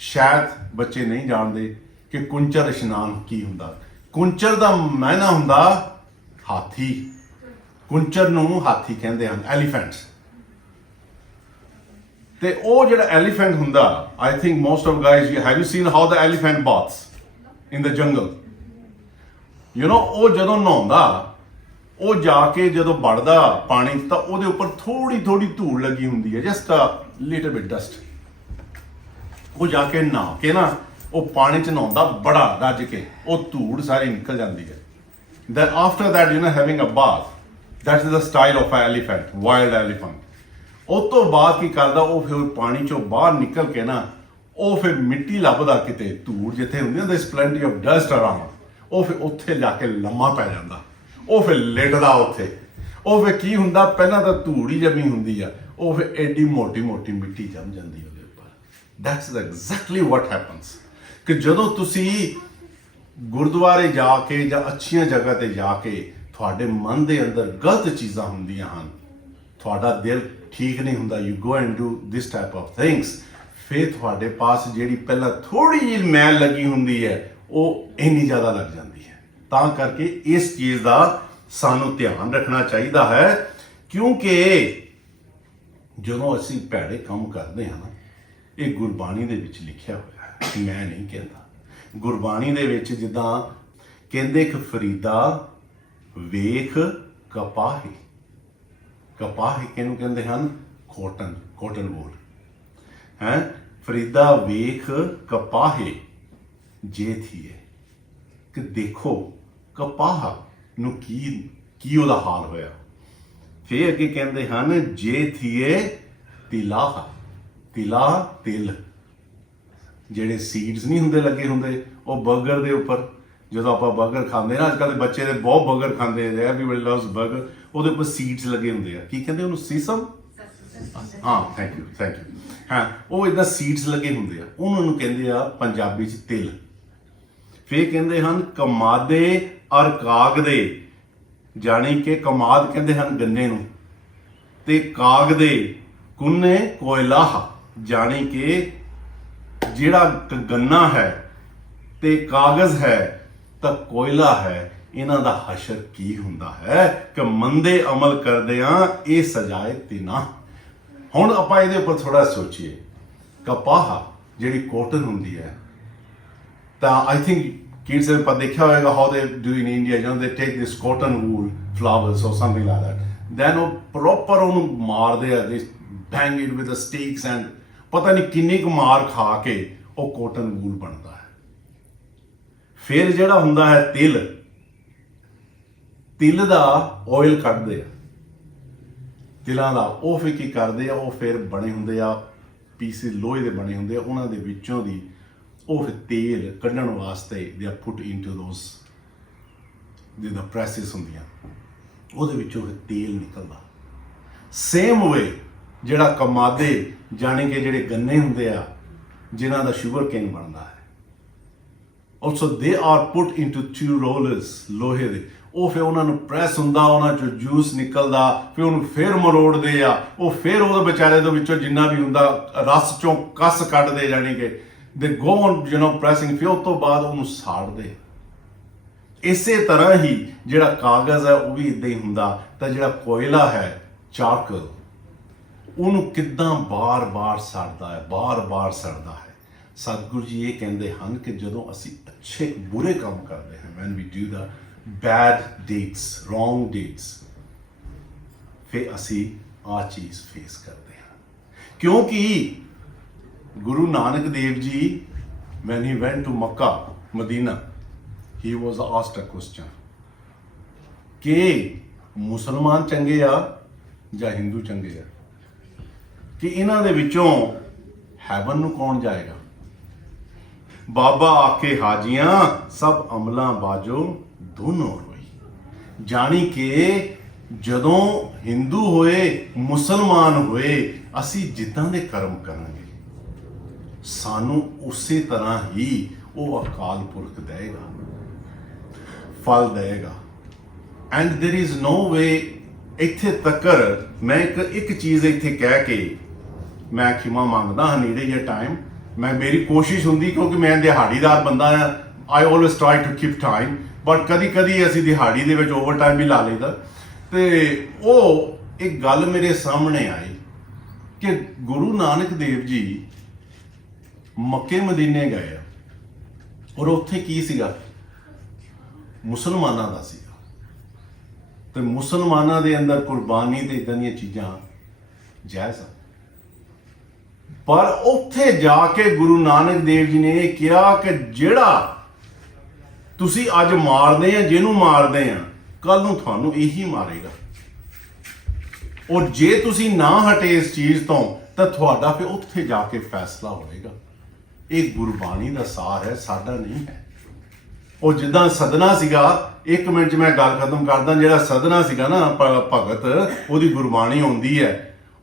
ਸ਼ਾਇਦ ਬੱਚੇ ਨਹੀਂ ਜਾਣਦੇ ਕਿ ਕੁੰਚਰ ਇਸ਼ਨਾਨ ਕੀ ਹੁੰਦਾ। ਕੁੰਚਰ ਦਾ ਮਾਇਨਾ ਹੁੰਦਾ ਹਾਥੀ, ਕੁੰਚਰ ਨੂੰ ਹਾਥੀ ਕਹਿੰਦੇ ਹਨ, ਐਲੀਫੈਂਟਸ। ਤੇ ਉਹ ਜਿਹੜਾ ਐਲੀਫੈਂਟ ਹੁੰਦਾ, I think most of guys, have you seen how the elephant baths in the jungle? You نو, ਉਹ ਜਦੋਂ ਨਹਾਉਂਦਾ, ਉਹ ਜਾ ਕੇ ਜਦੋਂ ਵੜਦਾ ਪਾਣੀ 'ਚ ਤਾਂ ਉਹਦੇ ਉੱਪਰ ਥੋੜੀ ਥੋੜੀ ਧੂੜ ਲੱਗੀ ਹੁੰਦੀ ਹੈ, just a little bit dust. ਉਹ ਜਾ ਕੇ ਨਹਾ ਕੇ ਨਾ ਉਹ ਪਾਣੀ 'ਚ ਨਹਾਉਂਦਾ ਬੜਾ ਰੱਜ ਕੇ, ਉਹ ਧੂੜ ਸਾਰੀ ਨਿਕਲ ਜਾਂਦੀ ਹੈ। then after that, you know, having a bath, that is the style of an elephant, wild elephant। ਉਸ ਤੋਂ ਬਾਅਦ ਕੀ ਕਰਦਾ, ਉਹ ਫਿਰ ਪਾਣੀ 'ਚੋਂ ਬਾਹਰ ਨਿਕਲ ਕੇ ਨਾ ਉਹ ਫਿਰ ਮਿੱਟੀ ਲੱਭਦਾ ਕਿਤੇ, ਧੂੜ ਜਿੱਥੇ ਹੁੰਦੀ ਨਾ, there's plenty of dust around, ਉਹ ਫਿਰ ਉੱਥੇ ਜਾ ਕੇ ਲੰਮਾ ਪੈ ਜਾਂਦਾ, ਉਹ ਫਿਰ ਲੇਟਦਾ ਉੱਥੇ। ਉਹ ਫਿਰ ਕੀ ਹੁੰਦਾ, ਪਹਿਲਾਂ ਤਾਂ ਧੂੜ ਹੀ ਜਮੀ ਹੁੰਦੀ ਆ, ਉਹ ਫਿਰ ਐਡੀ ਮੋਟੀ ਮੋਟੀ ਮਿੱਟੀ ਜੰਮ ਜਾਂਦੀ ਉਹਦੇ ਉੱਪਰ। that's exactly what happens ਕਿ ਜਦੋਂ ਤੁਸੀਂ ਗੁਰਦੁਆਰੇ ਜਾ ਕੇ ਜਾਂ ਅੱਛੀਆਂ ਜਗ੍ਹਾ ਤੇ ਜਾ ਕੇ ਤੁਹਾਡੇ ਮਨ ਦੇ ਅੰਦਰ ਗਲਤ ਚੀਜ਼ਾਂ ਹੁੰਦੀਆਂ ਹਨ, ਤੁਹਾਡਾ ਦਿਲ ਠੀਕ ਨਹੀਂ ਹੁੰਦਾ, you go and do this type of things, ਫਿਰ ਤੁਹਾਡੇ ਪਾਸ ਜਿਹੜੀ ਪਹਿਲਾਂ ਥੋੜੀ ਜਿਹੀ ਮੈਲ ਲੱਗੀ ਹੁੰਦੀ ਹੈ, ਉਹ ਇੰਨੀ ਜ਼ਿਆਦਾ ਲੱਗ ਜਾਂਦੀ ਹੈ। ਤਾਂ ਕਰਕੇ ਇਸ ਚੀਜ਼ ਦਾ ਸਾਨੂੰ ਧਿਆਨ ਰੱਖਣਾ ਚਾਹੀਦਾ ਹੈ, ਕਿਉਂਕਿ ਜਦੋਂ ਅਸੀਂ ਭੈੜੇ ਕੰਮ ਕਰਦੇ ਹਾਂ ਨਾ, ਇਹ ਗੁਰਬਾਣੀ ਦੇ ਵਿੱਚ ਲਿਖਿਆ ਹੋਇਆ ਹੈ, ਮੈਂ ਨਹੀਂ ਕਹਿੰਦਾ। ਗੁਰਬਾਣੀ ਦੇ ਵਿੱਚ ਜਿੱਦਾਂ ਕਹਿੰਦੇ ਕਿ ਫਰੀਦਾ ਵੇਖ ਕਪਾਹੀ, ਕਪਾਹੀ ਕਿਹਨੂੰ ਕਹਿੰਦੇ ਹਨ? ਕੋਟਨ ਵੂਲ ਹੈ। ਫਰੀਦਾ ਵੇਖ ਕਪਾਹੇ ਜੇ ਥੀਏ, ਕਿ ਦੇਖੋ ਕਪਾਹ ਨੂੰ ਕੀ ਉਹਦਾ ਹਾਲ ਹੋਇਆ। ਫਿਰ ਅੱਗੇ ਕਹਿੰਦੇ ਹਨ ਜੇ ਥੀਏ ਤਿਲਾਹ, ਤਿਲ ਜਿਹੜੇ ਸੀਡਸ ਨਹੀਂ ਹੁੰਦੇ ਲੱਗੇ ਹੁੰਦੇ ਉਹ 버ਗਰ ਦੇ ਉੱਪਰ, ਜਦੋਂ ਆਪਾਂ 버ਗਰ ਖਾਂਦੇ ਨਾ, ਅੱਜ ਕੱਲ੍ਹ ਦੇ ਬੱਚੇ ਦੇ ਬਹੁਤ 버ਗਰ ਖਾਂਦੇ, ਐਵਰੀਬਾਡੀ ਲਵਸ 버ਗਰ, ਉਹਦੇ ਉੱਪਰ ਸੀਡਸ ਲੱਗੇ ਹੁੰਦੇ ਆ, ਕੀ ਕਹਿੰਦੇ ਉਹਨੂੰ? ਸੀਸਮ। ਹਾਂ, ਥੈਂਕ ਯੂ। ਹਾਂ, ਉਹ ਇਦਾਂ ਸੀਡਸ ਲੱਗੇ ਹੁੰਦੇ ਆ, ਉਹਨਾਂ ਨੂੰ ਕਹਿੰਦੇ ਆ ਪੰਜਾਬੀ 'ਚ ਤਿਲ। ਫਿਰ ਕਹਿੰਦੇ ਹਨ ਕਮਾਦੇ ਔਰ ਕਾਗਦੇ, ਜਾਣੀ ਕਿ ਕਮਾਦ ਕਹਿੰਦੇ ਹਨ ਗੰਨੇ ਨੂੰ, ਤੇ ਕਾਗਦੇ ਕੁੰਨੇ ਕੋਇਲਾਹ, ਜਾਣੀ ਕਿ ਜਿਹੜਾ ਗੰਨਾ ਹੈ ਤੇ ਕਾਗਜ਼ ਹੈ ਤਾਂ ਕੋਇਲਾ ਹੈ, ਇਹਨਾਂ ਦਾ ਹਸ਼ਰ ਕੀ ਹੁੰਦਾ ਹੈ ਕਿ ਮੰਦੇ ਅਮਲ ਕਰਦੇ ਆ ਇਹ ਸਜਾਏ ਤਿਨਾ। ਹੁਣ ਆਪਾਂ ਇਹਦੇ ਉੱਪਰ ਥੋੜਾ ਸੋਚੀਏ। ਕਪਾਹ ਜਿਹੜੀ ਕੋਟਨ ਹੁੰਦੀ ਹੈ, ਤਾਂ ਆਈ ਥਿੰਕ ਕਿਡਸ ਨੇ ਆਪਾਂ ਦੇਖਿਆ ਹੋਏਗਾ how they do in India, ਜਦੋਂ ਦੇ ਟੇਕ ਦਿਸ ਕੋਟਨ ਵੂਲ ਫਲਾਵਰਸ ਔਰ ਸਮਥਿੰਗ ਲਾਈਕ ਦੈਟ, ਦੈਨ ਉਹ ਪ੍ਰੋਪਰ ਉਹਨੂੰ ਮਾਰਦੇ ਆ, ਦੇ bang it with sticks and ਪਤਾ ਨਹੀਂ ਕਿੰਨੀ ਕੁ ਮਾਰ ਖਾ ਕੇ ਉਹ ਕੋਟਨ ਵੂਲ ਬਣਦਾ ਹੈ। ਫਿਰ ਜਿਹੜਾ ਹੁੰਦਾ ਹੈ ਤਿਲ ਦਾ ਆਇਲ ਕੱਢਦੇ ਆ, ਤਿਲਾਂ ਦਾ, ਉਹ ਫਿਰ ਕੀ ਕਰਦੇ ਆ, ਉਹ ਫਿਰ ਬਣੇ ਹੁੰਦੇ ਆ ਪੀਸਿਸ, ਲੋਹੇ ਦੇ ਬਣੇ ਹੁੰਦੇ ਆ, ਉਹਨਾਂ ਦੇ ਵਿੱਚੋਂ ਦੀ ਉਹ ਫਿਰ ਤੇਲ ਕੱਢਣ ਵਾਸਤੇ ਦੇ ਆਰ ਪੁੱਟ ਇਨਟੂ ਦੋਸ ਜਿਹਦਾ ਪ੍ਰੈਸਿਸ ਹੁੰਦੀਆਂ, ਉਹਦੇ ਵਿੱਚੋਂ ਫਿਰ ਤੇਲ ਨਿਕਲਦਾ। ਸੇਮ ਵੇ ਜਿਹੜਾ ਕਮਾਦੇ, ਜਾਣੀ ਕਿ ਜਿਹੜੇ ਗੰਨੇ ਹੁੰਦੇ ਆ ਜਿਨ੍ਹਾਂ ਦਾ ਸ਼ੂਗਰ ਕੇਨ ਬਣਦਾ ਹੈ, also they are put into 2 rollers ਲੋਹੇ ਦੇ, ਉਹ ਫਿਰ ਉਹਨਾਂ ਨੂੰ ਪ੍ਰੈਸ ਹੁੰਦਾ, ਉਹਨਾਂ ਚੋਂ ਜੂਸ ਨਿਕਲਦਾ, ਫਿਰ ਉਹਨੂੰ ਫਿਰ ਮਰੋੜਦੇ ਆ, ਉਹ ਫਿਰ ਉਹਦੇ ਵਿਚਾਰੇ ਦੇ ਵਿੱਚੋਂ ਜਿੰਨਾ ਵੀ ਹੁੰਦਾ ਰਸ ਚੋਂ ਕਸ ਕੱਢਦੇ, ਜਾਣੀ ਕਿ ਦੇ go on you know pressing, ਫਿਰ ਉਸ ਤੋਂ ਬਾਅਦ ਉਹਨੂੰ ਸਾੜਦੇ। ਇਸੇ ਤਰ੍ਹਾਂ ਹੀ ਜਿਹੜਾ ਕਾਗਜ਼ ਹੈ ਉਹ ਵੀ ਇੱਦਾਂ ਹੀ ਹੁੰਦਾ, ਤਾਂ ਜਿਹੜਾ ਕੋਇਲਾ ਹੈ ਚਾਰਕਲ, ਉਹਨੂੰ ਕਿੱਦਾਂ ਬਾਰ-ਬਾਰ ਸੜਦਾ ਹੈ। ਸਤਿਗੁਰੂ ਜੀ ਇਹ ਕਹਿੰਦੇ ਹਨ ਕਿ ਜਦੋਂ ਅਸੀਂ ਅੱਛੇ ਬੁਰੇ ਕੰਮ ਕਰਦੇ ਹਾਂ, when we do the bad deeds, wrong deeds, ਫਿਰ ਅਸੀਂ ਆਹ ਚੀਜ਼ ਫੇਸ ਕਰਦੇ ਹਾਂ। ਕਿਉਂਕਿ Guru Nanak Dev ji when he went to Makkah, Medina, he was asked a question ਕਿ ਮੁਸਲਮਾਨ ਚੰਗੇ ਆ ਜਾਂ ਹਿੰਦੂ ਚੰਗੇ ਆ, ਕਿ ਇਹਨਾਂ ਦੇ ਵਿੱਚੋਂ ਹੈਵਨ ਨੂੰ ਕੌਣ ਜਾਏਗਾ? ਬਾਬਾ ਆਖੇ ਹਾਜੀਆਂ ਸਭ ਅਮਲਾਂ ਬਾਜੋ ਦੋਨੋਂ ਰੋਈ, ਜਾਣੀ ਕਿ ਜਦੋਂ ਹਿੰਦੂ ਹੋਏ ਮੁਸਲਮਾਨ ਹੋਏ, ਅਸੀਂ ਜਿੱਦਾਂ ਦੇ ਕਰਮ ਕਰਾਂਗੇ ਸਾਨੂੰ ਉਸੇ ਤਰ੍ਹਾਂ ਹੀ ਉਹ ਅਕਾਲ ਪੁਰਖ ਦੇਗਾ, ਫਲ ਦੇਗਾ। ਐਂਡ ਦੇਰ ਇਜ਼ ਨੋ ਵੇ, ਇੱਥੇ ਤੱਕਰ ਮੈਂ ਇੱਕ ਚੀਜ਼ ਇੱਥੇ ਕਹਿ ਕੇ ਮੈਂ ਖਿਮਾ ਮੰਗਦਾ ਹਾਂ, ਨੇੜੇ ਜਿਹਾ ਟਾਈਮ, ਮੇਰੀ ਕੋਸ਼ਿਸ਼ ਹੁੰਦੀ, ਕਿਉਂਕਿ ਮੈਂ ਦਿਹਾੜੀਦਾਰ ਬੰਦਾ ਆ, I always try to keep time, but ਕਦੀ ਅਸੀਂ ਦਿਹਾੜੀ ਦੇ ਵਿੱਚ ਓਵਰ ਟਾਈਮ ਵੀ ਲਾ ਲਈਦਾ, ਤੇ ਉਹ ਇੱਕ ਗੱਲ ਮੇਰੇ ਸਾਹਮਣੇ ਆਈ ਕਿ ਗੁਰੂ ਨਾਨਕ ਦੇਵ ਜੀ ਮੱਕੇ ਮਦੀਨੇ ਗਏ ਔਰ ਉੱਥੇ ਕੀ ਸੀਗਾ, ਮੁਸਲਮਾਨਾਂ ਦਾ ਸੀਗਾ, ਤੇ ਮੁਸਲਮਾਨਾਂ ਦੇ ਅੰਦਰ ਕੁਰਬਾਨੀ ਤੇ ਇਦਾਂ ਦੀਆਂ ਚੀਜ਼ਾਂ ਜਾਇਜ਼ ਆ। ਪਰ ਉੱਥੇ ਜਾ ਕੇ ਗੁਰੂ ਨਾਨਕ ਦੇਵ ਜੀ ਨੇ ਇਹ ਕਿਹਾ ਕਿ ਜਿਹੜਾ ਤੁਸੀਂ ਅੱਜ ਮਾਰਦੇ ਆ, ਜਿਹਨੂੰ ਮਾਰਦੇ ਆ, ਕੱਲ ਨੂੰ ਤੁਹਾਨੂੰ ਇਹੀ ਮਾਰੇਗਾ। ਔਰ ਜੇ ਤੁਸੀਂ ਨਾ ਹਟੇ ਇਸ ਚੀਜ਼ ਤੋਂ ਤਾਂ ਤੁਹਾਡਾ ਫਿਰ ਉੱਥੇ ਜਾ ਕੇ ਫੈਸਲਾ ਹੋਵੇਗਾ। ਇਹ ਗੁਰਬਾਣੀ ਦਾ ਸਾਰ ਹੈ, ਸਾਡਾ ਨਹੀਂ ਹੈ। ਉਹ ਜਿੱਦਾਂ ਸਦਨਾ ਸੀਗਾ, 1 ਮਿੰਟ 'ਚ ਮੈਂ ਗੱਲ ਖਤਮ ਕਰਦਾ, ਜਿਹੜਾ ਸਦਨਾ ਸੀਗਾ ਨਾ ਭਗਤ, ਉਹਦੀ ਗੁਰਬਾਣੀ ਹੁੰਦੀ ਹੈ।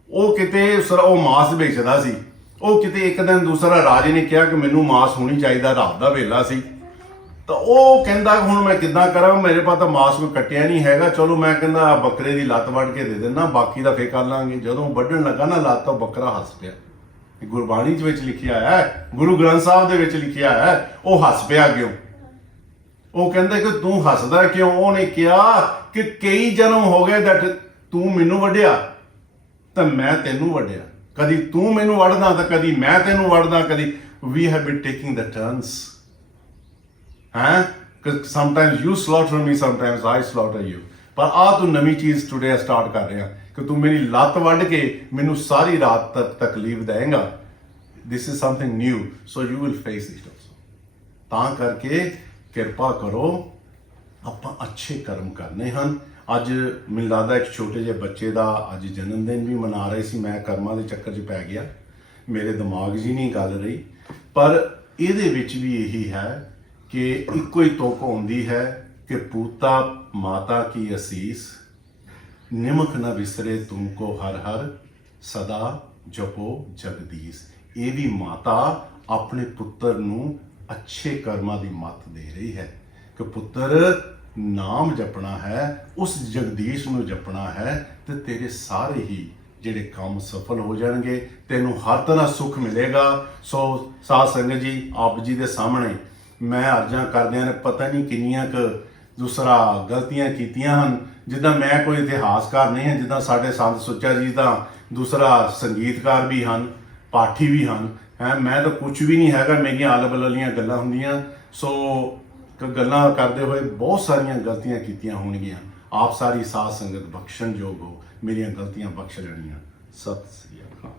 ਉਹ ਕਿਤੇ ਉਹ ਮਾਸ ਵੇਚਦਾ ਸੀ। ਉਹ ਕਿਤੇ ਇੱਕ ਦਿਨ ਦੂਸਰਾ ਰਾਜੇ ਨੇ ਕਿਹਾ ਕਿ ਮੈਨੂੰ ਮਾਸ ਹੋਣੀ ਚਾਹੀਦਾ, ਰਾਤ ਦਾ ਵੇਲਾ ਸੀ। ਤਾਂ ਉਹ ਕਹਿੰਦਾ ਹੁਣ ਮੈਂ ਕਿੱਦਾਂ ਕਰਾਂ, ਮੇਰੇ ਪਾਸ ਤਾਂ ਮਾਸ ਕੋਈ ਕੱਟਿਆ ਨਹੀਂ ਹੈਗਾ, ਚਲੋ ਮੈਂ ਕਹਿੰਦਾ ਬੱਕਰੇ ਦੀ ਲੱਤ ਵੱਢ ਕੇ ਦੇ ਦਿੰਦਾ, ਬਾਕੀ ਦਾ ਫੇਰ ਕਰ ਲਾਂਗੇ। ਜਦੋਂ ਵੱਢਣ ਲੱਗਾ ਨਾ ਲੱਤ, ਤਾਂ ਬੱਕਰਾ ਹੱਸ ਪਿਆ। ਗੁਰਬਾਣੀ ਦੇ ਵਿੱਚ ਲਿਖਿਆ ਹੈ, ਗੁਰੂ ਗ੍ਰੰਥ ਸਾਹਿਬ ਦੇ ਵਿੱਚ ਲਿਖਿਆ ਹੈ। ਉਹ ਹੱਸ ਪਿਆ ਕਿਉਂ? ਉਹ ਕਹਿੰਦਾ ਕਿ ਤੂੰ ਹੱਸਦਾ ਕਿਉਂ? ਉਹਨੇ ਕਿਹਾ ਕਿ ਕਈ ਜਨਮ ਹੋ ਗਏ that ਤੂੰ ਮੈਨੂੰ ਵੱਢਿਆ ਤਾਂ ਮੈਂ ਤੈਨੂੰ ਵੱਢਿਆ, ਕਦੀ ਤੂੰ ਮੈਨੂੰ ਵੱਢਦਾ ਤਾਂ ਕਦੀ ਮੈਂ ਤੈਨੂੰ ਵੱਢਦਾ, ਕਦੀ we have been taking the turns, sometimes you slaughter me, sometimes I slaughter you। ਪਰ ਆ ਤੂੰ ਨਵੀਂ ਚੀਜ਼ ਟੁਡੇ ਸਟਾਰਟ ਕਰ ਰਿਹਾ ਕਿ ਤੂੰ ਮੇਰੀ ਲੱਤ ਵੱਢ ਕੇ ਮੈਨੂੰ ਸਾਰੀ ਰਾਤ ਤੱਕ ਤਕਲੀਫ ਦੇਂਗਾ। this is something new, so you will face it also। ਤਾਂ ਕਰਕੇ ਕਿਰਪਾ ਕਰੋ, ਆਪਾਂ ਅੱਛੇ ਕਰਮ ਕਰਨੇ ਹਨ। ਅੱਜ ਮੈਨੂੰ ਲੱਗਦਾ ਇੱਕ ਛੋਟੇ ਜਿਹੇ ਬੱਚੇ ਦਾ ਅੱਜ ਜਨਮ ਦਿਨ ਵੀ ਮਨਾ ਰਹੇ ਸੀ, ਮੈਂ ਕਰਮਾਂ ਦੇ ਚੱਕਰ 'ਚ ਪੈ ਗਿਆ, ਮੇਰੇ ਦਿਮਾਗ 'ਚ ਹੀ ਨਹੀਂ ਗੱਲ ਰਹੀ। ਪਰ ਇਹਦੇ ਵਿੱਚ ਵੀ ਇਹੀ ਹੈ ਕਿ ਇੱਕੋ ਹੀ ਤੁਕ ਹੁੰਦੀ ਹੈ ਕਿ ਪੂਤਾ ਮਾਤਾ ਕੀ ਅਸੀਸ, ਨਿਮਕ ਨਾ ਵਿਸਰੇ ਤੁਮਕੋ ਹਰ ਹਰ, ਸਦਾ ਜਪੋ ਜਗਦੀਸ਼। ਇਹ ਵੀ ਮਾਤਾ ਆਪਣੇ ਪੁੱਤਰ ਨੂੰ ਅੱਛੇ ਕਰਮਾਂ ਦੀ ਮੱਤ ਦੇ ਰਹੀ ਹੈ ਕਿ ਪੁੱਤਰ ਨਾਮ ਜਪਣਾ ਹੈ, ਉਸ ਜਗਦੀਸ਼ ਨੂੰ ਜਪਣਾ ਹੈ, ਤੇ ਤੇਰੇ ਸਾਰੇ ਹੀ ਜਿਹੜੇ ਕੰਮ ਸਫਲ ਹੋ ਜਾਣਗੇ, ਤੈਨੂੰ ਹਰ ਤਰ੍ਹਾਂ ਸੁੱਖ ਮਿਲੇਗਾ। ਸੋ ਸਾਧ ਸੰਗਤ ਜੀ, ਆਪ ਜੀ ਦੇ ਸਾਹਮਣੇ ਮੈਂ ਅਰਜ਼ਾਂ ਕਰਦਿਆਂ ਨੇ ਪਤਾ ਨਹੀਂ ਕਿੰਨੀਆਂ ਕੁ ਦੂਸਰਾ ਗਲਤੀਆਂ ਕੀਤੀਆਂ ਹਨ। ਜਿੱਦਾਂ ਮੈਂ ਕੋਈ ਇਤਿਹਾਸਕਾਰ ਨਹੀਂ ਹਾਂ, ਜਿੱਦਾਂ ਸਾਡੇ ਸੰਤ ਸੁੱਚਾ ਜੀ ਤਾਂ ਦੂਸਰਾ ਸੰਗੀਤਕਾਰ ਵੀ ਹਨ, ਪਾਠੀ ਵੀ ਹਨ, ਮੈਂ ਤਾਂ ਕੁਝ ਵੀ ਨਹੀਂ ਹੈਗਾ, ਮੇਰੀਆਂ ਅਲਬਲੀਆਂ ਗੱਲਾਂ ਹੁੰਦੀਆਂ। ਸੋ ਗੱਲਾਂ ਕਰਦੇ ਹੋਏ ਬਹੁਤ ਸਾਰੀਆਂ ਗਲਤੀਆਂ ਕੀਤੀਆਂ ਹੋਣਗੀਆਂ। ਆਪ ਸਾਰੀ ਸਾਧ ਸੰਗਤ ਬਖਸ਼ਣਯੋਗ ਹੋ, ਮੇਰੀਆਂ ਗਲਤੀਆਂ ਬਖਸ਼ ਲੈਣੀਆਂ। ਸਤਿ ਸ੍ਰੀ ਅਕਾਲ।